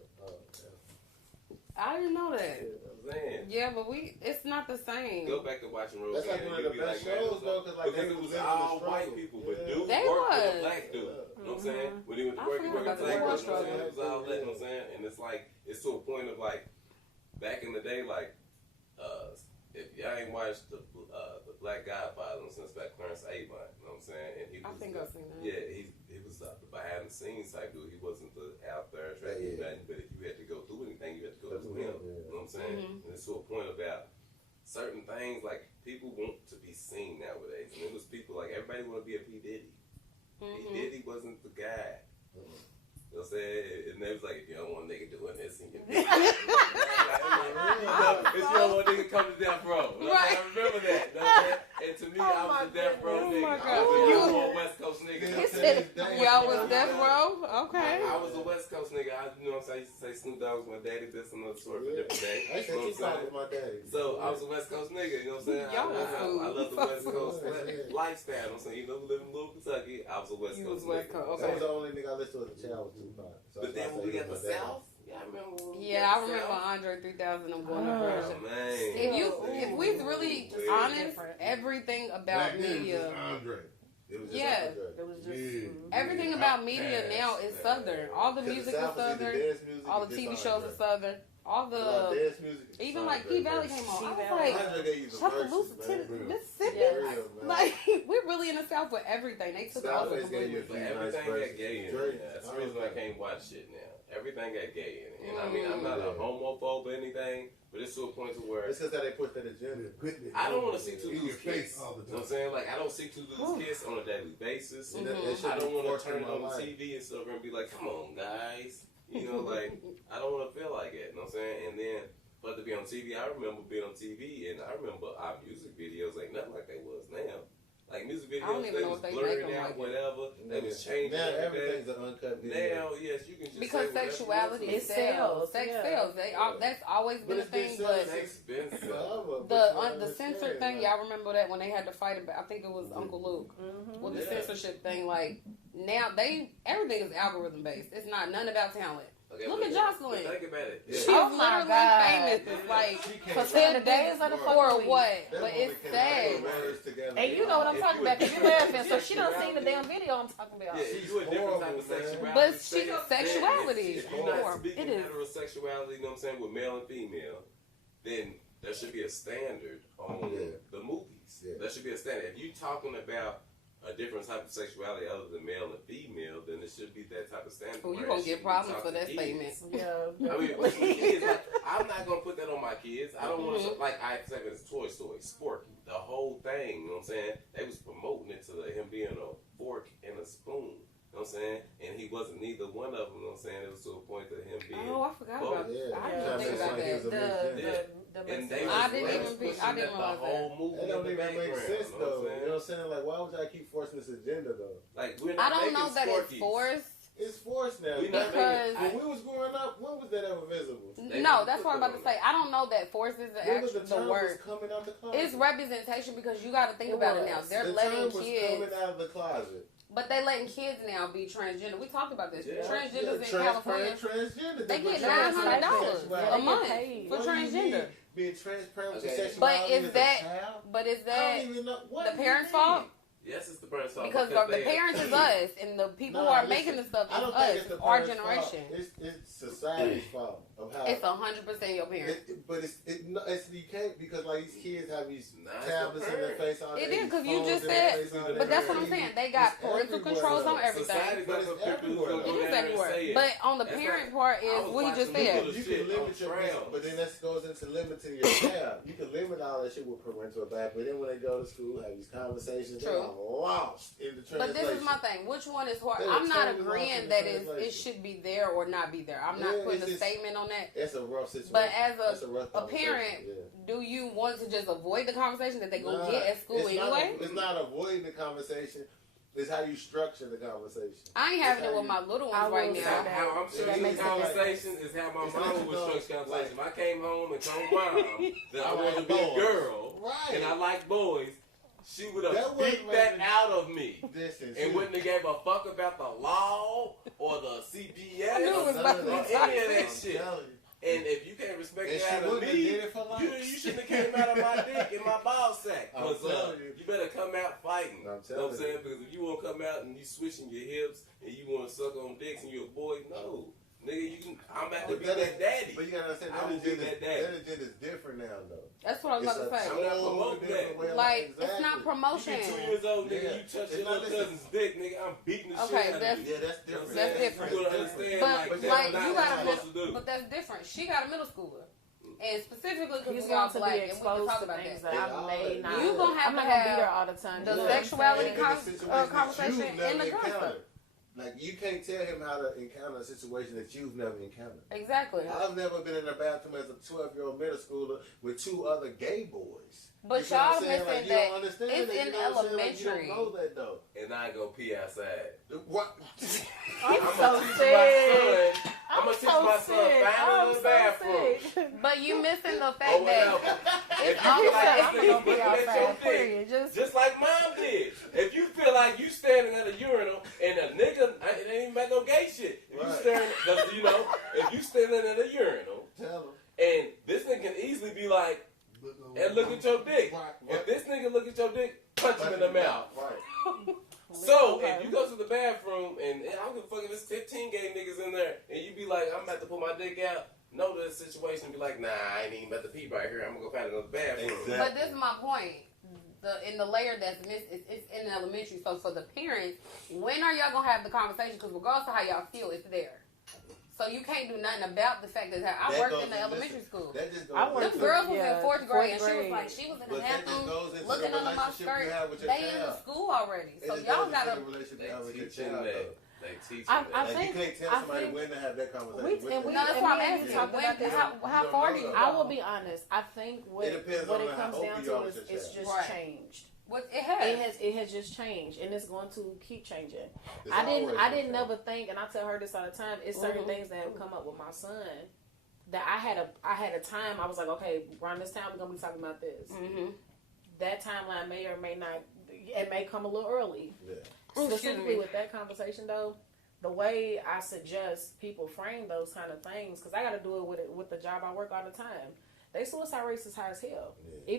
I didn't know that. Roseanne. Yeah, but it's not the same. Go back to watching Roseanne. That's like one of the You'll be best man, shows, though, because like, they it was was living all the white struggle. people, but Yeah. dude They worked with was. a black dude. You know what I'm saying? When he went to I work, he forgot worked about with the a black war dude. You know what I'm saying? struggle. It was all that. You know what I'm saying? And it's like, it's to a point of like, back in the day, like, if y'all ain't watched the Black Godfather since back Clarence Avon, you know what I'm saying? And he was I think I've seen that. Yeah, he was the behind the scenes type dude. He wasn't the out there tracking nothing, but if you had to go through anything, you had to go through him. You know what I'm saying? Mm-hmm. And it's to a point about certain things like people want to be seen nowadays. And it was people like everybody want to be a P. Diddy. Mm-hmm. P. Diddy wasn't the guy. You know what I'm saying? And they was like, if you don't want a nigga doing this, and you it's you don't want a nigga coming to death row. You know what I'm saying? I remember that. You know what I'm saying? And to me, I was a death row nigga. my I God. was a West Coast nigga. Yeah. He said, y'all was death row? Okay. I was a West Coast nigga. You know what I'm saying? I used to say Snoop Dogg was my daddy, this and another story for a different day. I used to You know keep what I'm talking saying? with my daddy. So I was a West Coast nigga, you know what I'm saying? Y'all I love the West Coast Yeah. lifestyle, you know what I'm saying? You know, we live in Little Kentucky, I was a West You Coast was West nigga. Coast, That okay. was the only nigga I listened to as a child was Tupac. So But that's then why I when we say got he the was my daddy. South, yeah, I remember when we Yeah, I got the remember South. Andre 3000 them going to Oh, version. man. If we really honest, everything about Back then, it was just media, Andre. It was just Yeah. Andre. It was just Yeah. everything about media now is Southern. All the Because music the is South was either Southern. dance music All or the just TV shows are Andre. Southern. all Like the dance music. even like P Valley came on. I was P-Valley. like, Andre gave you the Tuscaloosa, verses, man. Mississippi. Yeah. Like we're really in the South with everything. They took it all Scarface gave you a But few nice everything got verses. gay in it. Drake, That's the reason I can't watch shit now. Everything got gay in it. And I mean, I'm not a Yeah. homophobe or anything, but it's to a point to where It's because they push that agenda. I don't want to see two in your dudes face kiss. all the You know what I'm time. saying? Like, I don't see two dudes kiss on a daily basis. And that shit I don't be want forced to turn in it my on the life. TV and stuff and be like, come on, guys. You know, like, I don't want to feel like it. You know what I'm saying? And then, but to be on TV, I remember being on TV and I remember our music videos ain't nothing like they was now. Like, music I don't videos, even they know was if they blurring make them out, like whatever. They was changing Now every day. everything's an uncut video. Now, yes, you can just because say whatever sexuality you want It to. sells, Sex yeah. sells. That's always been a it's been thing. selling. But It's expensive. the censored thing, y'all remember that when they had to fight about? I think it was Uncle Luke with the Yeah. censorship thing. Like now, everything is algorithm based. It's not none about talent. Okay, Look but at but Jocelyn. Think about it. She's Yeah. Oh my literally God. famous. It's like For saying the days of the for Queen. what? But it's sad. And you know what I'm If talking you about a because you're different laughing, so she don't see the sexuality- damn video I'm talking about. Yeah, if you a different type of horrible, man. sexuality. But say- she's say sexuality. If you're not Horrible. speaking It is. heterosexuality, you know what I'm saying, with male and female, then there should be a standard on Yeah. the movies. Yeah. There should be a standard. If you're talking about a different type of sexuality other than male and female, then it should be that type of standard. Oh, you where gonna it get should be problems taught for to that kids. statement. Yeah. I mean, with kids, like, I'm not gonna put that on my kids. I don't want to, like, I said, it's Toy Story, Sporky, the whole thing. You know what I'm saying? They was promoting it to him being a fork and a spoon. You know what I'm saying? And he wasn't neither one of them. You know what I'm saying? It was to a point to him being. Oh, I forgot both. about that. Yeah. I Yeah. didn't think about Like he was that. a And they I was, didn't they even was be- pushing I didn't that realize the whole movie That in don't the even make background. sense You know though. what I'm You know saying? what I'm saying? Like, why would y'all keep forcing this agenda though? Like, we're I not don't know making that it's Sporkies. forced. It's forced now. We not Because- When we was growing up, when was that ever visible? No, that's what I'm about to say. I don't know that force is the When was actual the the term was word. coming out the closet? It's representation because you got to think It about it now. was. They're the letting term was kids, coming out of the closet. but they letting kids now be transgender. We talked about this. Yeah. Transgenders in transparent California, transgender. they get $900 $900 a month for What do you transgender. mean? Being transparent with Okay. your sexuality But as is a that? child? But is I that don't even know what the do you parents' mean? fault? Yes, it's the parents' fault. Because the parents is us, and the people who are making the stuff is I don't think us. it's the Our parents' fault. generation. It's society's fault of how. It's 100% your parents. But it's you can't because like these kids have these Nah, it's tablets the in their parents. face all It day. is, these 'cause you phones just in their said- face all day. But that's what I'm saying. They got It's parental everywhere, controls on though. everything. Society's not But gonna it's put people everywhere, who's though. gonna It is go down there and everywhere. say it. But on the That's parent like- part I is was what he just watching said. little You shit can limit on your Trails. business, but then that goes into limiting your child. You can limit all that shit with parental advice, but then when they go to school, have these conversations, they're True. lost in the translation. But this is my thing. Which one is hard? They I'm were not totally lost agreeing in that the it translation. should be there or not be there. I'm not Yeah, putting it's a just- statement on that. That's a rough situation. But as That's rough a conversation, parent, yeah. do you want to just avoid the conversation that they go Nah, get at school it's anyway? It's not avoiding the conversation. It's how you structure the conversation. I ain't having That's it how with my little I ones right will say now. that. How I'm sure That this makes conversation is how my It's mom like, would structure conversation. like- If I came home and told mom that I I wanted like to be a boys. girl Right. and I like boys, she would That have wouldn't beat that make- out of me. Listen, And wouldn't have gave a fuck about the law or the CPS I knew it was about to be or any of that shit. And if you can't respect And that she out of wouldn't have me, did it for life. you shouldn't have came out of my dick in my ball sack. I'm 'Cause, telling you. you better come out fighting. I'm You know what telling I'm saying? Because if you want to come out and you switching your hips and you want to suck on dicks and you're a boy, no. Nigga, you can, I'm about to be that daddy. But you gotta understand, I will that be agenda, that daddy. that agenda is different now, though. That's what I was It's about to a say. I'm not whole promoting different that. way of Like, life. it's not You promotion. get 2 years old, nigga, Yeah. you touch It's your not little listen. cousin's dick, nigga, I'm beating the Okay, shit out of that's- you. Yeah, that's You know what different. I'm That's saying? different. You gotta understand, But like, but that's like not you what got you're a supposed to middle, do. but that's different. She got a middle schooler, and specifically because He's we all going to black, be and we can exposed talk to about things that. that Yeah, I may not. You gonna have I'm to not gonna be have there all the time. the You know what I'm sexuality saying? And in a situation that conversation you've in never the gun stuff. encountered. Like, you can't tell him how to encounter a situation that you've never encountered. Exactly. I've never been in a bathroom as a 12-year-old middle schooler with 2 other gay boys. But You feel what I'm y'all saying? missing Like, you that don't understand it's that. in You know what I'm saying? Like, elementary. you don't know that, though. And I go pee outside. What? I'm so gonna teach sick. my son. I'm gonna teach my son find in the bathroom. But you missing the Or whatever. whatever. If you I'm feel like saying, this nigga I'm gonna be looking at your outside, period. dick, just like mom did. If you feel like you standing at a urinal and a nigga, it ain't even about no gay shit. If you Right. staring, cause you know, if you standing at a urinal Tell him. and this nigga can easily be like, and look at your dick. If this nigga look at your dick, punch him in the mouth. Right. So if you go to the bathroom and I don't give a fuck if it's 15 gay niggas in there and you be like, I'm about to put my dick out, know the situation and be like, nah, I ain't even about to pee right here. I'm gonna go find another bathroom. Exactly. But this is my point. In the layer that's missed, it's in elementary. So for the parents, when are y'all gonna have the conversation? Because regardless of how y'all feel, it's there. So you can't do nothing about the fact that I worked in the elementary school. That just goes Them girls was in fourth grade, and she was grade. like, she was in the But that just bathroom goes into looking the under my relationship you have skirt. with your They in the child. school already, so It y'all goes into gotta. the relationship you They have with your teaching child, that. though. They teaching I that. Like, think- you can't tell I somebody think- when to have that conversation. We, with and we, them. No, that's and why me I'm and you asking. talked about this. How You far don't do you know go? that. I will be honest. I think what It depends what on it how comes open down you are to with is your it's child. just Right. changed. What it has. It has just changed, and it's going to keep changing. It's I always didn't been never think, and I tell her this all the time. It's certain things that have come up with my son that I had a time. I was like, okay, around this time we're gonna be talking about this. Mm-hmm. That timeline may or may not. It may come a little early. Yeah. Specifically with that conversation, though, the way I suggest people frame those kind of things, because I got to do it with the job I work all the time. They suicide rates is high as hell, Yeah.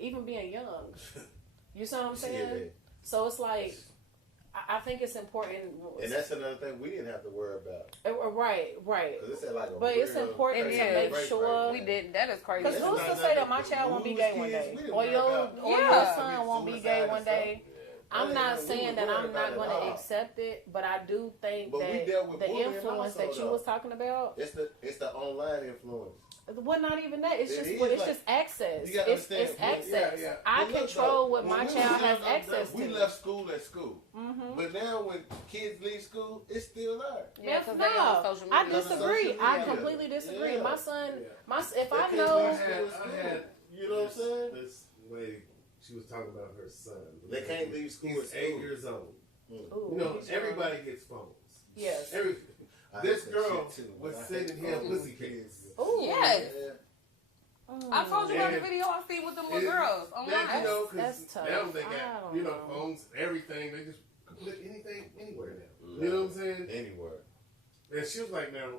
even being young. You see what I'm saying? Yeah. So it's like, I think it's important. And that's another thing we didn't have to worry about. Right. 'Cause it's like a But it's real important It to is. make break sure. right now. We did. That is crazy. Because That's who's not to say that nothing. my child won't be When we gay was one kids, day, we didn't or worry about your Yeah. son won't be suicide gay and one stuff. day? I'm not saying that I'm not going to accept it, but I do think But we that dealt with the bullying influence also, that you though. was talking about, It's the online influence. well, not even that. It's It just is it's like- just access. You gotta It's understand. access. I But look, control though, what when my we was child has young, access we to. left school at school. Mm-hmm. But now when kids leave school, it's still there. Yeah, If 'cause they on social I media. disagree. Social I media. completely disagree. Yeah. My son, if They I can't know, leave school. I had You know what I'm saying? This lady, she was talking about her son. They can't leave school He's at 8 school. years old. Ooh, You know, he's young. everybody gets phones. Yes. I This hate that girl shit too, was but I sending hate him all pussy kids. pics. Ooh. Yes. Yeah. I told you about the And- video I seen with them little And girls online. that, you know, 'cause That's tough. now they I got, don't you know, know. phones, everything. They just put anything anywhere now. Mm. You know what I'm saying? Anywhere. And she was like, now,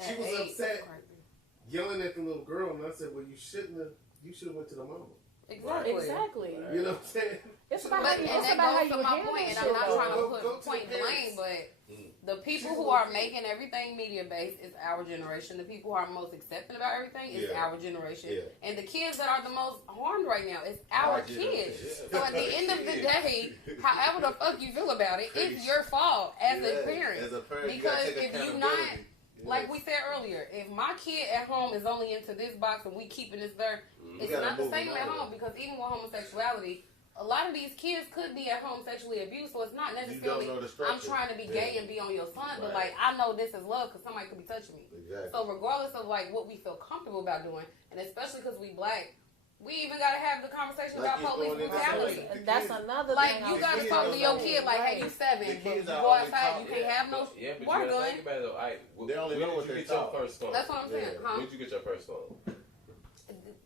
she At was 8, upset, that's crazy. yelling at the little girl, and I said, well, you should have went to the mama. Exactly. Exactly. You know what I'm saying? It's about But how you, and it's that about how goes you to my handle point, and shit, I'm not though. trying to Go put to the point parents. blame, but the people who are making everything media based is our generation. The people who are most accepting about everything is Yeah. our generation, Yeah. and the kids that are the most harmed right now is our Our kids. generation. So at the end of the day, however the fuck you feel about it, it's your fault as a parent. As a parent, you gotta Because take if you not, accountability. like Yes. we said earlier, if my kid at home is only into this box and we keeping this there, it's gotta not the move same them at out of home. Because even with homosexuality, a lot of these kids could be at home sexually abused, so it's not necessarily know the structure. I'm trying to be gay and be on your son, but Right. like I know this is love because somebody could be touching me. Exactly. So regardless of like what we feel comfortable about doing, and especially because we black, we even gotta have the conversation Like about it's police going into brutality. something. The That's kids- another Like thing. I you was gotta kids talk are to your like- kid like, hey, you 7, The but kids you are go only outside, taught- you can't have no Yeah, but you water gotta gun. think about it though. They only When know did what you they get your taught. first phone? That's what I'm saying, Yeah. huh? When did you get your first phone?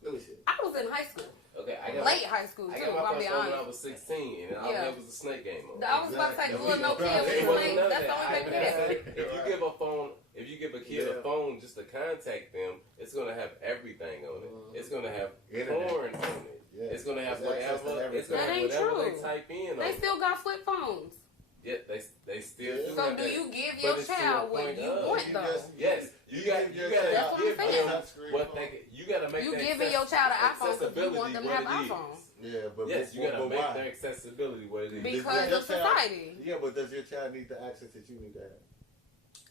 Let me see. I was in high school, Okay, I got late high school I too. got If my I'm first being phone when I honest. was 16, and all Yeah. I had was a snake game on. I was about to say, Exactly. little no kid Hey, was well, playing. None of That's the that. only I thing said, we had. if you give a phone, if you give a kid Yeah. a phone just to contact them, it's gonna have everything on it. It's gonna have Internet. porn on it. Yeah. It's gonna have It's access to whatever. It's gonna That have ain't whatever true. they type in on They it. still got flip phones. Yeah, they still Yeah. do So have do that. you give But your it's to a child what point you of- want You though? just- Yes, you gotta give your give That's what I'm them saying. what they. You gotta make You that giving your child an iPhone because you accessibility want them to what have it is. iPhone. Yeah, but Yes, you but gotta make why? their accessibility what it is. Because Does of your child- society. Yeah, but does your child need the access that you need to have?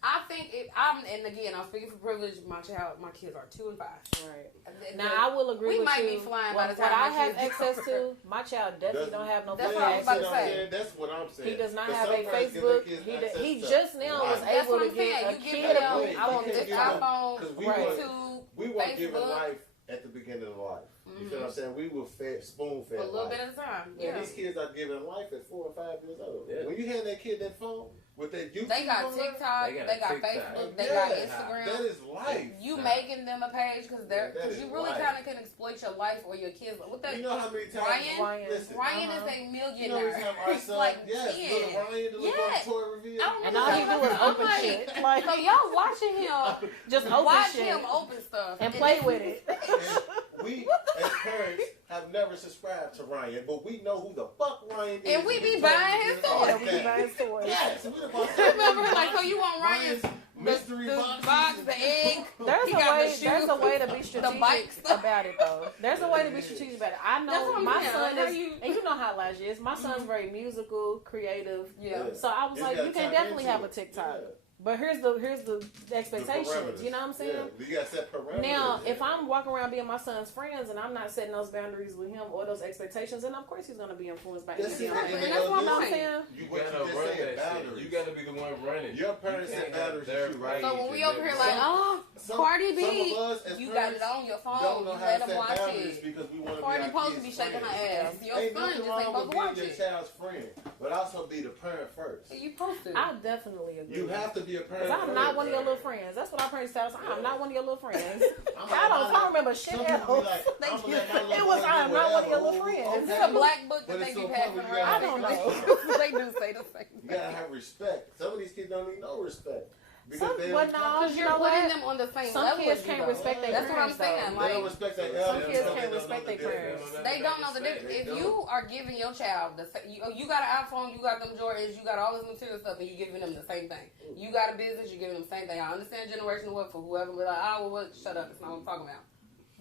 I think and again, I'm speaking for privilege. My kids are 2 and 5. Right. Now I will agree We with might you. be flying by What the time I my have kids access grow. to, my child definitely don't have no That's phone what I was about to access. say. That's what I'm saying. He does not 'Cause have some a parents give their Facebook. kids He access to just now was life. That's able what to I'm get saying. a You give kid them Wait, I want you this can't give them- iPhone, 'cause we YouTube, We weren't given Facebook. life at the beginning of life. You feel what I'm saying? We were fed, spoon fed. for a little life. bit at a time. And Yeah. these kids are given life at 4 or 5 years old. Yeah. When you hand that kid that phone with that YouTube, They got on there, TikTok, They got they got TikTok. Facebook, they Yeah. got that Instagram. is life. You making them a page because that you is really life. kind of can exploit your life or your kids. What that? You know how many times Ryan? Listen, Ryan Uh-huh. is a you know millionaire. every time our He's son, like yes, 10. little Ryan, the little Yes. toy reveal. I don't And know all he do is I'm open like, shit. Like, So y'all watching him, just open watch shit. him open stuff and play with it. And we, as parents, have never subscribed to Ryan, but we know who the fuck Ryan is. And we be told buying us his this all toys. Yeah, we day. buy his toys. Yes, we about I remember him like, so you want Ryan's mystery the boxes box, and- the egg? There's there's a way to be bikes. strategic about it though. There's a way to be strategic about it. I know my son saying. is, and you know how Elijah is. My son's very musical, creative. Yeah. So I was You like, gotta you can tap definitely into have a it. TikTok. Yeah. But here's the expectations. parameters. You know what I'm saying? Yeah. You got to set parameters. Now, if I'm walking around being my son's friends and I'm not setting those boundaries with him or those expectations, then of course he's going to be influenced by That's anything. exactly. And that's what I'm You know what I'm saying. saying? You You gotta just run said that boundaries. shit. You gotta be the one running. Your parents You set can't have boundaries their with you, right? So when we over here like, oh, Cardi B, some of us as you got it parents on your don't phone. know You how let to them set watch boundaries it. because we want to Cardi be supposed our to be kids' shaking her friend. ass. Your Ain't son nothing just wrong ain't supposed with to watch being your it. child's friend, but also be the parent first. You supposed to. I definitely agree. You have to be a parent. Because I'm not one of your little friends. That's what our parents tell us. I'm not one of your little friends. I don't remember shit Some else. people be like, Thank I'm you. gonna let my little It was, boy I'm do not one of your whatever. little friends. Is this a black book But that they it's be so passing funny, you around? I don't know. They do say the same You gotta have respect. Some of these kids don't need no respect. Some, they but don't no, Because you you're know putting what? them on the same Some level kids as you, can't though. respect their That's what I'm parents, though. saying. They don't Like, respect their Some elders. kids so can't they don't respect know their the difference. parents. they don't know the difference. If you are giving your child you got an iPhone, you got them Jordans, you got all this material stuff, and you're giving them the same thing. You got a business, you're giving them the same thing. I understand generational wealth for whoever, but like, well, what? Shut up. That's not what I'm talking about.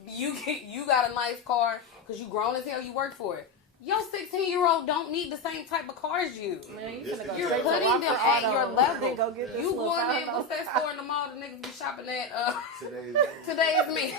You got a nice car because you grown as hell. You worked for it. Your 16-year-old don't need the same type of car as you. Man, Yes, finna go they You're do. straight to putting Rockford them at Auto your and level. go get this You little going in, $5 what's that store in the mall the niggas be shopping at? Today's Today's me.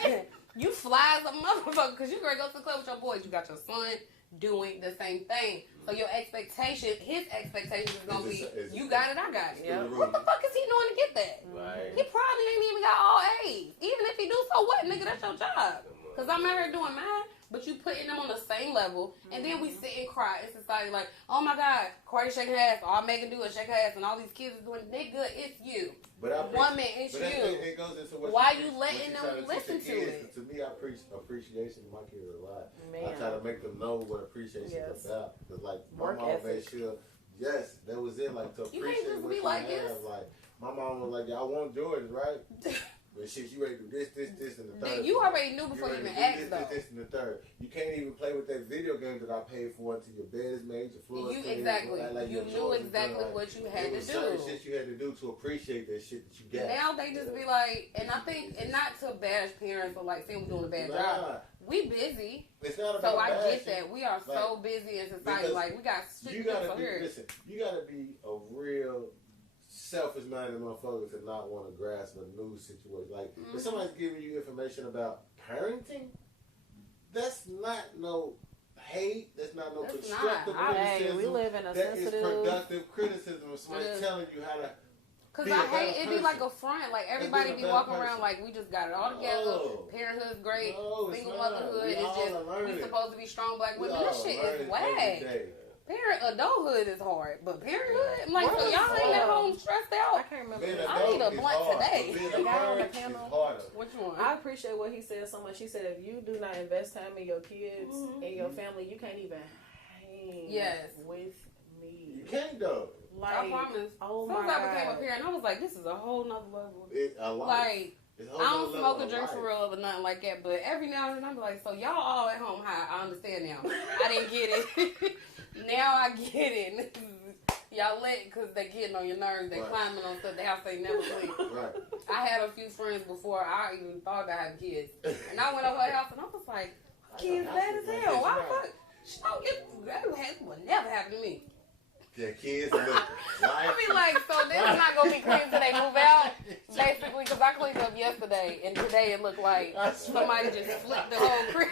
You fly as a motherfucker because you ready to go to the club with your boys. You got your son doing the same thing. So your expectation, his expectation is going to be, you got it, I got it. Yeah. What the fuck is he doing to get that? Right. He probably ain't even got all A's. Even if he do, so what, nigga? That's your job. Because I'm out here doing mine. But you putting them on the same level, and then we sit and cry in society like, oh my God, Cardi shaking her ass, all Megan do is shake her ass, and all these kids are doing, nigga, it's you. But I Woman, it's but you. it goes into what Why preach- you letting what try them to listen teach the to kids. it? To me, I preach appreciation to my kids a lot. Man. I try to make them know what appreciation Yes. is about. Because like my Work mom ethic. made sure, yes, that was it. Like to You can't appreciate just what be you like have. this. Like my mom was like, "Y'all want Jordans, right?" But shit, you ready to do this, and the third. You already knew before you ready even to do asked, though. this, and the third. You can't even play with that video game that I paid for until your bed is made, your floor is You clean, exactly. like You your knew chores is exactly done, like, what you had it to was certain do. shit you had to do to appreciate that shit that you got. Now they just be like, and I think, and not to bash parents or like say we're doing a bad job. We busy. It's not about So I bashing. get that. We are so busy in society. because Like we got shit You to do gotta for be, here. listen, you gotta be a real selfish-minded motherfucker to not want to grasp a new situation. Like, if somebody's giving you information about parenting, that's not no hate. That's not no That's constructive not. criticism. We live in a that is sensitive. productive criticism of somebody It is. telling you how to. Cause be a I better hate it be person. like a front. Like everybody being a be better walking around person. like we just got it all together. No. Parenthood's great. No, it's Single not. motherhood We is all just are learning. we supposed to be strong black We women. all This shit learn is every whack. day. Adulthood is hard, but parenthood, I'm like, so What? y'all ain't at home stressed I out. can't remember. Being an I need a adult is blunt hard, today. but being The a guy on the parent is panel. harder. Which one? I appreciate what he said so much. He said, if you do not invest time in your kids and your family, you can't even hang Yes. with me. You can't though. Like, I promise. oh Since my I became God. a parent, I was like, this is a whole nother level. A lot. Like, It's a I whole don't nother smoke level or of drink for life. real or nothing like that, but every now and then I'm like, so y'all all at home high. I understand now. I didn't get it. Now I get it. Y'all lit because they getting on your nerves. They Right. climbing on stuff. The house they never sleep. Right. I had a few friends before I even thought I had kids. And I went over her house and I was like, kids bad as hell. Why the fuck? She don't get that would never happen to me. Yeah, kids and liquor. I mean, like, so this is not gonna be clean till they move out, basically, because I cleaned up yesterday, and today it looked like somebody just flipped the whole crib.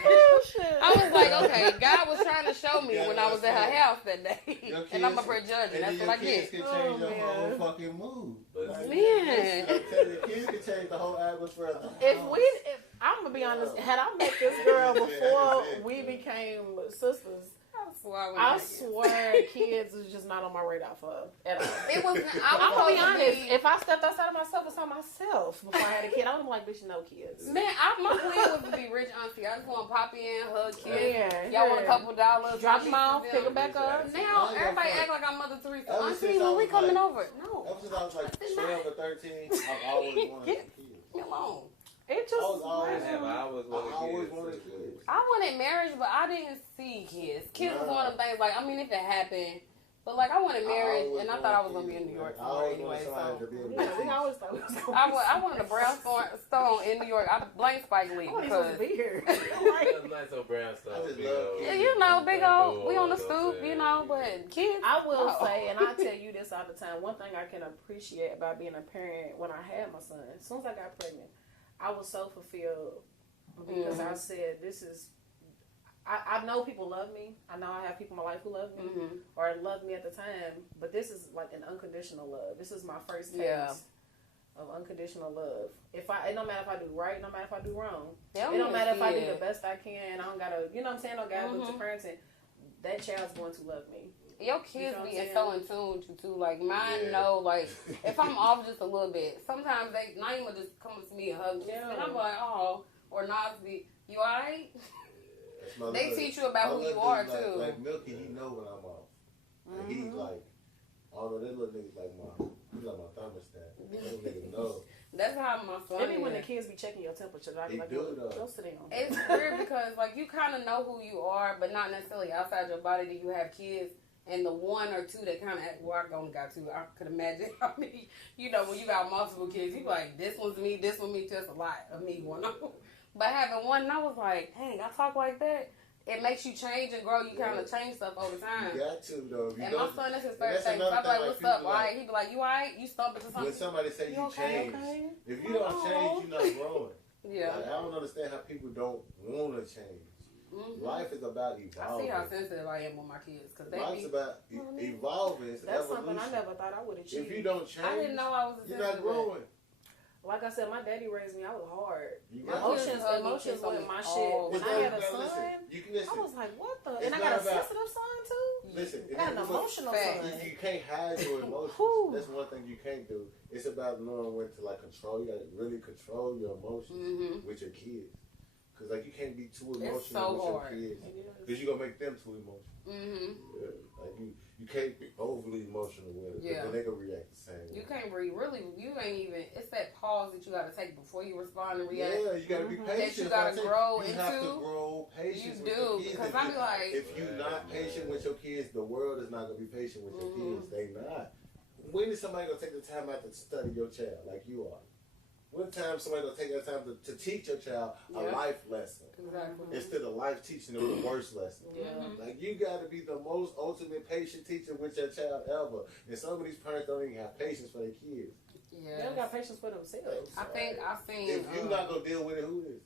I was like, okay, God was trying to show me when I was at her house that day, and I'm up here judging. That's what I kids get. can change your whole fucking mood. Like, Man, I'm telling you, kids can change the whole atmosphere of the house. If I'm gonna be honest, had I met this girl before we became sisters, I swear, I swear kids is just not on my radar for at all. it was. I'm gonna be honest. Be, If I stepped outside of myself and saw myself before I had a kid, I would be like, bitch, no kids. man, my plan was to be rich auntie. I just want to pop in, hug kids. Yeah, Y'all want a couple dollars? Drop them off, pick them back up. Now everybody act like I'm Mother Teresa. Ever Auntie, since I when we was coming like- over? No, Ever since I was like It's 12 or 13, I've always wanted kids. leave me alone. It just. I was always- I always wanted kids. I wanted marriage, but I didn't see kids. Kids was one of them things. Like, I mean, if it happened, But like I wanted married, and I thought I was gonna be in New York I always anyway. wanted somebody to So be able to Yeah, teach. I always thought it was going to I wanted a brownstone in New York. I blame Spike Lee I want because to be here. That's nice old brownstone. I just big love old- kids. you know, big old. We on the You know what I'm stoop, you know. But kids, I will no. say, and I tell you this all the time, one thing I can appreciate about being a parent when I had my son, as soon as I got pregnant, I was so fulfilled because I said, this is, I know people love me. I know I have people in my life who love me or loved me at the time, but this is like an unconditional love. This is my first taste of unconditional love. It don't matter if I do right, no matter if I do wrong. It don't matter if I do the best I can. I don't gotta, you know what I'm saying? I don't gotta look to parenting. That child's going to love me. Your kids You know what be I'm so in tune with you too. Like mine know, like if I'm off just a little bit, sometimes Naima just comes to me and hugs me, and I'm like, oh, or Nas be, you alright? They teach you about who you are too. Like Milky, he know when I'm off. Like, he's like, oh no, that little nigga's like my thermostat. That nigga know. That's how my son Maybe is. when the kids be checking your temperature, I be like, do, though. go sit down. It's weird because like you kind of know who you are, but not necessarily outside your body. That you have kids, and the one or two that kind of well, I only got two. I could imagine how many. You know, when you got multiple kids, you like this one's me, this one me. Just a lot of me going on. But having one, and I was like, dang, I talk like that. It makes you change and grow. You kind of change stuff over time. You got to though. And my son, that's his first thing. So I'm like, what's up? All right. He be like, you all right? You stumping to something? When somebody say you okay, change, okay? if you don't change, you're not growing. Yeah. Like, I don't understand how people don't want to change. Life is about evolving. I see how sensitive I am with my kids because they Life's be. about evolving. It's That's evolution. something I never thought I would achieve. If you don't change, I didn't know I was a you're not sensitive. growing. Like I said, my daddy raised me. I was hard. You My got kids to. hug me, Emotions kiss on wasn't me my all shit. When the I had a time. son, You can I listen. was like, what the? It's And I not got a about- sensitive son too. Listen, I got an emotional Fact. son. You can't hide your emotions. Whew. That's one thing you can't do. It's about knowing when to like control. You got to really control your emotions with your kids. Cause like you can't be too emotional so with hard. your kids. Cause you're gonna make them too emotional. Yeah. Like you can't be overly emotional with it. Yeah. Then they gonna react the same way. You can't read. Really, you ain't even. It's that pause that you got to take before you respond and react. Yeah, you gotta be patient. That you gotta grow You have to into. grow patience You with do, your kids. because I be like- if you're not patient with your kids, the world is not gonna be patient with your kids. They not. When is somebody gonna take the time out to study your child like you are? When time somebody gonna take that time to teach your child a life lesson Exactly. instead of life teaching them the worst lesson? Like you gotta be the most ultimate patient teacher with your child ever. And some of these parents don't even have patience for their kids. They don't got patience for themselves. I think I've seen. If you're not gonna deal with it, who is?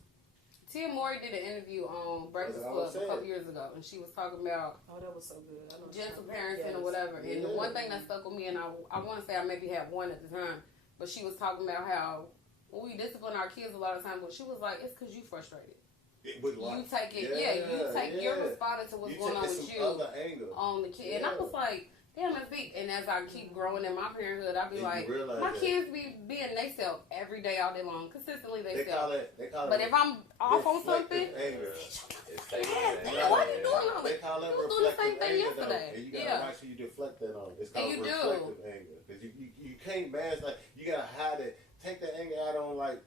Tia Maury did an interview on Breakfast That's what I was Club a couple saying. years ago, and she was talking about Oh, that was so good. I know gentle parenting or whatever. And the Yeah. one thing that stuck with me, and I want to say I maybe had one at the time, but she was talking about how when we discipline our kids a lot of times, but she was like, it's because you frustrated. With You life. take it, you're responding to what's going on with you Other angle. on the kid. And I was like, damn, that's deep. And as I keep growing in my parenthood, I be And you like, realize my that. kids be being they self every day all day long. Consistently They self. call it. But if I'm off on something, anger. It's damn, why you doing all They that? call it You was doing the same reflective thing anger, though. yesterday. And you gotta Yeah. make sure you deflect that on. It's And called you do. reflective anger because you can't mask like you gotta hide it. Take the anger out on like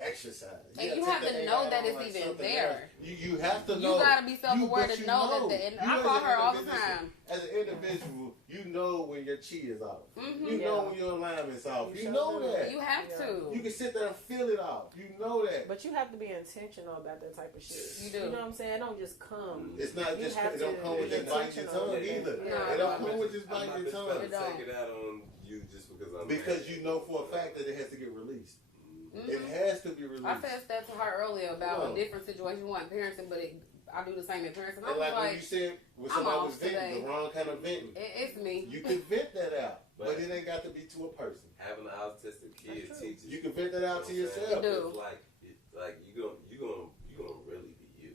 exercise. And you gotta have take to the know anger that out on, it's like, even something there. else. You have to You know. gotta be self-aware but to you know that. And You I as call an her all the individual- time. As an individual, you know when your chi is off. Mm-hmm. You know when your alignment's off. You sure know do. that. You have to. You can sit there and feel it off. You know that. But you have to be intentional about that type of shit. You do. You know what I'm saying? It don't just come. It's not You just have it don't to come with be just biting your intentional tongue with it. either. No, It don't no, come with just I'm biting not your just tongue. about to don't. take it out on you just because I'm Because mad. you know for a fact that it has to get released. It has to be released. I said that to her earlier about Yeah. a different situation, one parenting, but I do the same in parenting. I And was like when like, you said when I'm somebody was off venting, today. the wrong kind of venting. it's me. You can vent that out, but But- it ain't got to be to a person. Having an autistic kid That's true. teaches You can vent that out to you know what I'm yourself. saying? You do. It's like you gonna really be you.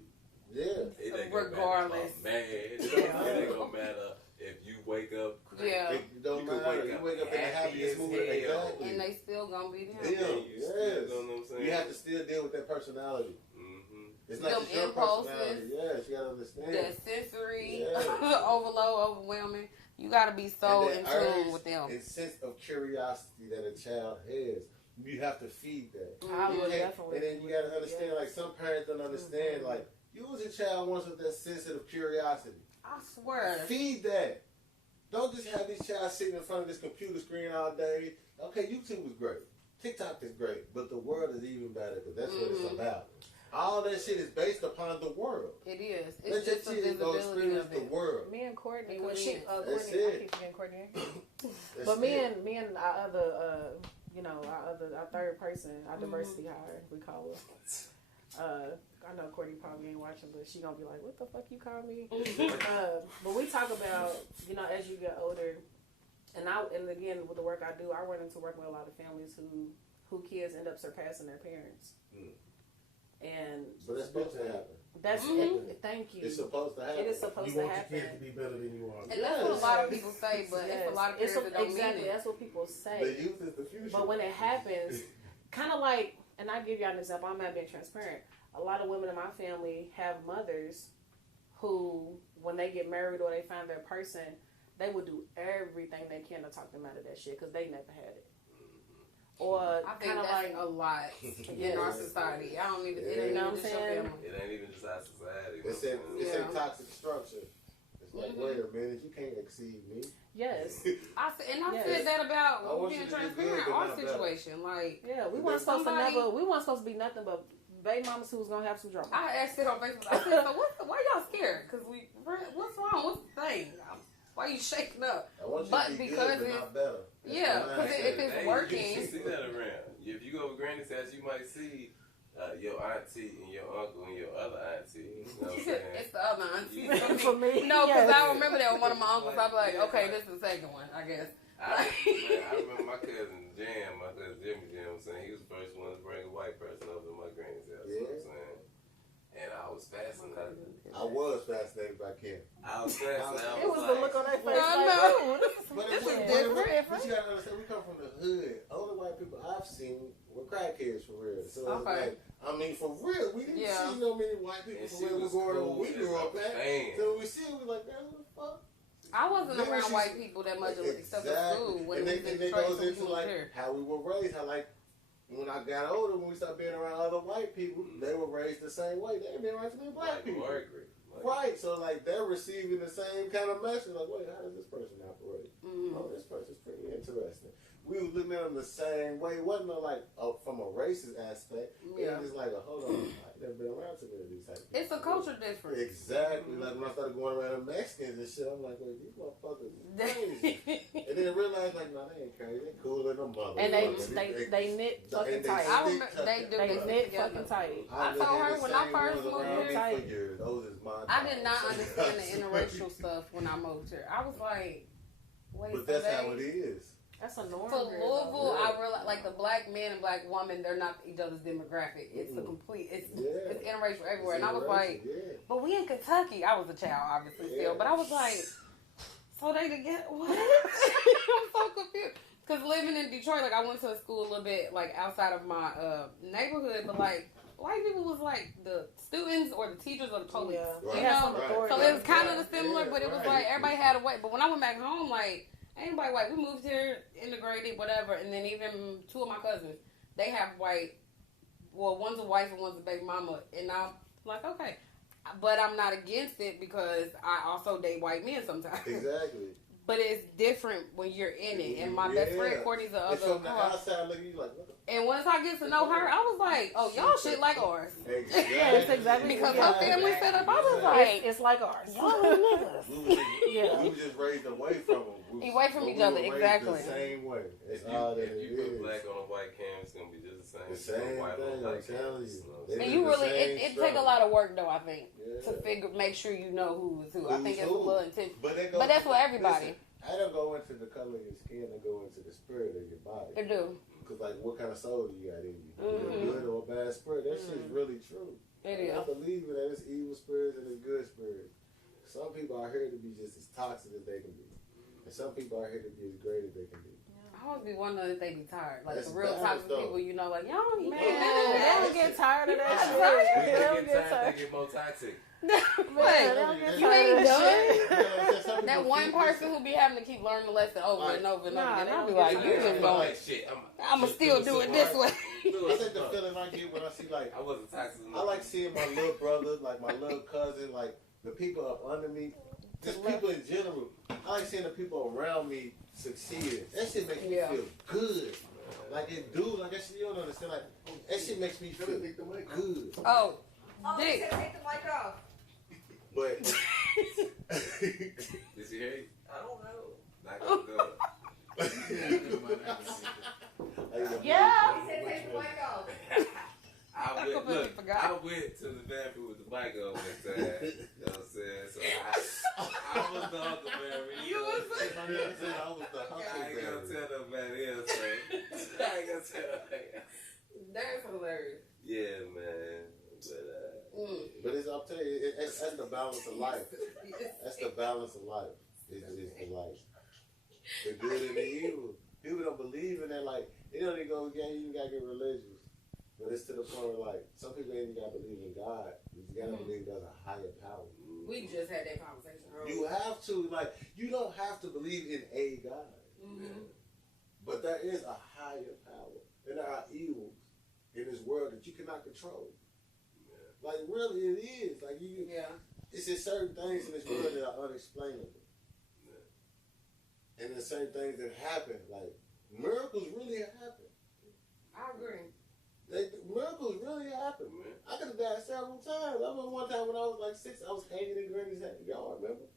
Yeah. It ain't gonna Regardless. matter if I'm mad. It ain't gonna matter if you wake up. Yeah. It don't You can matter. wake You up wake up in the happy happiest as mood. hell. Exactly. And they still gonna be them. Yeah, You still yes. know what I'm saying? You have to still deal with that personality. Mm-hmm. It's not Them just your impulses. personality. Yes, you gotta understand. That sensory Yeah. overload, overwhelming. You gotta be so in And that tune urge with them. and sense of curiosity that a child has. You have to feed that. I You would can't- definitely. And then you gotta understand, like some parents don't understand, like use a child once with that sensitive curiosity. I swear. Feed that. Don't just have these child sitting in front of this computer screen all day. Okay, YouTube is great. TikTok is great. But the world is even better because that's what it's about. All that shit is based upon the world. It is. It's Let just your the kids go visibility experience of the it. world. Me and Courtney, That's Courtney, That's I it. keep forgetting Courtney. That's But me it. and our other, our third person, our diversity hire, we call her. I know Courtney probably ain't watching, but she gonna be like, "What the fuck you call me?" But we talk about, as you get older, and again with the work I do, I run into work with a lot of families who kids end up surpassing their parents, and But it's supposed to happen. that's it. Thank you. It's supposed to happen. It is supposed You to want your happen. kid to be better than you are. And that's what a lot of people say, but it's a lot of parents that don't exactly. mean it. That's what people say. The youth is the future. But when it happens, kind of like, and I give y'all an example, I'm not being transparent. A lot of women in my family have mothers who, when they get married or they find their person, they would do everything they can to talk them out of that shit because they never had it. Or I think kind of that's like a lot in our society. I don't need to. It ain't You know even what just I'm your saying? family. It ain't even just our society. it's a toxic structure. It's like, Mm-hmm. wait a minute, you can't exceed me. yes, I Yes. said that I about want being you to do transparent. good, but Our not better. situation, like yeah, we But weren't supposed somebody- we weren't supposed to be nothing but baby mamas who was gonna have some drama. I asked it on Facebook. I said, "So why y'all scared? Because what's wrong? What's the thing? Why you shaking up?" I want you But to be because good, but it's- not better. That's Yeah, the because mindset. if it's You working, see that around. If you go to Granny's house, you might see your auntie and your uncle and your other auntie. You know what I'm saying? it's the other auntie For me, No, because yes. I remember that with one of my uncles. I'd be like, "Okay, this is the second one, I guess." I remember my cousin Jam, my cousin Jimmy Jam, saying he was the first one to bring a white person over to my granny's house. You know what I'm saying? And I was fascinated. I was fascinated by Kim. I was fascinated. It was the look on their face. I like, know. "Ooh, this is But This it- is but different. you gotta understand, we come from the hood. Only white people I've seen were crackheads for real. So it's Okay. like, I mean, for real, we didn't Yeah. see no many white people And for she real. We was growing up cool when we grew as up a at. fan. So we see it, we like, man, what the fuck? I wasn't Then around she's- white people that much, except at school. When and we then was in it Detroit, goes so we into moved like here. how we were raised. How like when I got older, when we started being around other white people, they were raised the same way. They ain't been raised to be black Like people. Margaret. Like, Right, so like they're receiving the same kind of message. Like, wait, how does this person operate? Oh, this person's pretty interesting. We was looking at them the same way. It wasn't like from a racist aspect. Yeah. It was just like, hold on, I've never been around too many of these type of people. It's a culture difference. Exactly. Like when I started going around the Mexicans and shit, I'm like, wait, these motherfuckers is crazy. And then realize like, no, they ain't crazy. They cooler than mother. And they knit fucking tight. I remember they do They this knit together. fucking tight. I told her when I first moved here, for years. Those is my I did not dogs. understand the interracial stuff when I moved here. I was like, wait, But that's how it is. That's a norm. For here, Louisville, Yeah. I realized like the black man and black woman, they're not each other's demographic. It's a complete, it's interracial everywhere. And I was like, but we in Kentucky. I was a child, obviously still, but I was like, so they together? What? I'm so confused. Because living in Detroit, like I went to a school a little bit like outside of my neighborhood, but like white people was like the students or the teachers or the police. Yeah. You They had know? some authority. So it was kind of the similar, Yeah, but it was right. like everybody had a way. But when I went back home, like ain't nobody white. We moved here, integrated, whatever, and then even two of my cousins, they have white. Well, one's a wife and one's a baby mama, and I'm like, okay, but I'm not against it because I also date white men sometimes. Exactly. But it's different when you're in it. And my best friend Courtney's the It's other from the car. outside looking, you like, what the And once I get to know her, I was like, oh, y'all shit like ours. Exactly. Yes, exactly. Because Yeah. her family set up, I was It's, like, it's like ours. y'all niggas. We were just raised away from them. Away from each other, We were raised exactly. the same way. That's If all that if it you put is. black on a white cam, it's gonna be just the same. The same white thing, on I'm black telling canvas, you. know? They And do you the really, same it take a struggle. lot of work though, I think, Yeah. to make sure you know who is who. I think Who's it's a who. little intense. But But that's for everybody. Listen, I don't go into the color of your skin. I go into the spirit of your body. It do. Because, like, what kind of soul do you got in you? Mhm. Good or bad spirit? That shit's really true. It I is. believe in that it's evil spirits and it's good spirits. Some people are here to be just as toxic as they can be. And some people are here to be as great as they can be. I always be wondering if they be tired. Like That's the real bad, toxic though. people, you know, like y'all Man, man. they don't get tired of that Yeah, shit. right. They When don't they get get tired, tired. they get more toxic. Man, they don't get You tired ain't of that done. shit. That one person who be having to keep learning the lesson over and over and over Nah, again. I'll they be like, don't you get just I'm going, like, shit. I'ma still do it this way. That's like the feeling I get when I see, like, I wasn't toxic enough. I like seeing my little brother, like my little cousin, like the people up under me just people in general. I like seeing the people around me succeed. That shit makes me feel good. Like it do, like that shit you don't understand. Like that shit makes me feel good. Oh, Dick. Take the mic off. But Did you hear? I don't know. Not gonna go. Yeah. He said take the mic off. I went to the bathroom with the mic on that time. You know what I'm saying? So I was the Huckleberry. you was I was the I ain't gonna Huckleberry. tell nobody else, so I ain't gonna tell nobody else. That's hilarious. Yeah, man. But it's, I'll tell you, that's the balance of life. That's the balance of life. It's the life. The good and the evil. People don't believe in that. Like, it don't even go, yeah, you even gotta get religious. But it's to the point where, like, some people ain't even gotta believe in God. You gotta believe there's a higher power. We just had that conversation earlier. You have to, like, you don't have to believe in a God. But there is a higher power. And there are evils in this world that you cannot control. Like, really, it is. Like, it's just certain things in this world that are unexplainable. And there's certain things that happen. Like, miracles really happen. I agree. Miracles really happen, man. I could have died several times. I remember one time when I was like 6, I was hanging in Granny's yard, remember?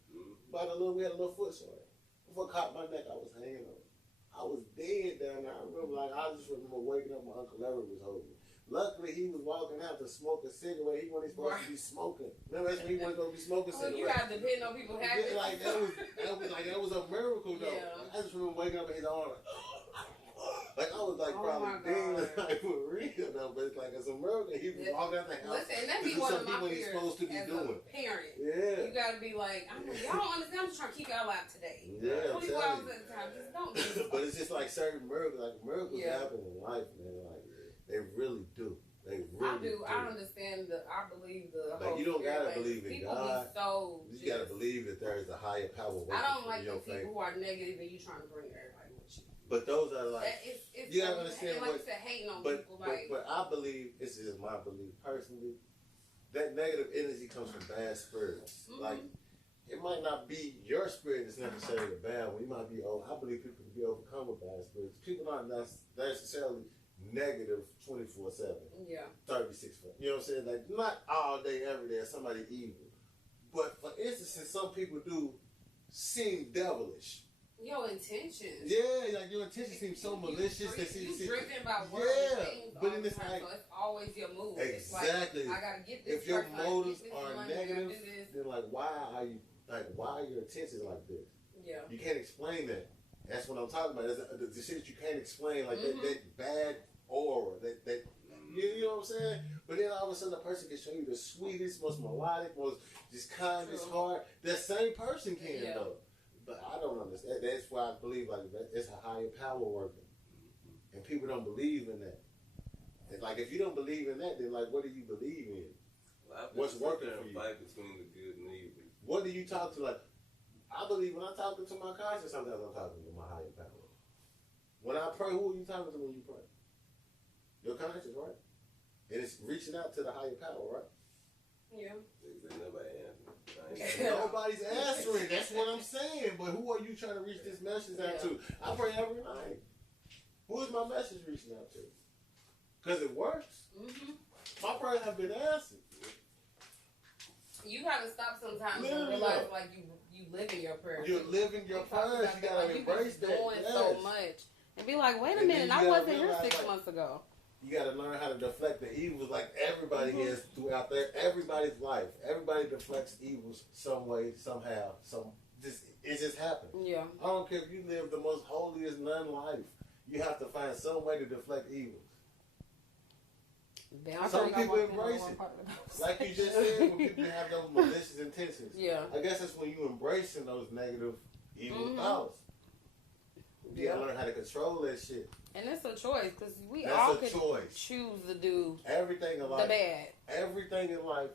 We had a little foot sore. Before I caught my neck, I was hanging on it. I was dead down there. I just remember waking up, my Uncle Larry was holding me. Luckily, he was walking out to smoke a cigarette. He wasn't supposed to be smoking. Remember, that's when he wasn't going to be smoking cigarettes. You got to depend on people happy. Like, that was a miracle, though. Yeah. I just remember waking up in his arm. Like, I was like, probably dead, like, for real, though. But it's like, it's a miracle. He was walking out the house. Listen, that be one of my fears supposed to be as doing. a parent. Yeah. You got to be like, y'all don't understand. I'm just trying to keep y'all alive today. Yeah, 24 hours at a time. Just don't do it. But it's just like certain miracles. Like, miracles happen in life, man. Like, they really do. They really do. I understand I believe the like, whole you don't spirit, gotta believe in people God. Be so you just gotta believe that there is a higher power working. I don't like your those people faith. who are negative and you trying to bring everybody with you. But those are like, it's you gotta understand like what, you said, hating on but, people. but I believe, this is my belief personally, that negative energy comes from bad spirits. Like, it might not be your spirit that's necessarily a bad one. You might be, I believe people can be overcome with bad spirits. People aren't necessarily negative 24/7. Yeah. 36. You know what I'm saying? Like, not all day, every day, somebody evil. But for instance, some people do seem devilish. Your intentions. Yeah, like your intentions seem so malicious. You driven by worldly things but then it's time, like, so it's always your move. Exactly. It's like, I gotta get this. If your person, motives this are money, negative, then like, why are your intentions like this? Yeah. You can't explain that. That's what I'm talking about. The shit that you can't explain, like that bad aura, that you know what I'm saying? But then all of a sudden, a person can show you the sweetest, most melodic, most just kindest heart. That same person can though. But I don't understand. That's why I believe like it's a higher power working, and people don't believe in that. And like, if you don't believe in that, then like, what do you believe in? Well, what's working for you? Fight between the good and the evil. What do you talk to? Like, I believe when I'm talking to my conscience, sometimes I'm talking to my higher power. When I pray, who are you talking to when you pray? Your conscience, right? And it's reaching out to the higher power, right? Yeah. Nobody answering. Nobody's answering. That's what I'm saying. But who are you trying to reach this message out to? I pray every night. Who is my message reaching out to? Because it works. My prayers have been answered. You gotta stop sometimes and realize like you live in your prayers. You're living your prayers. You gotta embrace that. Doing so much and be like, wait a minute, I wasn't here 6 months ago. You got to learn how to deflect the evils like everybody is throughout there. Everybody's life. Everybody deflects evils some way, somehow. It just happens. Yeah. I don't care if you live the most holiest nun life. You have to find some way to deflect evils. Some people embrace it. Like you just said, when people have those malicious intentions. Yeah. I guess that's when you embracing those negative, evil thoughts. You gotta learn how to control that shit. And it's a choice because we That's all a could choice. choose to do Everything in life, the bad. everything in life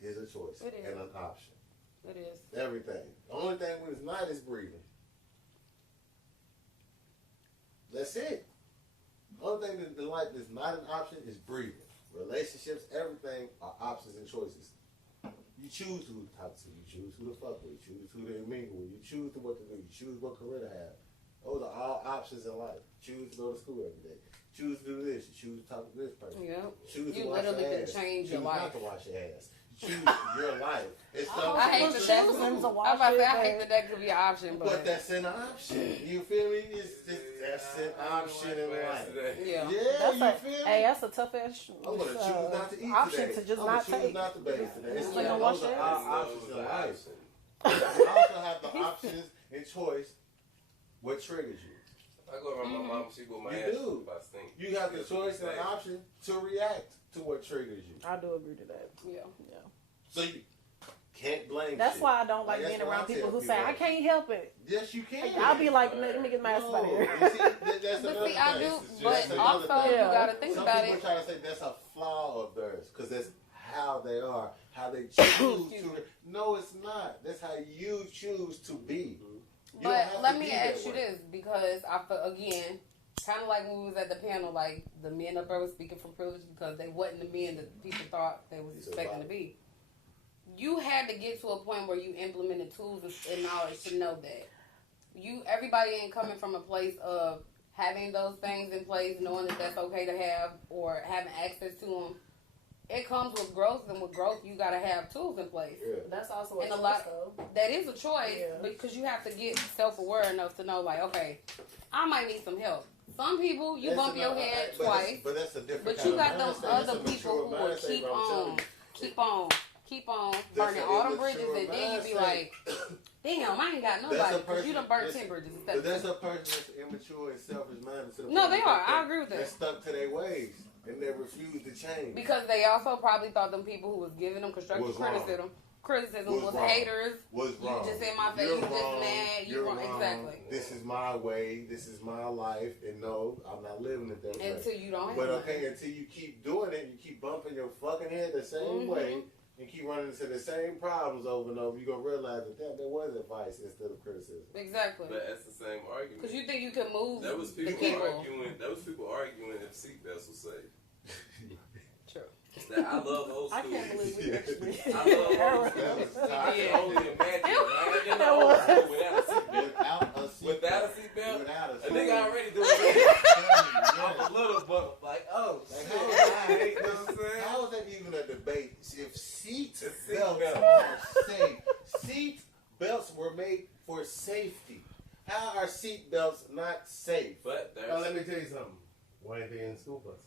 is a choice It is. and an option. It is. Everything. The only thing when it's not is breathing. That's it. The only thing in life that's not an option is breathing. Relationships, everything are options and choices. You choose who to talk to. You choose who to fuck with. You choose who to mingle with. You choose what to do. You choose what career to have. Those are all options in life. Choose to go to school every day. Choose to do this. You choose to talk to this person. Yep. Choose to You wash literally your can ass. change your Choose life. not to wash your ass. Choose your life. It's I hate was that. choosing to I'm watch about to say, I it, hate that that could be an option, but but that's an option. You feel me? That's an option in life. yeah. Yeah, you feel me? Hey, that's a tough ass I'm gonna choose not to eat option today. to just I'm not gonna choose take. not to bathe today. Just Those gonna are wash our your options in life. Option. You also have the options and choice. What triggers you? I go around my mom, she go my You ass do. if I stink. You have the choice and the option to react to what triggers you. I do agree to that. Yeah. Yeah. So you can't blame. That's shit. why I don't like That's being what I around people tell who say I can't help it. Yes, you can. I'll be like, let me get my ass out of No, here. you see, that's But another see, I thing. do, That's but another also thing. you Yeah. gotta think Some about people it. try to say that's a flaw of theirs because that's how they are, how they choose to. No, it's not. That's how you choose to be. You don't have But to let me be that ask you way. this, because I feel, again, kind of like when we was at the panel, like the men up there was speaking from privilege because they wasn't the men that people thought they was expecting to be. You had to get to a point where you implemented tools and knowledge to know that everybody ain't coming from a place of having those things in place, knowing that that's okay to have or having access to them. It comes with growth, and with growth, you got to have tools in place. Yeah. That's also And a lot that is a choice, Yeah. because you have to get self-aware enough to know, like, okay, I might need some help. Some people, you That's bump your another- head but twice, But that's a different. but kind you of got them mindset. That's other a people mature who will mindset, keep bro, I'm telling on, you. keep on That's burning an all them bridges, immature and then you be mindset. like, damn, I ain't got That's nobody, a because you done burnt person- 10 bridges. But that's a person that's immature and selfish minded. to the No, point they that are. I agree with that. They're stuck to their ways and they refuse to change. Because they also probably thought them people who was giving them constructive Was wrong. criticism Was was wrong. haters. What's You wrong? just in my face, You're you just wrong. mad, you You're wrong. Exactly. This is my way. This is my life. And no, I'm not living it that way. Until you don't have But it. okay, until you keep doing it, you keep bumping your fucking head the same way, and keep running into the same problems over and over, you're going to realize that there was advice instead of criticism. Exactly. But that's the same argument. Because you think you can move That was the people people. arguing. That was people arguing if seatbelts were safe. True. Now, I love old school. I can't believe we actually. I love old school. That was I toxic. can only imagine. I ain't in the old school without a seatbelt. Without a seatbelt. Without a seatbelt, Without a a seatbelt. nigga already doing it. I'm Yeah. a little but like, oh, Like, shit. how is that- You know what I'm saying? how is that even a debate? If seat It's belts seatbelt. are safe, seat belts were made for safety. How are seat belts not safe? But Now, there's let me tell you something. Why ain't they in school buses?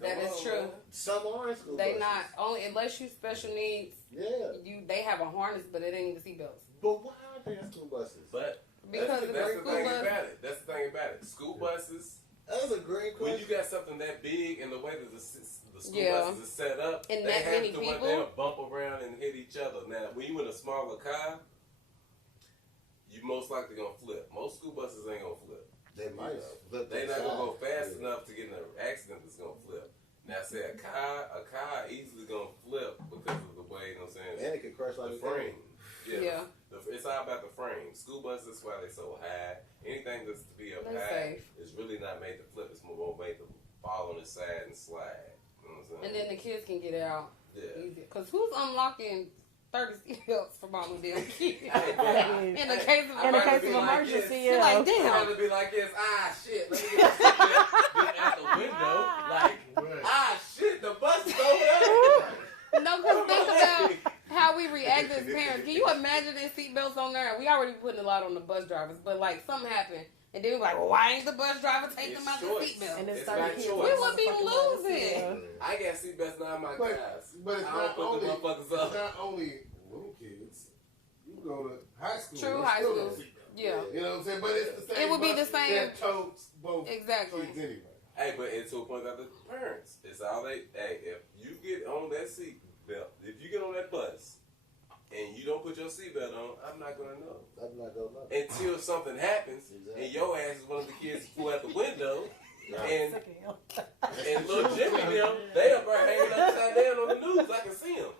That is true. Some are in school They buses. not only unless you special needs. Yeah. They have a harness, but it ain't even seatbelts. But why aren't they in school buses? But Because that's of the the school thing bus. about it. That's the thing about it. School buses. That's a great When question. you got something that big and the way that the school Yeah. buses are set up, And they that have many to people? they'll bump around and hit each other. Now, when you in a smaller car, you most likely gonna flip. Most school buses ain't gonna flip. They might. flip They're to not the gonna go side. fast Yeah. enough to get in an accident that's gonna flip. Now, say a car easily gonna flip because of the way, you know what I'm saying? And it could crush like The a frame. Yeah. It's all about the frame. School buses, that's why they're so high. Anything that's to be up They're high safe. is really not made to flip. It's more made to fall on the side and slide. You know what I'm saying? And then the kids can get out Yeah. easier. Because who's unlocking 30 seatbelts for mom and damn kids? In In the case of the I'd case be of like emergency, this. You're like, yeah. damn. I'd rather be like this. Ah, shit. Let me get this shit out the window. Like, ah, shit. The bus is over there. No, because think about how we react as parents. Can you imagine their seatbelts on there? We already putting a lot on the bus drivers, but like something happened, and then we're like, well, why ain't the bus driver take them out the choice. seatbelt? And it's It's 30 not kids. choice. We would be Motherfucking losing. bus, I got seatbelts now in my But- cars. but it's I not don't put the only- motherfuckers It's up. not only little kids. You go to high school. True, there's high still school. no seatbelt. Yeah. You know what I'm saying? But it's the same. It would be bus the same- that totes both Exactly. kids anyway. Hey, but it's to a point that the parents, it's all they, hey, if you get on that seat belt, if you get on that bus and you don't put your seatbelt on, I'm not going to know. I'm not gonna know. Until something happens Exactly. and your ass is one of the kids who at the window Yeah. and Sick of him. and little Jimmy them, they up there hanging upside down on the news. I can see them.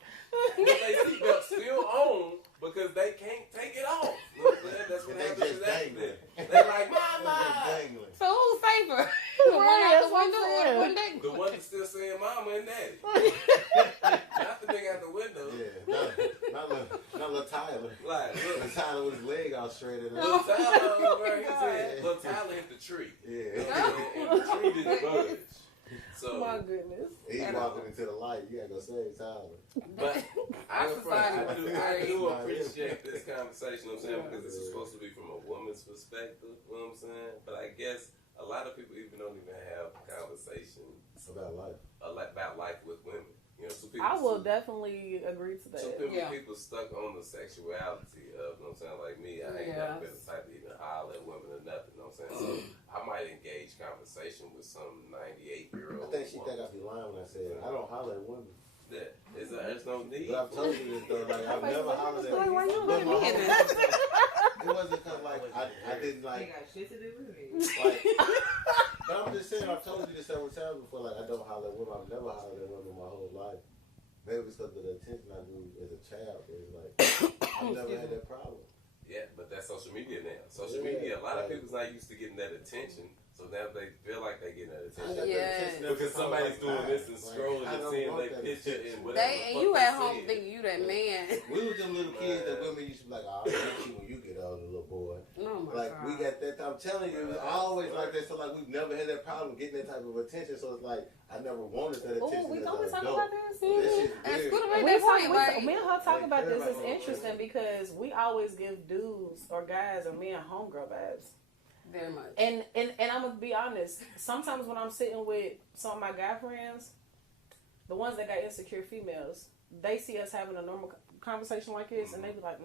With their seatbelt still on because they can't take it off. You know what I'm saying? That's what And they happens just is after dangling. that. They're like, Mama! Dangling. one. So who's safer? The one out that's the what I'm window or the saying. one that? The one that's still saying mama and daddy. Not the nigga out the window. Yeah, not little Tyler. Like, Little look. Tyler with his leg all shredded. Little Tyler, Oh, right? He God. said, Little Tyler hit the tree. Yeah. And the tree didn't budge. My So, goodness. He's walking into the light. You gotta go save Tyler. but I society do was appreciate this conversation, you know what I'm saying, because this is supposed to be from a woman's perspective, you know what I'm saying? But I guess a lot of people even don't even have conversations About life. about life with women. You know, so people, I will definitely agree to so that. people stuck on the sexuality of, you know what I'm saying, like me, I ain't never been the type to even holler at women or nothing, you know what I'm saying? So I might engage conversation with some 98-year-old I think she woman. think I be lying when I said I don't holler at women. That there's no need. But I've told you this though, like I've never hollered at Like, why you but looking my at me in whole- this? It wasn't because like I didn't Ain't like, got shit to do with me. like but I'm just saying, I've told you this several times before, like I don't holler at women. I've never hollered at women my whole life. Maybe it's because of the attention I knew as a child. It's like I've never had that problem. Yeah, but that's social media now. Social Yeah, media, a lot of right. people's not used to getting that attention, so now they feel like they getting that I attention. got Yeah. that attention Because somebody's doing this and Like, scrolling I and don't seeing want their that picture attention. and whatever. And the you fuck at they home said. thinking you that man. We was them little kids that women used to be like, oh, I'll get you when you get older, little boy. Oh my Like, God. we got that, I'm telling you, it was always like that. So, like, we've never had that problem getting that type of attention. So, it's like, I never wanted that attention. Oh, we as don't an talk adult. about this. That shit's At weird. school, Like, like, We they talk, say, we, like, me and her talk like, about this. It's everybody- interesting because we always give dudes or guys or men homegirl vibes. very much. And I'm gonna be honest. Sometimes when I'm sitting with some of my guy friends, the ones that got insecure females, they see us having a normal conversation like this, and they be like,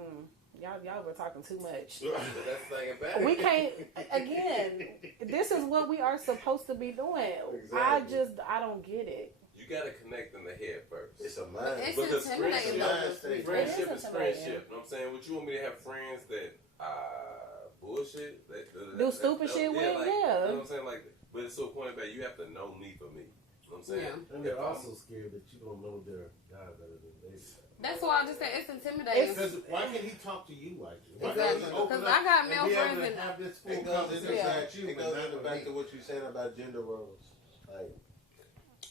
y'all were talking too much. But that's the thing about it. We can't. Again, this is what we are supposed to be doing. Exactly. I don't get it. You got to connect in the head first. It's a mind. It's Because intimidating, though. friendship It is is friendship. intimidating. You know what I'm saying? What you want me to have friends that bullshit? Do stupid shit with? like, Yeah. You know what I'm saying? Like, but it's to a point about you have to know me for me. You know what I'm saying? Yeah. And they're also scared that you don't know their guy better than they do. That's why I just said it's intimidating. Because why can't he talk to you like this? Why Exactly. can't he open 'Cause up I got and male be able friends to that- have this full It goes into conversation Yeah. with you, it but goes not into with back me. to what you said about gender roles. Like,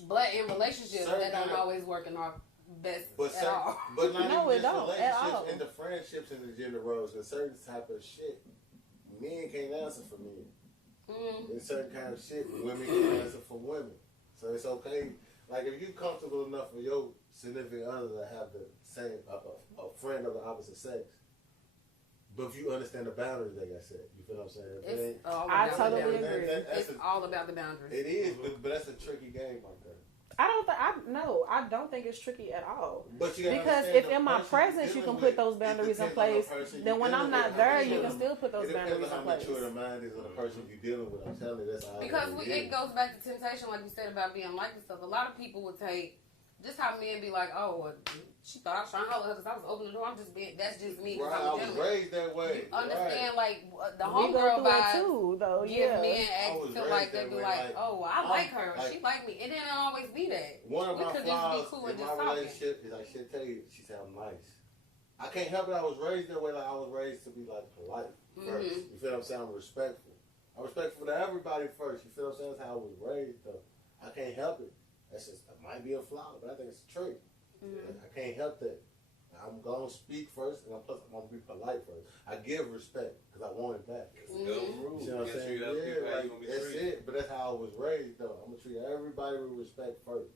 But in relationships, Certain that don't kind of- always work in our best but at all. but not No, even it just don't, at all. relationships and the friendships and the gender roles and certain type of shit. Men can't answer for men. Mm. In certain kind of shit, women can answer for women. So it's okay. Like if you're comfortable enough for your significant other to have the same a friend of the opposite sex, but if you understand the boundaries, like I said, you feel what I'm saying? It's all I about totally the boundaries. agree. It's all about the boundaries. It is, but that's a tricky game like that. I don't think it's tricky at all. But you gotta Because understand if the in my person presence you're you can dealing put with, those it boundaries in depends on the place, person then you're when I'm dealing not with, there, how you can mature- still put those it depends boundaries on in how mature the place. mind is of the person you're dealing with. I'm telling you, that's all. Because it goes back to temptation, like you said about being liked and stuff. A lot of people would take just how men be like, oh, well, she thought I was trying to holler at her because I was opening the door. I'm just being, that's just me. 'Cause Right, I'm I a was gentleman. raised that way. You understand, like the We go homegirl through it vibe. too, though. Give Yeah. men I act was feel raised like they that be way, like, like, oh, I I'm- like her, like- she like me. It didn't always be that. One of We my could just be flaws cool in and my just talking. relationship is like she'll tell you she said I'm nice. I can't help it. I was raised that way. Like I was raised to be like polite first. Mhm. You feel what I'm saying? I'm respectful. I'm respectful to everybody first. You feel what I'm saying? That's how I was raised though. I can't help it. That's just that might be a flaw, but I think it's a trait. Mhm. I can't help that. I'm gonna speak first, and I'm gonna be polite first. I give respect because I want it back. It's a good Mhm. rule. You know what I'm You gotta saying? treat other people how you Like, gonna be that's treated. it. But that's how I was raised, though. I'm gonna treat everybody with respect first.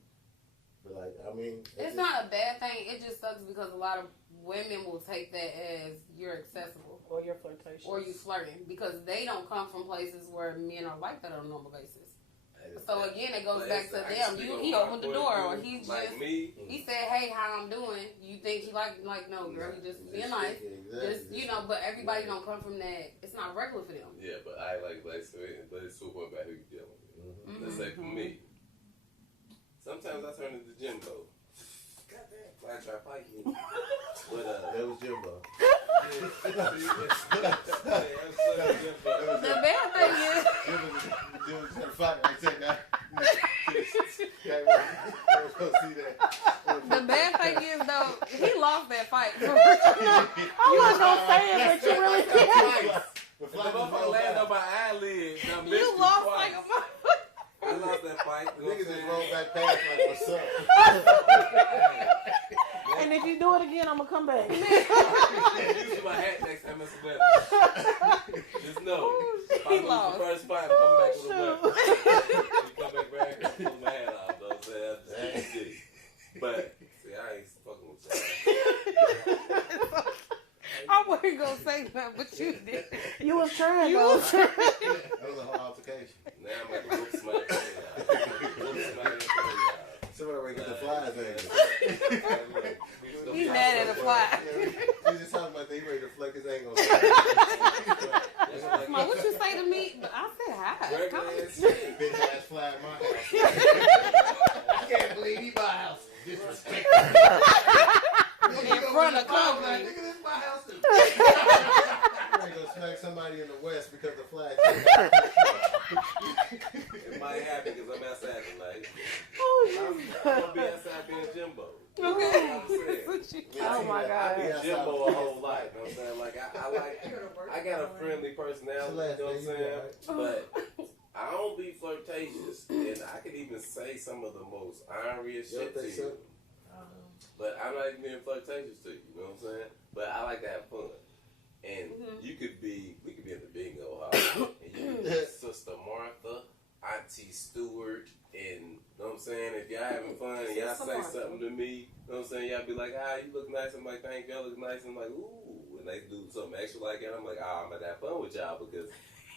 But like, I mean, It's not a bad thing. It just sucks because a lot of women will take that as you're accessible Or your flirtation. or you flirting because they don't come from places where men are like that on a normal basis. So again, it goes back to them. He opened the door, or he like just me. he said, "Hey, how I'm doing? You think he like no, girl? You just being nice, just you know." But everybody don't come from that. It's not regular for them. Yeah, but I like so but it's to a point about who you dealing with. Mm-hmm. Let's say for me, sometimes I turn into Jimbo. Goddamn, I try to fight you. But That was Jimbo. The bad thing is, Jimbo was trying to fight. I said that. the bad thing is though, he lost that fight. I wasn't gonna say it, but you really did. the motherfucker landed on my eyelid. You lost like, you know what I'm Niggas just saying? roll back past like, what's up? And if you do it again, I'm gonna come back. Use my hat next time it's a weapon. Just know, if I lose lost. the first fight, I'm coming back with a weapon. You come back right here, pull my hat off, though. So that's just easy. But, see, I ain't fucking with y'all. I wasn't gonna say that, but you did. You was trying, You though. was That was a whole altercation. Now I'm like, whoop somebody in the Whoop somebody in the Somebody ready to get the flies angle. He mad at the fly. He's just talking about that he ready to flex his angle. Mom, what you say to me? I said hi. Regular ass shit. Bitch ass fly at my house. I can't believe he my house. Disrespect. In front of company. Nigga, this is my house too. I'm gonna smack somebody in the West because the flag. It might happen because I'm outside tonight. Oh, I'm gonna be outside being Jimbo. Okay. Oh my I've God. been Jimbo a whole life. You know what I'm saying? Like, I got a friendly personality, you know what I'm saying? But I don't be flirtatious, and I can even say some of the most ironiest shit to you. But I'm not even being flirtatious to you, you know what I'm saying? But I like to have fun. And we could be in the bingo hall, and you could be Sister Martha, Auntie Stewart, and, you know what I'm saying? If y'all having fun and y'all say something to me, you know what I'm saying? Y'all be like, you look nice. I'm like, thank you, y'all look nice. I'm like, ooh. And they do something extra like that. I'm like, I'm going to have fun with y'all because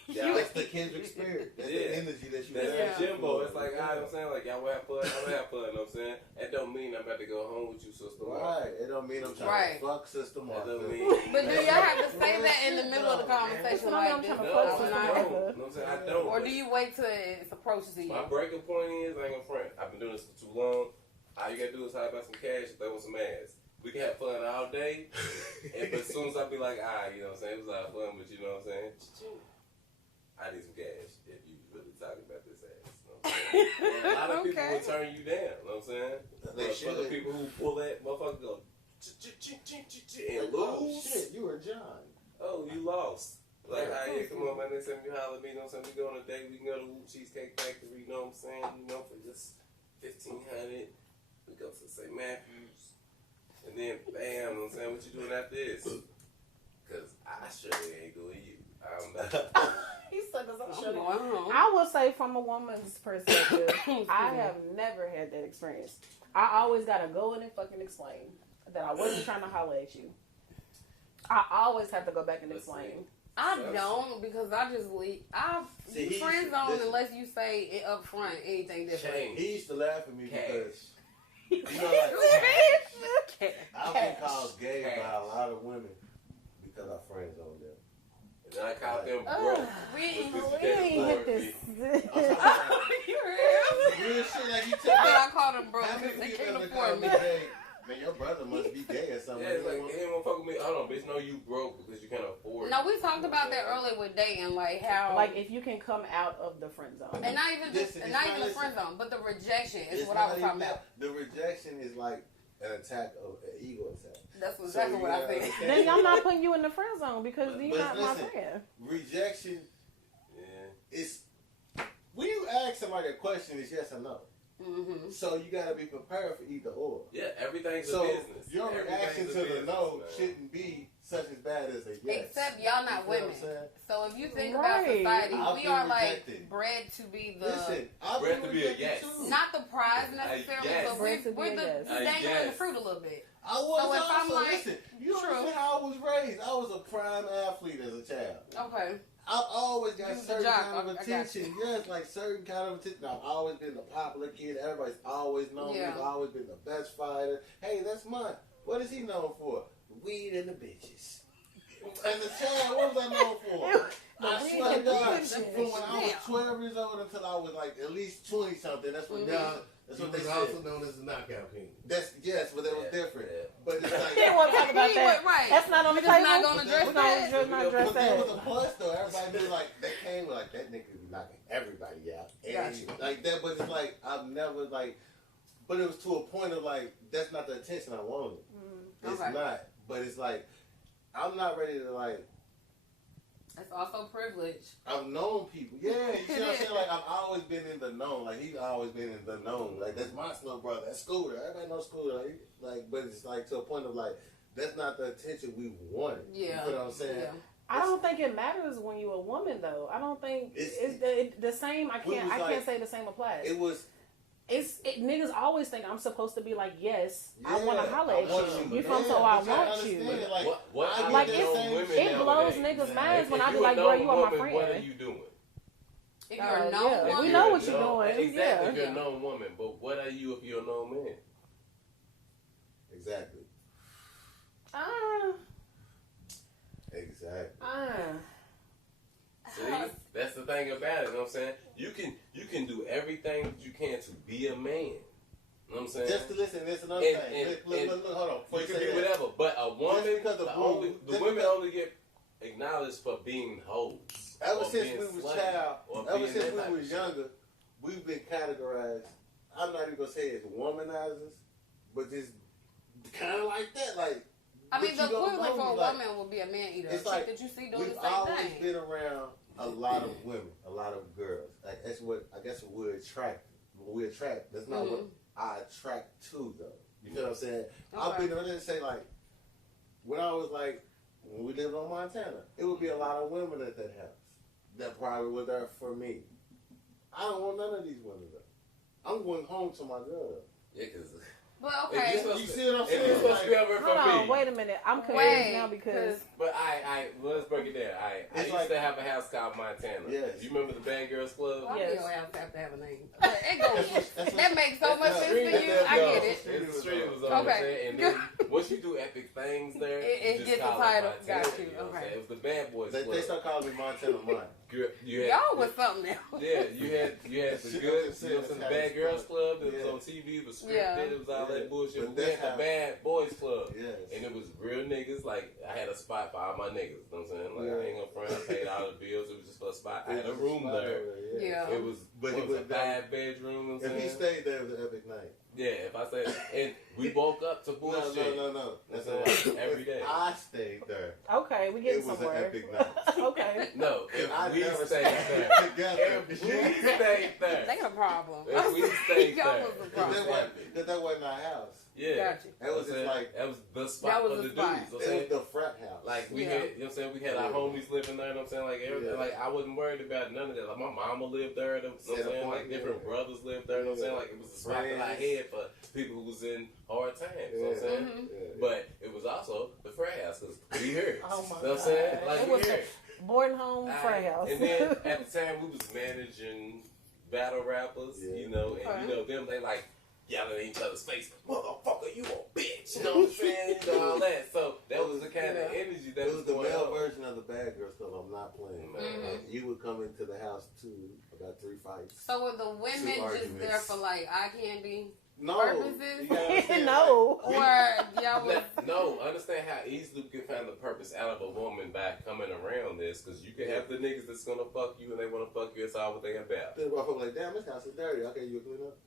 That's the kindred spirit. That's the energy that you that's Jimbo. It's like, you know what I'm saying? Like, y'all will have fun. I'm going to have fun, you know what I'm saying? That don't mean I'm about to go home with you, Sister Martha. Right. It don't mean I'm trying to fuck Sister That Martha. don't mean... But do y'all have to say that in the middle of the conversation? No, Like, I'm trying to this fuck is some not- nigga. You know what I'm saying? I don't. Or do you wait till it approaches to you? My breaking point is, I ain't gonna front. I've been doing this for too long. All you gotta do is hide about some cash and throw in some ass. We can have fun all day, but as soon as I be like, you know what I'm saying? It was a lot of fun, but you know what I'm saying? I need some cash if you really talking about this ass. You know what I'm saying? And a lot of people will turn you down, you know what I'm saying? They But for the should. people who pull that motherfucker go, and Oh, lose. shit, you were John. Oh, you lost. Like, come on, man. Next time you holler at me, you know what I'm saying? We go on a date, we can go to Woo Cheesecake Factory, you know what I'm saying? You know, for just $1,500. We go to St. Matthews. And then, bam, you know what I'm saying? What you doing after this? Because I surely ain't doing you. I'm not. He said, "I'm I'm sure." going home. I will say, from a woman's perspective, I have never had that experience. I always gotta go in and fucking explain that I wasn't trying to holler at you. I always have to go back and explain. I don't because I just leave. See, he Friend used to- zone listen. unless you say it up front anything different. Change. He used to laugh at me Cash. because, you know, like, I've been called gay by a lot of women because I friends on them. And then I called them broke. We ain't hit this. You real? Real shit, like you But tell I called them broke how because many they people can't ever called afford me me. gay? Man, your brother must be gay or something. Yeah, it's like, he ain't gonna fuck with me. Hold on, bitch, no, you broke because you can't afford it. No, we talked about that earlier with dating, like how, Like if you can come out of the friend zone. and not even just, Listen, and it's not not- even the friend zone, but the rejection is It's what I not was even talking that. about. The rejection is like an attack of an ego attack. That's exactly So what you I gotta think. understand- Then I'm not putting you in the friend zone because But you're not my listen, friend. Rejection Yeah. is when you ask somebody a question, it's yes or no. Mm-hmm. So you gotta be prepared for either or. Yeah, everything's So a business. your reaction Everything's to a the business, no man. shouldn't be such as bad as a yes. Except y'all not You feel what women. I'm saying? So if you think Right. about society, I've we been are rejected. like bred to be the Listen, I've Bred been to be a rejected yes. too. not the prize necessarily, yes. but Bred to be we're a the yes. dangling the yes. fruit a little bit. I was So if also, I'm like- listen, you don't True. understand how I was raised. I was a prime athlete as a child. Okay. I've always got You was a certain jock. kind of I got attention. Yes, like certain kind of attention. I've always been the popular kid. Everybody's always known me. Yeah. I've always been the best fighter. Hey, that's mine. What is he known for? The weed and the bitches. As a child, what was I known for? I weed swear to and the God, bitches. from when I was Yeah. 12 years old until I was like at least 20 something. That's what that's what they was said. also known as the knockout king. That's yes, but that was Yeah, different. yeah. But it's He like. didn't want to talk about He that. went right. That's not on the We're just table. not gonna address We're that. gonna not address But there was that. a plus though. Everybody knew like that came with like that nigga be knocking everybody out. And Gotcha. like that, but it's like I've never like, but it was to a point of like that's not the attention I wanted. It's Okay. not. But it's like I'm not ready to like. That's also privilege. I've known people. Yeah, you see what I'm saying? Like I've always been in the known. Like he's always been in the known. Like that's my little brother. That's Scooter. Everybody knows Scooter. Like, but it's like to a point of like that's not the attention we wanted. Yeah. You know what I'm saying? Yeah. I don't think it matters when you're a woman though. I don't think it's the same. I can't say the same applies. It was. Niggas always think I'm supposed to be like, yes, I Yeah, want to holler at you. You from Yeah, so I but want understand, you. Like, Like it it blows niggas' minds when I be like, bro, you are my friend. What are you doing? If you're a known yeah. woman, We know what you're known- doing. Exactly, Yeah. if you're a known woman. But what are you if you're a known man? Exactly. Exactly. See, that's the thing about it. You know what I'm saying? You can do everything that you can to be a man. You know what I'm saying? Just to listen, that's another And- thing. and- Look, hold on. Before You you can say be that. whatever, but a woman, Just because the women only get acknowledged for being hoes. Ever or since being we was slutty, child, or ever being since that we type was of shit. younger, we've been categorized. I'm not even gonna say it's womanizers, but just kind of like that. Like, I mean, but the you don't equivalent know for a me, like, woman would be a man eater. it's A like chick that you see doing we've the same always thing. been around a lot of women, a lot of girls. Like that's what I guess we attract. We attract. That's not what I attract to, though. You know what I'm saying? I've been there and say like when I was like when we lived on Montana, it would be a lot of women at that house that probably were there for me. I don't want none of these women though. I'm going home to my girl. Yeah, because But okay. You see what I'm if you're saying? supposed to be over Hold for on, me. wait a minute. I'm confused Wait, now because But let's break it down. I It's used like- to have a house called Montana. Yes. You remember the Bad Girls Club? Why Yes. do your house have to have a name? But it goes. That's what- That makes so much sense for you. I get it. It's the street was on Okay. there, and then once you do epic things there, It you just gets call the title. it Montana, Got you. know what I'm Okay. saying? It was the Bad Boys They Club. start calling me Montana Mine. You had, Y'all was something else. yeah, you had the Shit, good, I'm just saying, the that's how Bad it's Girls called. Club. It was Yeah. on TV. It was scripted. Yeah. It was all Yeah. that bullshit. But But we that's had how- the Bad Boys Club. Yes. And it was real niggas. Like, I had a spot for all my niggas. You know what I'm saying? Like, I ain't gonna front. I paid all the bills. It was just for a spot. I had a room there. Yeah. It was, But what it was a was that- 5-bedroom. You know what I'm If he saying? stayed there, it was an epic night. Yeah, if I said, and we woke up to bullshit. No. That's That's every day. If I stayed there, okay, we it getting was somewhere. an epic night. Okay. No, if I we never stayed stayed there. together. If we stayed there. They got a problem. If we stayed Y'all there. was a It problem. was epic. Because that wasn't our house. Yeah. Got you. That was just like, that was the spot That was for the the spot. dudes. You know what I'm it saying? was the frat house. Like we Yeah. had, you know what I'm saying? We had our homies living there. You know what I'm saying? Like everything. Yeah. Like I wasn't worried about none of that. Like my mama lived there. You know what I'm Center saying? Point, Like different yeah. brothers lived there. You know what I'm saying? Yeah. Like it was a spot that I Friends. had for people who was in hard times. You know what I'm saying? Yeah. But it was also the frat house because we here. Oh my You know what I'm saying? God. Like It we was here. Boarding home, frat house. And then at the time we was managing battle rappers, Yeah. you know, and you know them they like yelling in each other's face, motherfucker, you a bitch, you know what I'm saying? You know, all that. So that was the kind of energy that It was the going male on. version of the Bad Girls Club. I'm not playing, man. Mm-hmm. Like, you would come into the house too, about 3 fights. So were the women Two just arguments. there for like eye candy No, purposes? you gotta understand, No. Or y'all was No, understand how easily we can find the purpose out of a woman by coming around this, because you can have the niggas that's gonna fuck you and they wanna fuck you. It's all what they about. Then the motherfucker like, damn, this house is dirty. Okay, you clean up.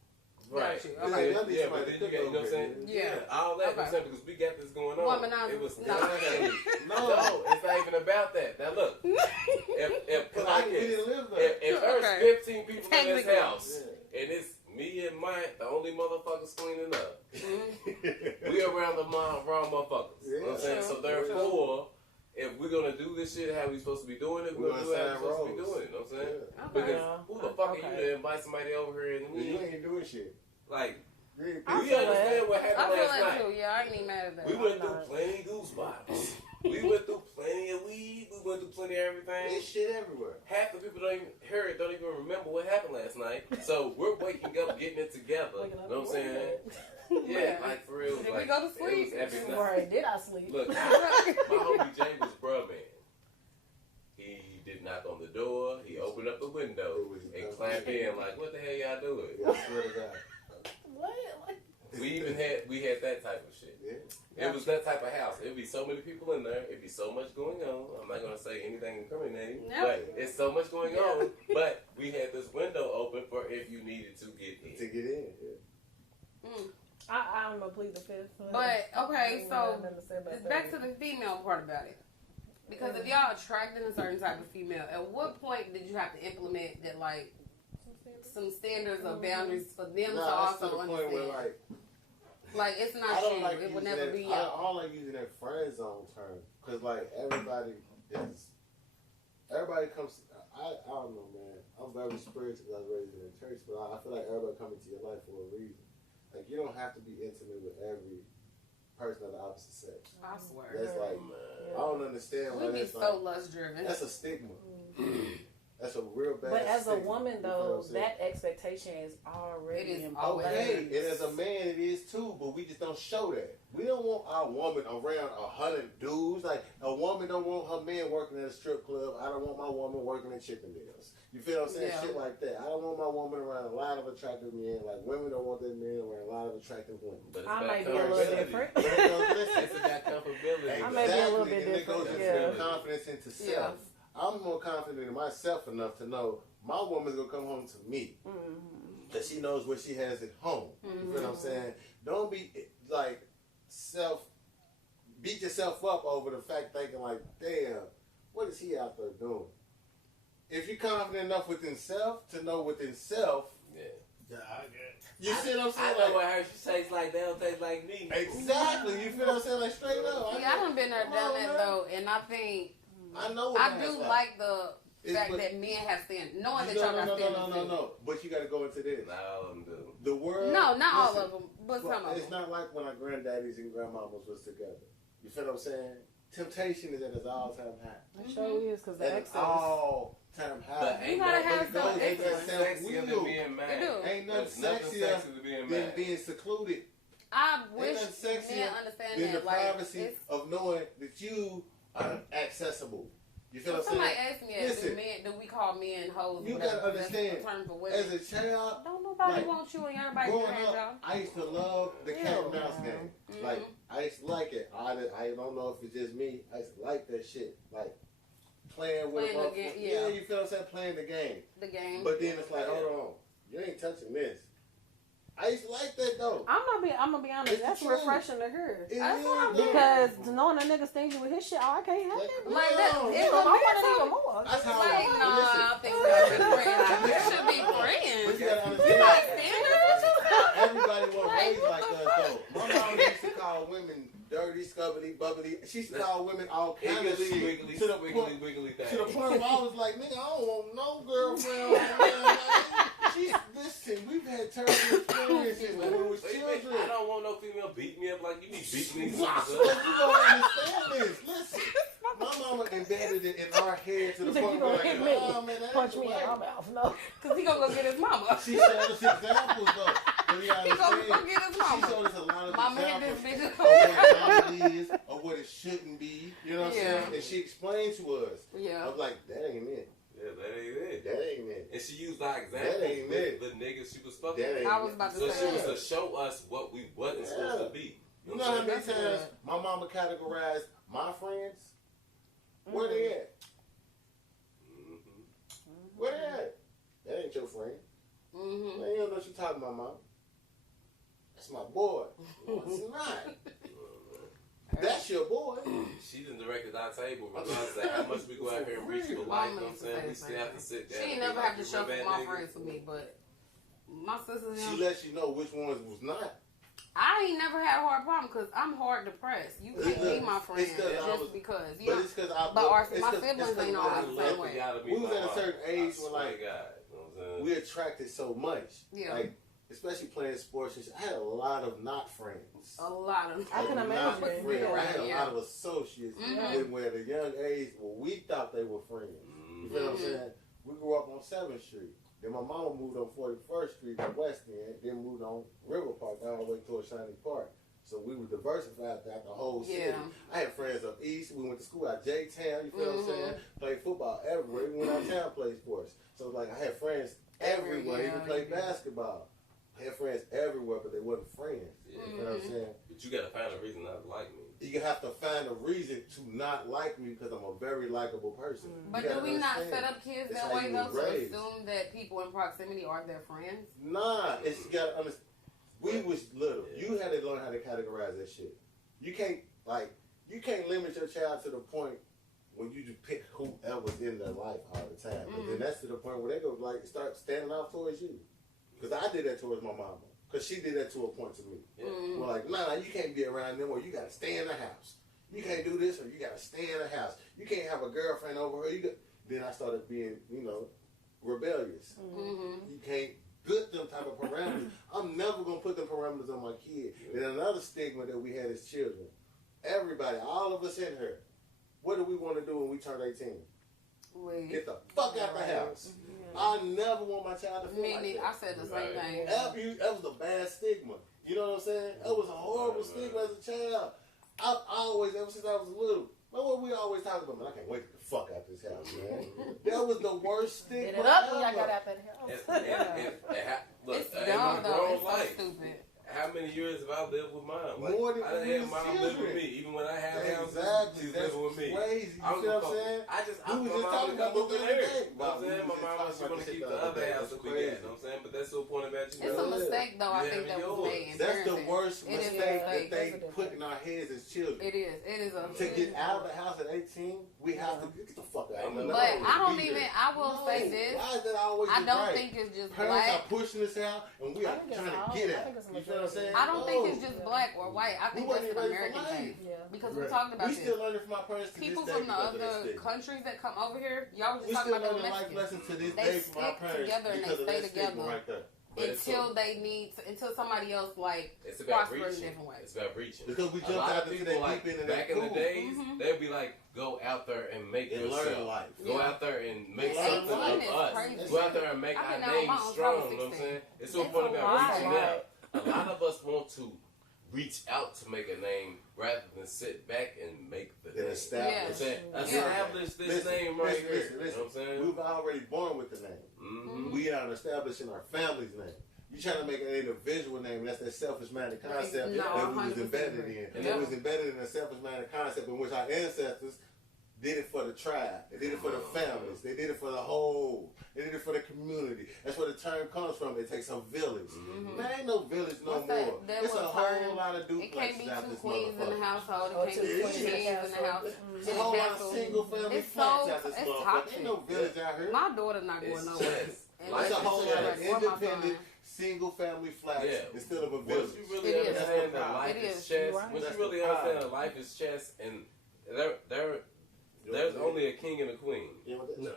Right. you. Yeah, Okay. Let me yeah, somebody but then you cook got, you know what I'm over saying? here. Yeah. All that. Okay. I'm saying, because we got this going on. Womanizer. It was No. no, it's not even about that. Now look, if Because I we get, didn't live there. if there's Okay. 15 people in Technically. this house, Yeah. and it's me and Mike, the only motherfuckers cleaning up, Mm-hmm. we around the wrong motherfuckers. You know what I'm saying? So therefore, if we're gonna do this shit how we supposed to be doing it, we're gonna do it how we're supposed to be doing it. You know what I'm saying? Yeah. Okay. Because who the fuck are you Okay. to invite somebody over here and You we ain't doing shit. like You ain't I we feel understand that. what I happened feel last that night. too. Yeah, I ain't even mad at that. We went I'm through not. plenty of goose bottles. We went through plenty of weed. We went through plenty of everything. There's shit everywhere. Half the people don't even remember what happened last night. So we're waking up, getting it together. You know what I'm saying? Yeah, like for real. Did we like, go to sleep? It was epic night. Right, did I sleep? Look, my homie Jay was bruh man. He did knock on the door. He opened up the window and clamped in like, "What the hell y'all doing?" I swear to God. What? We had that type of shit. Yeah. It was that type of house. It'd be so many people in there. It'd be so much going on. I'm not gonna say anything incriminating, No. but it's so much going on. But we had this window open for if you needed to get in. To get in. Yeah. I'm gonna plead the fifth. But okay, so Nothing to say about back that. to the female part about it. Because if y'all attracted a certain type of female, at what point did you have to implement that? Like, some standards or boundaries for them to It's to also the point understand. where Like it's I not don't you. like It would using never that, be I out. don't like using that friend zone term because like everybody comes. I don't know, man. I'm very spiritual. I was raised in a church, but I feel like everybody coming to your life for a reason. Like you don't have to be intimate with every person of the opposite sex. I swear. That's like I don't understand why We be that's so like, lust driven. that's a stigma. That's a real bad. But as a stigma. woman, You feel what though, I'm saying? that expectation is already It is imposed. always- Okay, and as a man it is too, but we just don't show that. We don't want our woman around 100 dudes. Like a woman don't want her man working at a strip club. I don't want my woman working at Chippendales. You feel what I'm saying? Yeah. Shit like that. I don't want my woman around a lot of attractive men. Like women don't want their men around a lot of attractive women. But it's I about might be a little comfortability. different. But it goes, listen, It's about comfortability. I may be a little exactly, bit and it goes different, into yeah. confidence into self. I'm more confident in myself enough to know my woman's gonna come home to me. That she knows what she has at home. You feel what I'm saying? Don't be like beat yourself up over the fact thinking like, damn, what is he out there doing? If you're confident enough within self to know within self, Yeah. you see what I'm I saying? know Like, what her tastes like. They don't taste like me. exactly. You feel what I'm saying? Like straight up. See, I done been there, Come done on, that man. though, and I think I know what I that's do like the It's fact what- that men have stand, knowing that y'all got No. standards. But you got to go into this. Not all of them do. The world. No, not all listen, of them, but well, some of it's them. not like when our granddaddies and grandmamas was together. You feel what I'm saying? Temptation is at its all-time high. It sure is, because the At its excess. all-time high. But ain't You gotta nothing- have but some it goes excess. into sexier than self-will. being mad. You do. Ain't nothing There's nothing sexier sexier than being than mad. being secluded. I Ain't wish nothing sexier men understand than the that. Like, privacy it's, of knowing that you are accessible. You feel what I'm somebody saying? asked me, do Listen, men, do we call men hoes? you whatever, gotta that's understand, a term for women. as a child, Don't nobody like, want you and everybody growing friends, y'all. up, I used to love the cat and mouse game. Like, I used to like it. I don't know if it's just me. I used to like that shit. Like, playing with Playing the game, yeah, yeah. you feel what I'm saying? Playing the game. The game. But then it's like, hold on. You ain't touching this. I used to like that, though. I'm gonna be honest. It's That's the truth. refreshing to hear. It That's is, what I'm though. Because knowing a nigga stingy with his shit, oh, I can't have that. Like that, No, it's I a want it bit even so- more. That's how Like, I nah, listen. I think we gotta be friends. We should be But friends. you gotta You understand. like standards? What you got? Everybody was Like, raised what like the us, though. My mom used to call women dirty, scubbly, bubbly. She used to call women all kind of Wiggly, shit. wiggly, To the wiggly, point, wiggly to the thing. point where I was like, nigga, I don't want no girlfriend right now. Like, listen, we've had terrible experiences when we were So you think children. I don't want no female beat me up like you be beating these But niggas you up. don't understand this. Listen, my mama embedded it in our head to the You think point you where gonna like, hit me? oh, man, that Punch ain't me the in my way. mouth. No. Cause he gonna go get his mama. She showed us examples, though. But you He gonna go understand? get his She mama. showed us a lot of Mama hit examples this bitch. of what it is, of what it shouldn't be. You know what I'm Yeah. saying? And she explained to us. I Yeah. was like, that ain't it. Yeah, that ain't it. That ain't it. And she used our That examples ain't with it. the niggas she was fucking That with. ain't I was about to So say she was that. to show us what we wasn't supposed to be. You know how many That's times good. my mama categorized my friends? Where they at? Where they at? That ain't your friend. Mm-hmm. Man, you don't know what you talking about, mom. That's my boy. No, it's not. That's your boy. She done directed our table regardless of how much we go out here and reach for life. You know what I'm saying? We still have to sit She down. ain't and be never like, have to "You show real for bad my nigga?" friends for me, but my sisters, She them, lets you know which ones was not. I ain't never had a hard problem because I'm hard depressed. You can't be my friend It's 'cause I just was- because. You But know, it's because I. but our- it's my 'cause- siblings it's 'cause ain't we- always I the love same for way. y'all to be We was my at a mom. certain I age swear where, like, to God, you know what I'm saying? we attracted so much. Yeah. Like, especially playing sports and shit. I had a lot of not friends. a lot of. I can Like, imagine. not friends. I had a Yeah. lot of associates when at a young age, well, we thought they were friends. You feel what I'm saying? We grew up on 7th Street. Then my mama moved on 41st Street in West End, then moved on River Park all the way towards Shiny Park. So we were diversified throughout the whole city. Yeah. I had friends up east. We went to school at J-Town, you feel what I'm saying? Played football everywhere. Even when our town played sports. So like I had friends everywhere. Even played basketball. I had friends everywhere, but they wasn't friends. Yeah. You know what I'm saying? But you gotta find a reason not to like me. You have to find a reason to not like me because I'm a very likable person. But You do gotta we not understand. set up kids It's that how way you though was to raised. assume that people in proximity are their friends? Nah, it's you gotta understand. We was little. You had to learn how to categorize that shit. You can't limit your child to the point when you just pick whoever's in their life all the time. But then that's to the point where they go like start standing out towards you. Because I did that towards my mama. Because she did that to a point to me. We're like, nah, you can't be around them or you got to stay in the house. You can't do this or you got to stay in the house. You can't have a girlfriend over her. Then I started being, rebellious. You can't put them type of parameters. I'm never going to put them parameters on my kid. And another stigma that we had as children. Everybody, all of us in here, what do we want to do when we turn 18? Get the fuck out the house. I never want my child to feel like that. I said the same thing. That was a bad stigma. You know what I'm saying? That was a horrible stigma as a child. I always, ever since I was little, what we always talk about, man, I can't wait to get the fuck out this house, man. That was the worst stigma. Get it up when I got out that house. Look, It's dumb though. It's so stupid. How many years have I lived with mine? More than I done had mom live with me. Even when I have houses, she's living with me. Crazy. You see what I'm saying? I'm we was my just mom talking to come about over the there. other day. You know what I'm saying? My mom, she want to keep the other house that we got. You know what I'm saying? But that's the point about you. It's a mistake though. I think that was made in That's the parenting. worst It is mistake a that mistake. they put in our heads as children. It is. It is a. To get out of the house at 18, we have to get the fuck out. But I don't even. I will say this. Why is that always I the don't right? think it's just Parents black. are pushing us out, and we are trying to get out. You feel what I'm saying? I don't think it's just black or white. I think We that's an wasn't ready for American life. thing. Yeah. Because we talked about We this. still learning from our parents to People this day from the because of that other stigma. countries that come over here, y'all was just We talking still about them learning life Mexicans. lessons to this They day from our stick parents together and they because of stay that stigma together. right there. Until they need to, until somebody else It's about prosper in a reaching. different way. It's about reaching. Because we A jumped lot out of into people, that like, deep end of back that in the pool. days, they'd be like, go out there and make And yourself. learn life. Go out there and make Yeah. something 18 of is us. crazy. Go out there and make I've our been out on name my own strong. since You know what I'm 16. saying? It's so It's funny a about lot. reaching out. A lot of us want to reach out to make a name rather than sit back and make the Then name. establish. Establish this name right here. Listen. You know what I'm saying? We were already born with the name. Mm-hmm. We are establishing our family's name. You trying to make an individual name, that's that selfish-minded concept No, that we was 100% embedded agree. in. And Yeah. it was embedded in a selfish-minded concept in which our ancestors did it for the tribe. They did it for the families. They did it for the whole. They did it for the community. That's where the term comes from. It takes a village. Man, ain't no village no What's that? more. That It's a was whole term. lot of It can't be duplexes out two this queens in the motherfucker. household. Oh, It can't be two two queens kings in the house. It's a whole lot of single-family It's flats so out this it's motherfucker. toxic. Ain't no village out here. My daughter not going It's nowhere. just- And Life It's a is whole just- lot of or my independent, son. single-family flats Yeah. instead of a Once village. you really It is. understand that That's life It is is. chess, You're right. once That's you really the understand problem. that life is chess, and there's only a king and a queen.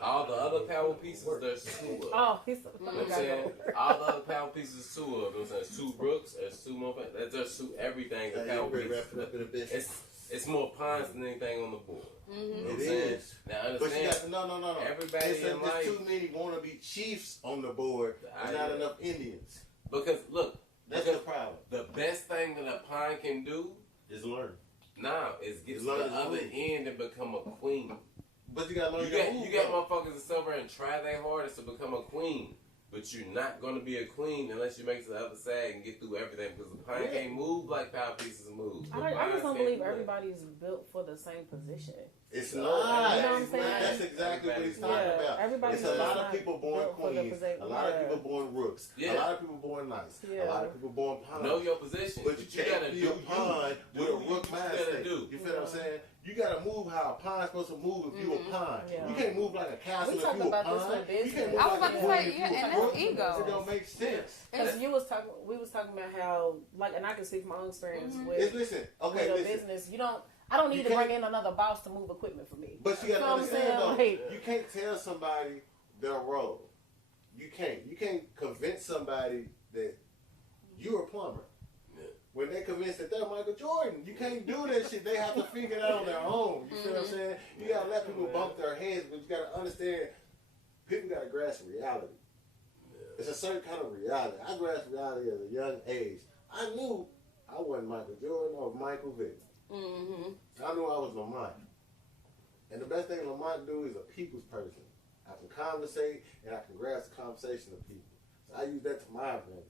All the other power pieces, there's two of. Oh, he's You know what I'm saying? All the other power pieces, two of. You know what I'm saying? There's two Brooks, there's two more. There's two everything. The power pieces. It's more pawns than anything on the board. You know what I'm It saying? is. Now But you understand. got no. Everybody It's in life- there's too many wannabe chiefs on the board and not enough Indians. Because look, That's the problem. the best thing that a pawn can do Is learn. now is get to Learn the to other move. end and become a queen. But you gotta learn You your got move, motherfuckers that's over and try their hardest to become a queen. But you're not going to be a queen unless you make it to the other side and get through everything. Because the pawn can't move like power pieces move. The I just pawns don't can't believe do that. everybody's built for the same position. It's No, not. you know what I'm saying? That's exactly what he's talking Yeah, about. everybody's It's a lot not of people born built for the queens, position. a lot of Yeah. people born rooks, Yeah. a lot of people born nice, Yeah. a lot of people born pawns. Know your position. But you gotta can't be a do pawn you. with a Do rook what you gotta mindset. do. You feel what I'm saying? You gotta move how a pawn's supposed to move if you a pawn. Yeah. You can't move like a castle We if talking you a about this pawn. for You business. can't move I was like about a to queen say, if you yeah, a and that's rook. ego. It don't make sense. Because we was talking about how, like, and I can speak from my own experience with Listen, a listen. business. I don't need You to bring can't- in another boss to move equipment for me. But you gotta know what I'm understand though, saying? Like- you can't tell somebody their role. You can't convince somebody that you're a plumber. Yeah. When they convinced that they're Michael Jordan, you can't do that shit. They have to figure it out on their own. You feel what I'm saying? You gotta let people bump their heads, but you gotta understand people gotta grasp reality. It's a certain kind of reality. I grasped reality at a young age. I knew I wasn't Michael Jordan or Michael Vick. I knew I was Lamont. And the best thing Lamont do is a people's person. I can conversate and I can grasp the conversation of people. So I use that to my advantage.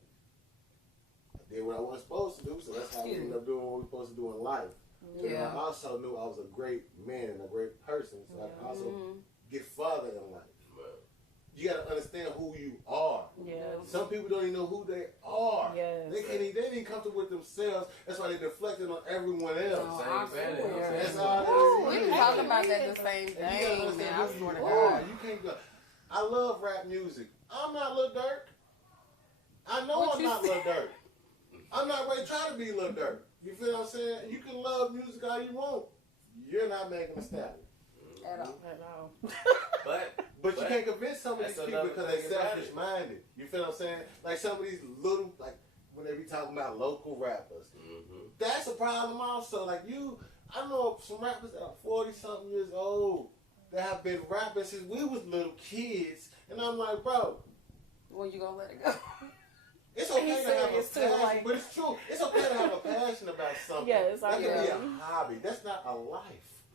I did what I wasn't supposed to do, so that's how we ended up doing what we're supposed to do in life. And Yeah. I also knew I was a great man and a great person, so I can also get further in life. Right. You gotta understand who you are. Yeah. Some people don't even know who they are. hard. Yes. They ain't comfortable with themselves. That's why they deflecting on everyone else. That's We all that is. been talking about that the same And you gotta thing, man. understand I who swear to you God. are. You can't go. I love rap music. I'm not Lil Durk. I know What I'm you not say? Lil Durk. I'm not ready to try to be Lil Durk. You feel what I'm saying? You can love music all you want. You're not making a stallion. At all. At all. But you can't convince some of that's these people another because they're thing about selfish minded. You feel what I'm saying? Like some of these little, like when they be talking about local rappers. That's a problem also. Like I know some rappers that are 40-something years old that have been rapping since we was little kids. And I'm like, bro. When you gonna let it go? It's okay He's to have a serious too, passion, like- but it's true. It's okay to have a passion about something. Yes, that I can be agree. a hobby. That's not a life.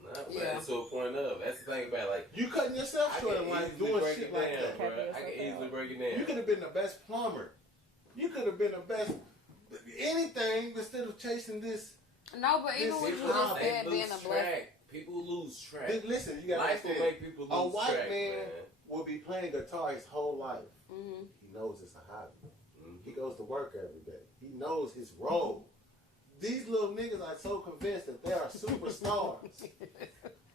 No, but it's to a point of. That's the thing about like. You cutting yourself I short can in life easily doing break shit it like down, that. bro. I can easily break it down. You could have been the best plumber. You could have been the best anything instead of chasing this. No, but even what you People just said, being a blessing. People lose track. Listen, you got to Life will understand. make people lose A white track, man will be playing guitar his whole life. Mm-hmm. He knows it's a hobby. He goes to work every day. He knows his role. These little niggas are so convinced that they are superstars.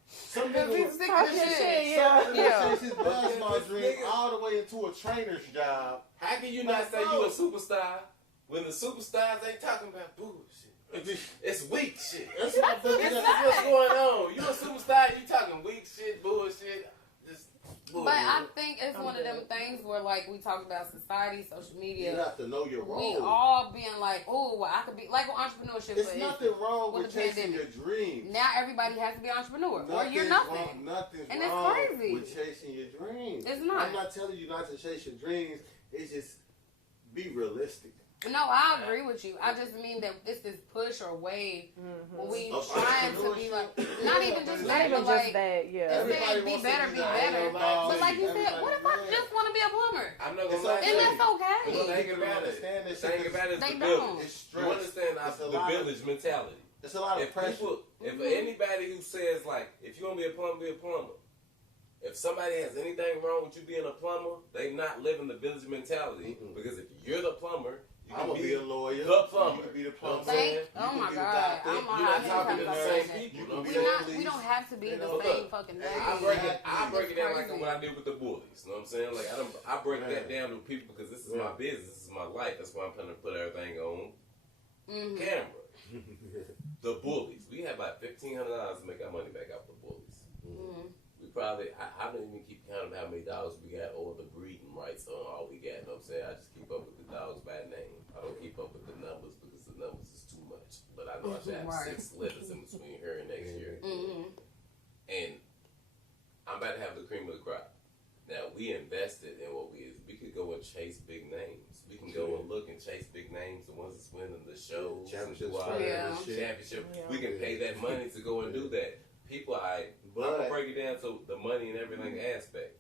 Some niggas will Talking shit, yeah. chase his basketball dream all the way into a trainer's job. How can you not say you a superstar when the superstars ain't talking about bullshit? It's weak shit. That's what This is what's going on. You a superstar, you talking weak shit, bullshit, just bullshit. But I think it's one of them things where, like, we talk about society, social media. You have to know your role. We all being like, oh, well, I could be like with entrepreneurship. It's nothing wrong with the chasing pandemic. your dreams. Now everybody has to be an entrepreneur, or you're nothing. Nothing's And it's wrong crazy. with chasing your dreams. It's not. I'm not telling you not to chase your dreams. It's just be realistic. No, I agree with you. I just mean that it's this push or wave when we trying to be like, not even just that, but like, that, yeah. Everybody be better, be better. But like you said, what if I just want to be a plumber? I'm not gonna lie. Then that's okay. The thing about it, the thing about it is They the don't. village. It's You understand the village mentality. It's a lot of If pressure. people, if anybody who says like, if you want to be a plumber, be a plumber. If somebody has anything wrong with you being a plumber, they not living the village mentality. Because if you're the plumber, you I'm can gonna be a lawyer. the plumber. You can be the You know plumber. what I'm saying? Oh You my can be the God. doctor. I'm You're not talking to the same that. people. You You know can what be I'm the saying? police. We don't have to be You the know, same look, fucking I thing. break it down like Crazy. what I did with the bullies. You know what I'm saying? Like I break that down to people because this is my business, this is my life. That's why I'm trying to put everything on camera. The bullies. We had about $1,500 to make our money back off the bullies. We probably I don't even keep count of how many dollars we got or the breeding rights on all we got. You know what I'm saying? I just keep up with the dogs by name. I don't keep up with the numbers because the numbers is too much. But I know I should have Right. 6 litters in between her and next year. And I'm about to have the cream of the crop. Now we invested in what we could go and chase big names. We can go and look and chase big names, the ones that's winning the shows, Championships, championship. Yeah. We can pay that money to go and do that. People, I'm But- gonna break it down to the money and everything aspect.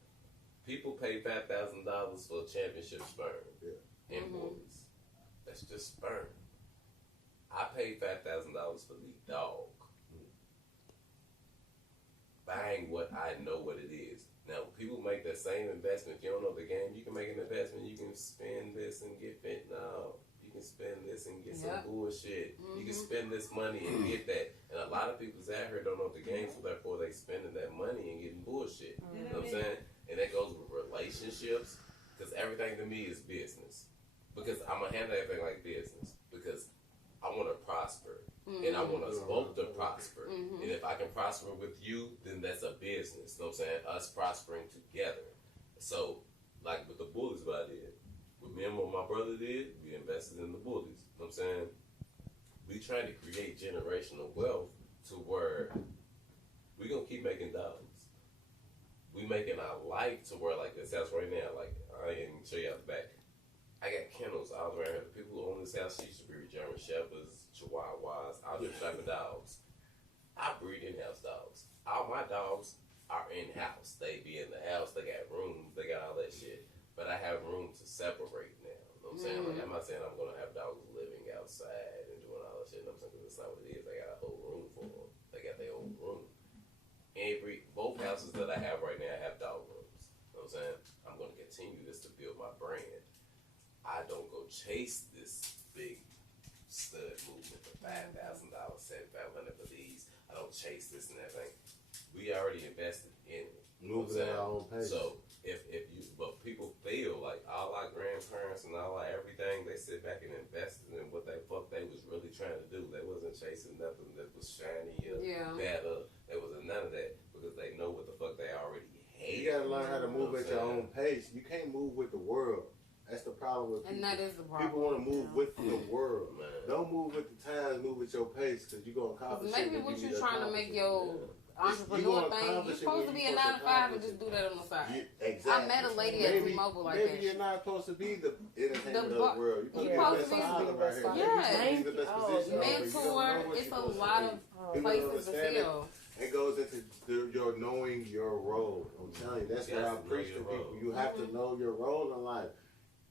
People pay $5,000 for a championship sperm in bullies. That's just sperm. I paid $5,000 for the dog. Buying what I know what it is. Now, people make that same investment. If you don't know the game, you can make an investment. You can spend this and get fentanyl. You can spend this and get some bullshit. You can spend this money and get that. And a lot of people out here don't know the game, so therefore they spending that money and getting bullshit. You know what I'm saying? And that goes with relationships, because everything to me is business. Because I'm going to handle everything like business. Because I want to prosper. And I want us both to prosper. And if I can prosper with you, then that's a business. You know what I'm saying? Us prospering together. So, like with the bullies, what I did. With me and what my brother did, we invested in the bullies. You know what I'm saying? We trying to create generational wealth to where we going to keep making dollars. We making our life to where, like this house right now, like I ain't even show you out the back. I got kennels all around here. The people who own this house used to breed German Shepherds, Chihuahuas, all different type of dogs. I breed in-house dogs. All my dogs are in-house. They be in the house. They got rooms. They got all that shit. But I have room to separate now. You know what I'm saying? Like, I'm not saying I'm going to have dogs living outside and doing all that shit. You know what I'm saying? Because that's not what it is. They got a whole room for them. They got their own room. Both houses that I have right now have dog rooms. You know what I'm saying? I'm going to continue this to build my brand. I don't go chase this big stud movement for $5,000, $7,500 for these. I don't chase this and that thing. We already invested in it. Moving at our own pace. So but people feel like all our grandparents and all our everything, they sit back and invested in what they was really trying to do. They wasn't chasing nothing that was shiny or better. There wasn't none of that because they know what the fuck they already had. You gotta learn how to move at your own pace. You can't move with the world. That's the problem with people. And that is the problem. People want to move with the world. Man. Don't move with the times, move with your pace because you're going to accomplish Maybe what you're trying to make your entrepreneur thing, you're supposed to be a 9 to 5 and just do that on the side. Exactly. I met a lady at T-Mobile like that. Maybe you're not supposed to be the entertainment of the world. You're supposed to be the best right here. Yeah. You're the best position. Mentor, it's a lot of places to feel. It goes into your knowing your role. I'm telling you, that's what I preach to people. You have to know your role in life.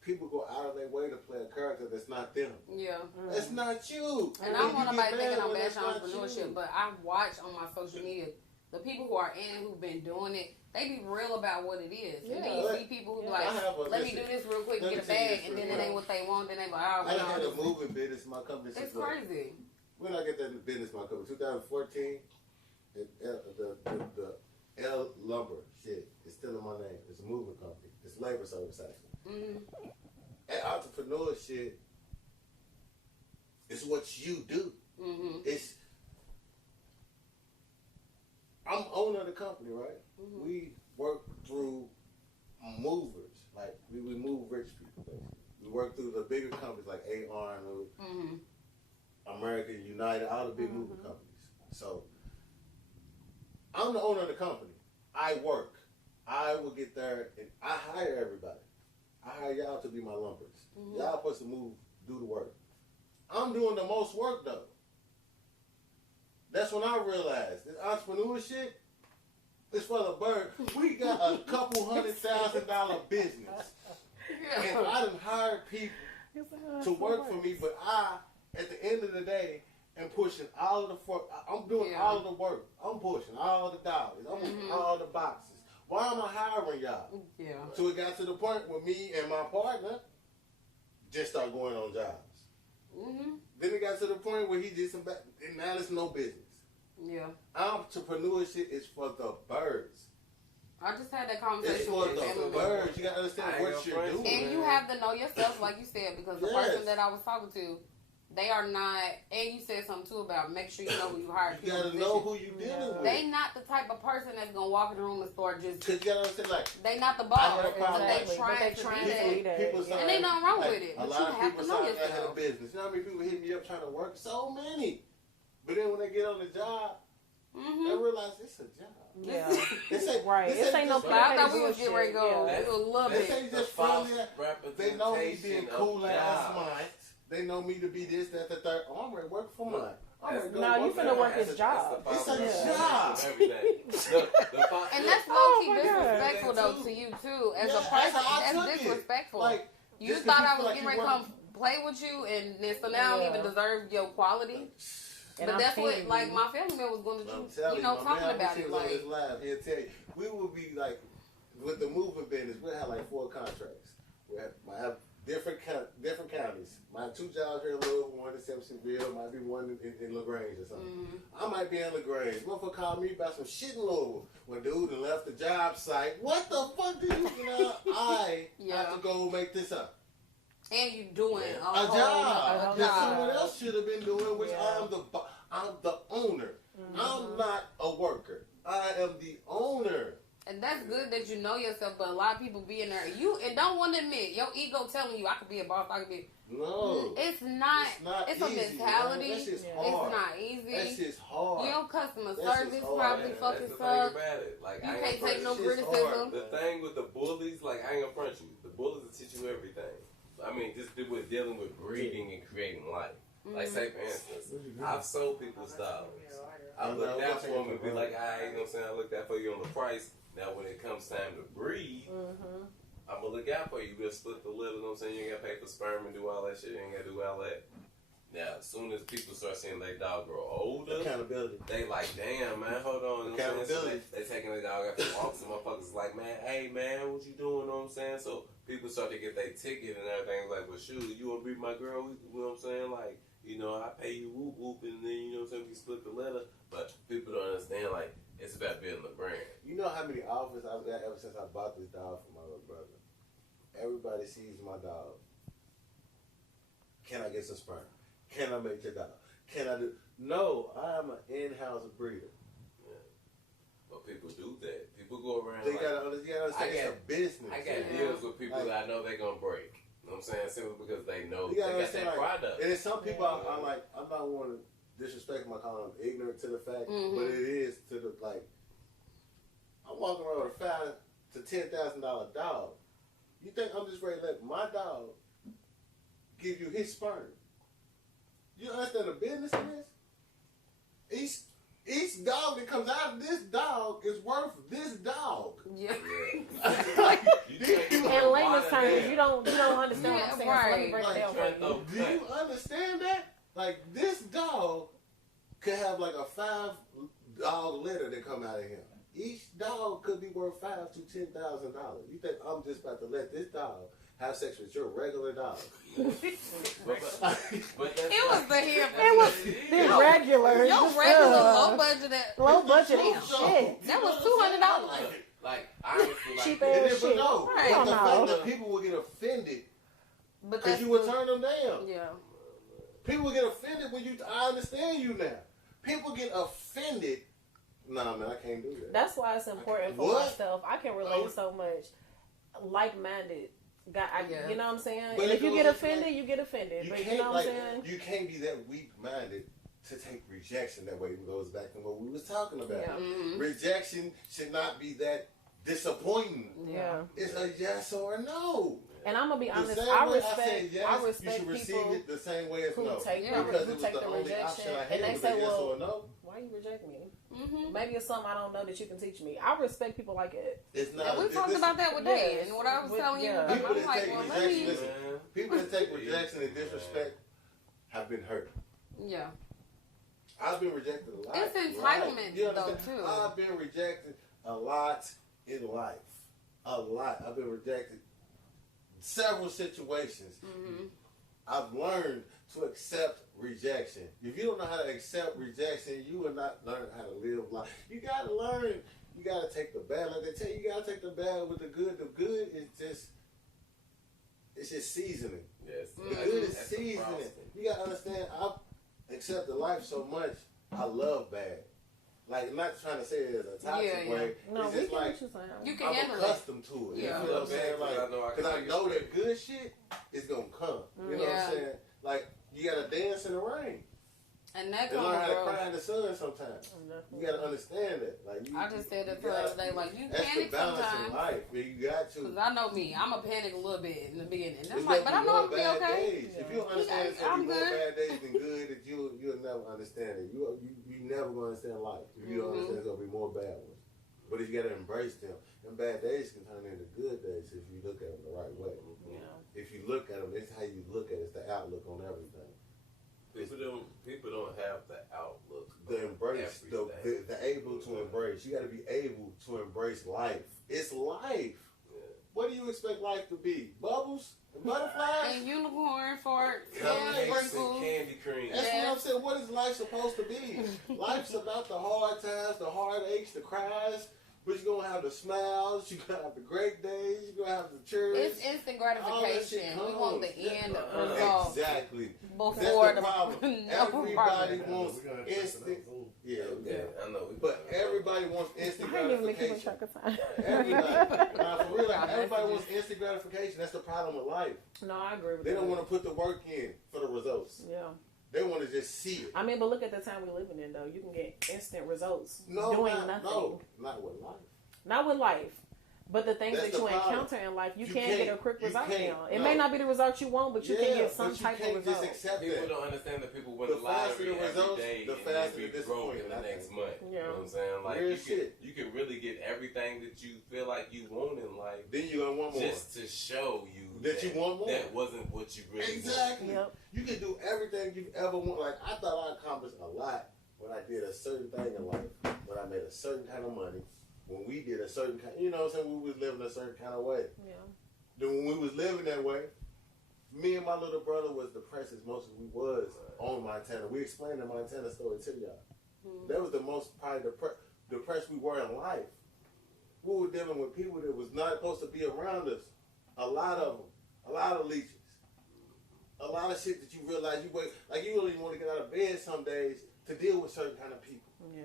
People go out of their way to play a character that's not them. Yeah. That's not you. And I don't want nobody thinking I'm bashing entrepreneurship, but I watch on my social media the people who are in it, who've been doing it, they be real about what it is. Yeah. And then you see people who be like, let me do this real quick and get a bag, and then it ain't what they want, then they like, oh, I had a moving business in my company. It's crazy. When I get that business in my company, 2014, the L Lumber shit is still in my name. It's a moving company. It's labor service actually. Mm-hmm. And entrepreneurship is what you do. Mm-hmm. I'm owner of the company, right? Mm-hmm. We work through movers. Like, we move rich people, basically. We work through the bigger companies like A.R. Mm-hmm. American, United, all the big moving companies. So, I'm the owner of the company. I work. I will get there and I hire everybody. I hire y'all to be my lumbers. Mm-hmm. Y'all supposed to move, do the work. I'm doing the most work though. That's when I realized this entrepreneurship is for the bird. We got a couple $100,000 business. And I done hired people to work for me, but I, at the end of the day, am pushing all of the work. I'm doing all of the work. I'm pushing all the dollars. I'm pushing all the boxes. Why am I hiring y'all? Yeah. So it got to the point where me and my partner just started going on jobs. Mm-hmm. Then it got to the point where he did some back, and now it's no business. Yeah. Entrepreneurship is for the birds. I just had that conversation It's for with the birds. You got to understand what you're doing. And you have to know yourself, like you said, because the person that I was talking to, they are not, and you said something too about make sure you know who you hire. You got to know who you dealing with. They not the type of person that's going to walk in the room and start just, because you got to understand, like, they not the boss, but they trying to, and they nothing wrong with it. A But lot you of have people to know sign that have a yourself. business. You know how many people hit me up trying to work? So many. But then when they get on the job, they realize it's a job. Yeah. This ain't, Right. This ain't no just I thought we was getting ready to go. Yeah. It was a little This bit. ain't just false friendly. They representation know me being cool of ass jobs. mine. They know me to be this, that, the third. Oh, I'm ready to work for mine. I'm ready to go No, you work finna for work mine. his job. It's a Yeah. job. And that's low-key disrespectful, though, to you, too. As a person, that's disrespectful. Like, You just thought 'cause I you feel was like getting you ready to work- come play with you, and then so now I don't even deserve your quality. And But I'm that's what, paying like, you. my family member was going I'm to, telling you know, my talking man, about he it. was on Like, his live. He'll tell you, we would be like, with the moving business, we'll have like 4 contracts. I have different counties. My 2 jobs here in Louisville, one in Simpsonville, might be one in LaGrange or something. I might be in LaGrange. Motherfucker called me about some shit in Louisville. When dude done left the job site, what the fuck do you know? I have to go make this up. and you doing A job that someone else should have been doing, which I'm the owner. I'm not a worker. I am the owner. And that's good that you know yourself, but a lot of people be in there. And don't want to admit, your ego telling you, I could be a boss, I could be. No. It's not it's easy, a mentality. man. That shit's It's hard. not easy. That shit's hard. Your customer That shit's service hard, probably Man, fucking that's the suck. thing about it. Like, You I ain't can't gonna take no front you. criticism. The thing with the bullies, like, I ain't gonna front you. The bullies will teach you everything. I mean, just with dealing with breeding and creating life. Like, say, for instance, I've sold people's dollars. I looked out for them and be like, you know what I'm saying? I looked out for you on the price. Now, when it comes time to breed, I'm going to look out for you. We'll split the little, you know what I'm saying? You ain't got to pay for sperm and do all that shit. You ain't got to do all that. Now, as soon as people start seeing their dog grow older, Accountability. they like, damn, man, hold on. You know what I'm saying? So they taking their dog out for walks and motherfuckers like, man, hey, man, what you doing? You know what I'm saying? So people start to get their ticket and everything, like, well, shoot, you want to be my girl? You know what I'm saying? Like, you know, I pay you whoop whoop, and then, you know what I'm saying, we split the letter. But people don't understand, like, it's about building a brand. You know how many offers I've got ever since I bought this dog for my little brother? Everybody sees my dog. Can I get some sperm? Can I make your dog? Can I do? No, I am an in-house breeder. Yeah. But people do that. People go around. They like, gotta understand it's a business. I got deals with people that I know they're gonna break. You know what I'm saying? Simply because they know You they gotta got that understand, product. And then some people, I'm like, I'm not want to disrespect my calling them ignorant to the fact, but it is to the like. I'm walking around with a $5,000 to $10,000 dog. You think I'm just ready to let my dog give you his sperm? You understand the business in this? Each dog that comes out of this dog is worth this dog. Yeah. In layman's terms, you don't understand what I'm saying. Right. So let me break it down for you. Do you understand that? Like, this dog could have like a 5-dog litter that come out of him. Each dog could be worth $5,000 to $10,000. You think I'm just about to let this dog have sex with your regular dog? But It was the hair. It was the regular. Your just, regular low budget. low budget Damn. shit. That was $200. like honestly, like, Cheap And ass then, shit. but no, Right. but the No. fact that people will get offended But because that's you would turn them down. yeah. People get offended when I understand you now. People get offended. Nah, man, I can't do that. That's why it's important for What? myself. I can relate so much. Like-minded. Yeah. You know what I'm saying? But And it if you goes get like- offended, you get offended. But you can't, know what I'm saying? You can't be that weak-minded to take rejection that way. It goes back to what we was talking about. Yeah. Rejection should not be that disappointing. Yeah. It's a yes or a no. And I'm gonna be The honest. same I way respect. said yes, I you respect should receive people it the same way as who no. take Yeah. Because who it was take the the only rejection, option I had and they was say, a yes "Well, or a no. why you reject me? Mm-hmm. Maybe it's something I don't know that you can teach me." I respect people like it. It's not. And we talked about that with Dave, and what I was telling you, Yeah. I'm People that like, take well, let me. rejection, listen, people that take rejection and disrespect have been hurt. Yeah. I've been rejected a lot. It's entitlement, You though, understand? too. I've been rejected a lot in life. A lot. I've been rejected several situations. Mm-hmm. I've learned to accept rejection. If you don't know how to accept rejection, you will not learn how to live life. You got to learn. You got to take the bad. Like they tell you, you got to take the bad with the good. The good is just, it's just seasoning. yes, The good is seasoning. You got to understand, I've accepted life so much, I love bad. Like, I'm not trying to say it as a toxic way. No, it's we just get like, what you're saying. You can I'm handle it. accustomed to it. Yeah. You know what I'm saying? Because I know I Because I can know make that it good shit is going to come. You know Yeah. what I'm saying? Like, you got to dance in the rain. And that And comes learn how to growth. cry in the sun sometimes. You got to understand that. Like, you, I just said that you the other gotta- day, like, you That's the panic balance in sometimes. life. Man. You got to. Because I know me. I'm a panic a little bit in the beginning. And I'm It's like, gonna but I know I'm more going to be bad okay. days. If you don't understand it's I'm gonna be more good. bad days than good, that you'll never understand it. You never gonna understand life. If you don't understand, it's gonna be more bad ones. But if you gotta embrace them, and bad days can turn into good days if you look at them the right way. Yeah. If you look at them, it's how you look at it. It's the outlook on everything. People don't have the outlook. The embrace, everything. the able to embrace. You gotta be able to embrace life. It's life. Yeah. What do you expect life to be? Bubbles? And butterflies? And unicorn farts. Yeah, And like- Cupcakes sprinkles. and candy cream. That's what I'm saying. What is life supposed to be? Life's about the hard times, the heartaches, the cries. But you're going to have the smiles. You're going to have the great days. You're going to have the cheers. It's instant All that shit gratification. We want the comes. end result Exactly. before That's the problem. no Everybody problem. wants We're gonna have to press it instant. on Zoom. Yeah, Yeah, I know. But everybody wants instant I ain't even keeping gratification. track of time. Everybody. Nah, for real, like, everybody wants instant gratification. That's the problem with life. No, I agree with They that. don't want to put the work in for the results. Yeah. They want to just see it. I mean, but look at the time we're living in, though. You can get instant results doing nothing. No, not with life. Not with life. But the things That's that you the problem. encounter in life, you You can can't- get a quick you result can't, now. It no. may not be the result you want, but you can get some but you type can't of just result. accept People that. don't understand that people win The the lottery faster the every results, day the and faster they the be broke in disappointment, the I next think. month. You know what I'm saying? Like Real shit. you can really get everything that you feel like you want in life Then you're going to want more. just to show you That you want more. That wasn't what you really Exactly. Yep. You can do everything you've ever wanted. Like, I thought I accomplished a lot when I did a certain thing in life. When I made a certain kind of money. When we did a certain kind, you know what I'm saying? We was living a certain kind of way. Yeah. Then when we was living that way, me and my little brother was depressed as most as we was on Montana. We explained the Montana story to y'all. That was the most probably depressed we were in life. We were dealing with people that was not supposed to be around us. A lot of them. A lot of leeches. A lot of shit that you realize you wait, like you don't even want to get out of bed some days to deal with certain kind of people. Yeah.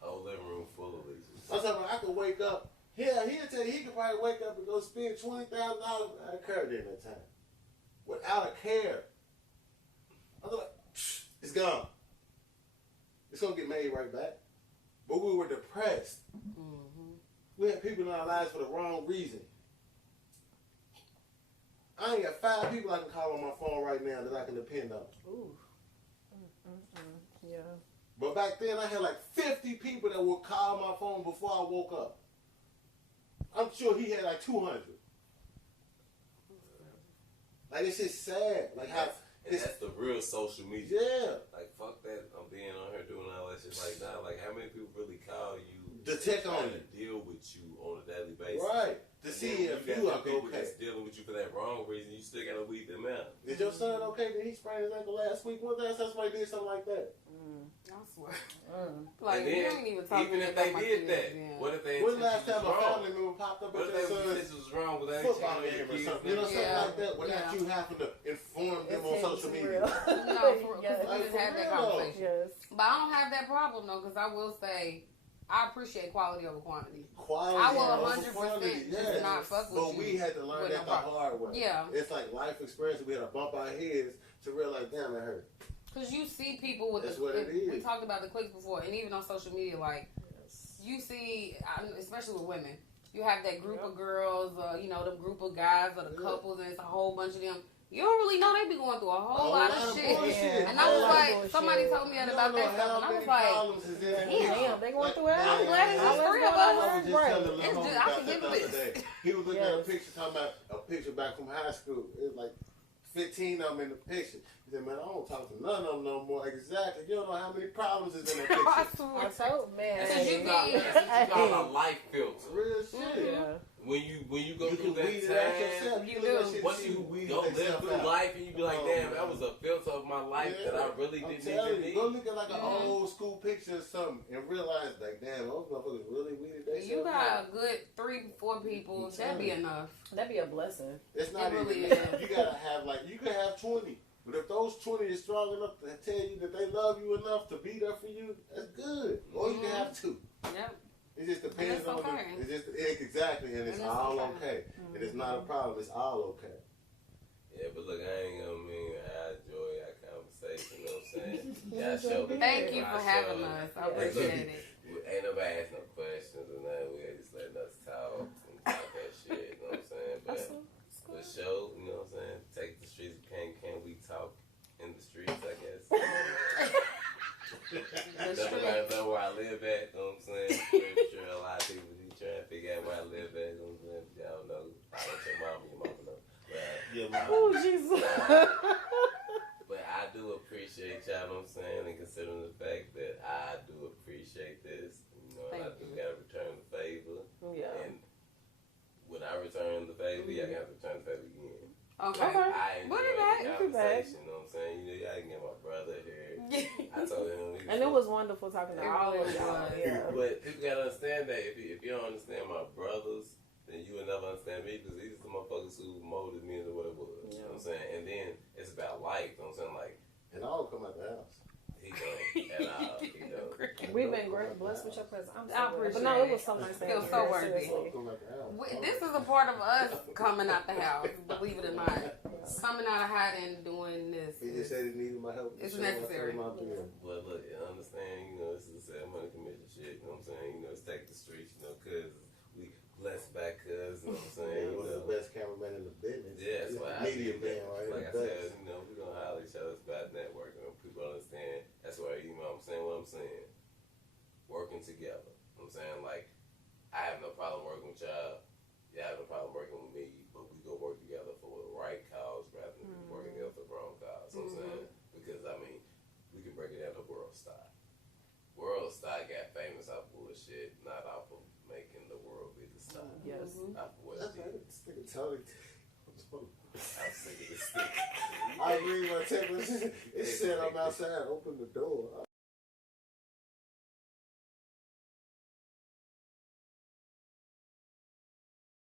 Whole living room full of leeches. Sometimes I could wake up. He'll tell you he could probably wake up and go spend $20,000 without a care during that time. Without a care. I was like, it's gone. It's gonna get made right back. But we were depressed. Mm-hmm. We had people in our lives for the wrong reason. I ain't got 5 people I can call on my phone right now that I can depend on. Ooh. Yeah. But back then I had like 50 people that would call my phone before I woke up. I'm sure he had like 200. Like it's just sad. Like how that's the real social media. Yeah. Like fuck that. I'm being on here doing all that shit. Like now, like how many people really call you to check on to you, deal with you on a daily basis, right? To see if you are people okay. that's dealing with you for that wrong reason. You still gotta weed them out. Is your son okay? Did he sprain his ankle last week? When last time somebody did something like that? I swear. Like, And then, you ain't even talking even if about they my did kids, that, yeah. what if they When last time a wrong? family member popped up What at if their they son's this was wrong with that football game or something? You know, something like that, without you having to inform them on social media. No, because we just had that real. conversation. Yes. But I don't have that problem though, because I will say I appreciate quality over quantity. Quality I will over 100% quantity, just not fuck with but you. we had to learn with that no the problem. hard way. Yeah. It's like life experience. We had to bump our heads to realize, damn, it hurt. Because you see people with That's what it is. We talked about the clicks before, and even on social media, like you see, especially with women, you have that group of girls, you know, the group of guys or the couples, and it's a whole bunch of them. You don't really know they be going through a whole lot of shit. Bullshit. And I was like, Bullshit. somebody told me that about that stuff, and I was like, Damn, they going through it. I'm glad it's just three of I us. was just telling It's Lil' just- homie I about can that give the a other list. day. He was looking at a Yes. picture, talking about a picture back from high school. It was like 15 of them in the picture. He said, man, I don't talk to none of them no more. Exactly. You don't know how many problems is in that I picture. I swear. told man. Because you That's called a life filter. Real shit. Yeah. When you go You through can weed it out that time, yourself. You look at do. shit, once see you who weeded go live themselves through out. life and you be like, Oh, damn, man. that was a filter of my life that I really I'm didn't telling even you, need. go look at like an old school picture or something and realize, like, damn, those motherfuckers really weeded themselves You out. got a good 3-4 people, that'd be enough. That'd be a blessing. It's not It really even that. is. You gotta have, like, you can have 20. But if those 20 is strong enough to tell you that they love you enough to be there for you, that's good. Or you can have 2. Yep. It just depends it's on okay. the, it's just exactly, and it's And it's all okay. okay. And it's not a problem. It's all okay. Yeah, but look, I ain't gonna mean I enjoy our conversation. You know what I'm saying? Y'all show me. Thank you for my having show. us. I Yeah. appreciate it. Ain't nobody ask no questions or nothing. We just letting us talk and talk that shit. You know what I'm saying? But show, you know what I'm saying? Take the streets. Can we talk in the streets? I guess. Nobody know where I live at. You know what I'm saying? Pretty sure a lot of people be trying to figure out where I live at. You know what I'm saying? Y'all know. I don't tell your mama know. But, Oh Jesus. but I do appreciate y'all, know what I'm saying, and considering the fact that I do appreciate this, you know, and I Thank do you. gotta return the favor. Yeah. And when I return the favor, y'all gotta return the favor again. Okay. I Put enjoyed it back. the Put it back. conversation, you know what I'm saying? You know, y'all can get my brother here. I told him. And it was wonderful talking to It all really of y'all. was. Yeah. But people gotta understand that if you don't understand my brothers, then you will never understand me, because these are the motherfuckers who molded me into what it was. You know what I'm saying? And then it's about life. You know what I'm saying? Like, And all come out the house. he don't. And he don't. We've been great, blessed with your presence. I'm I so glad. appreciate But no, it it. was so nice. Feels to so hear, worthy. seriously. All come out the house. This is a part of us coming out the house, believe it or not. Coming out of hiding, doing this. He just said he needed my help. It's So I told necessary. him I'll do it. But look, you understand, you know, this is a sad money commission shit, you know what I'm saying? You know, it's take the streets, you know, cuz we blessed by cuz, you know what I'm saying? You One of know, the best cameramen in the business. yeah, that's why I Media see man, that. right? Like I The said, best. you know, we're gonna holler each other's about networking, and people understand. That's why, you know what I'm saying, what I'm saying. Working together. You know what I'm saying? Like, I have no problem working with y'all. Y'all have no problem working with me, but we go work together for the right cause rather than working together for the wrong cause. You know what I'm saying? Because, I mean, we can break it down to world style. World style got famous off bullshit, not off of making the world be the style. Yes. Off of what That's it right. is. This nigga Tony. I'm sick of this thing. I read my text. It said I'm outside. Open the door.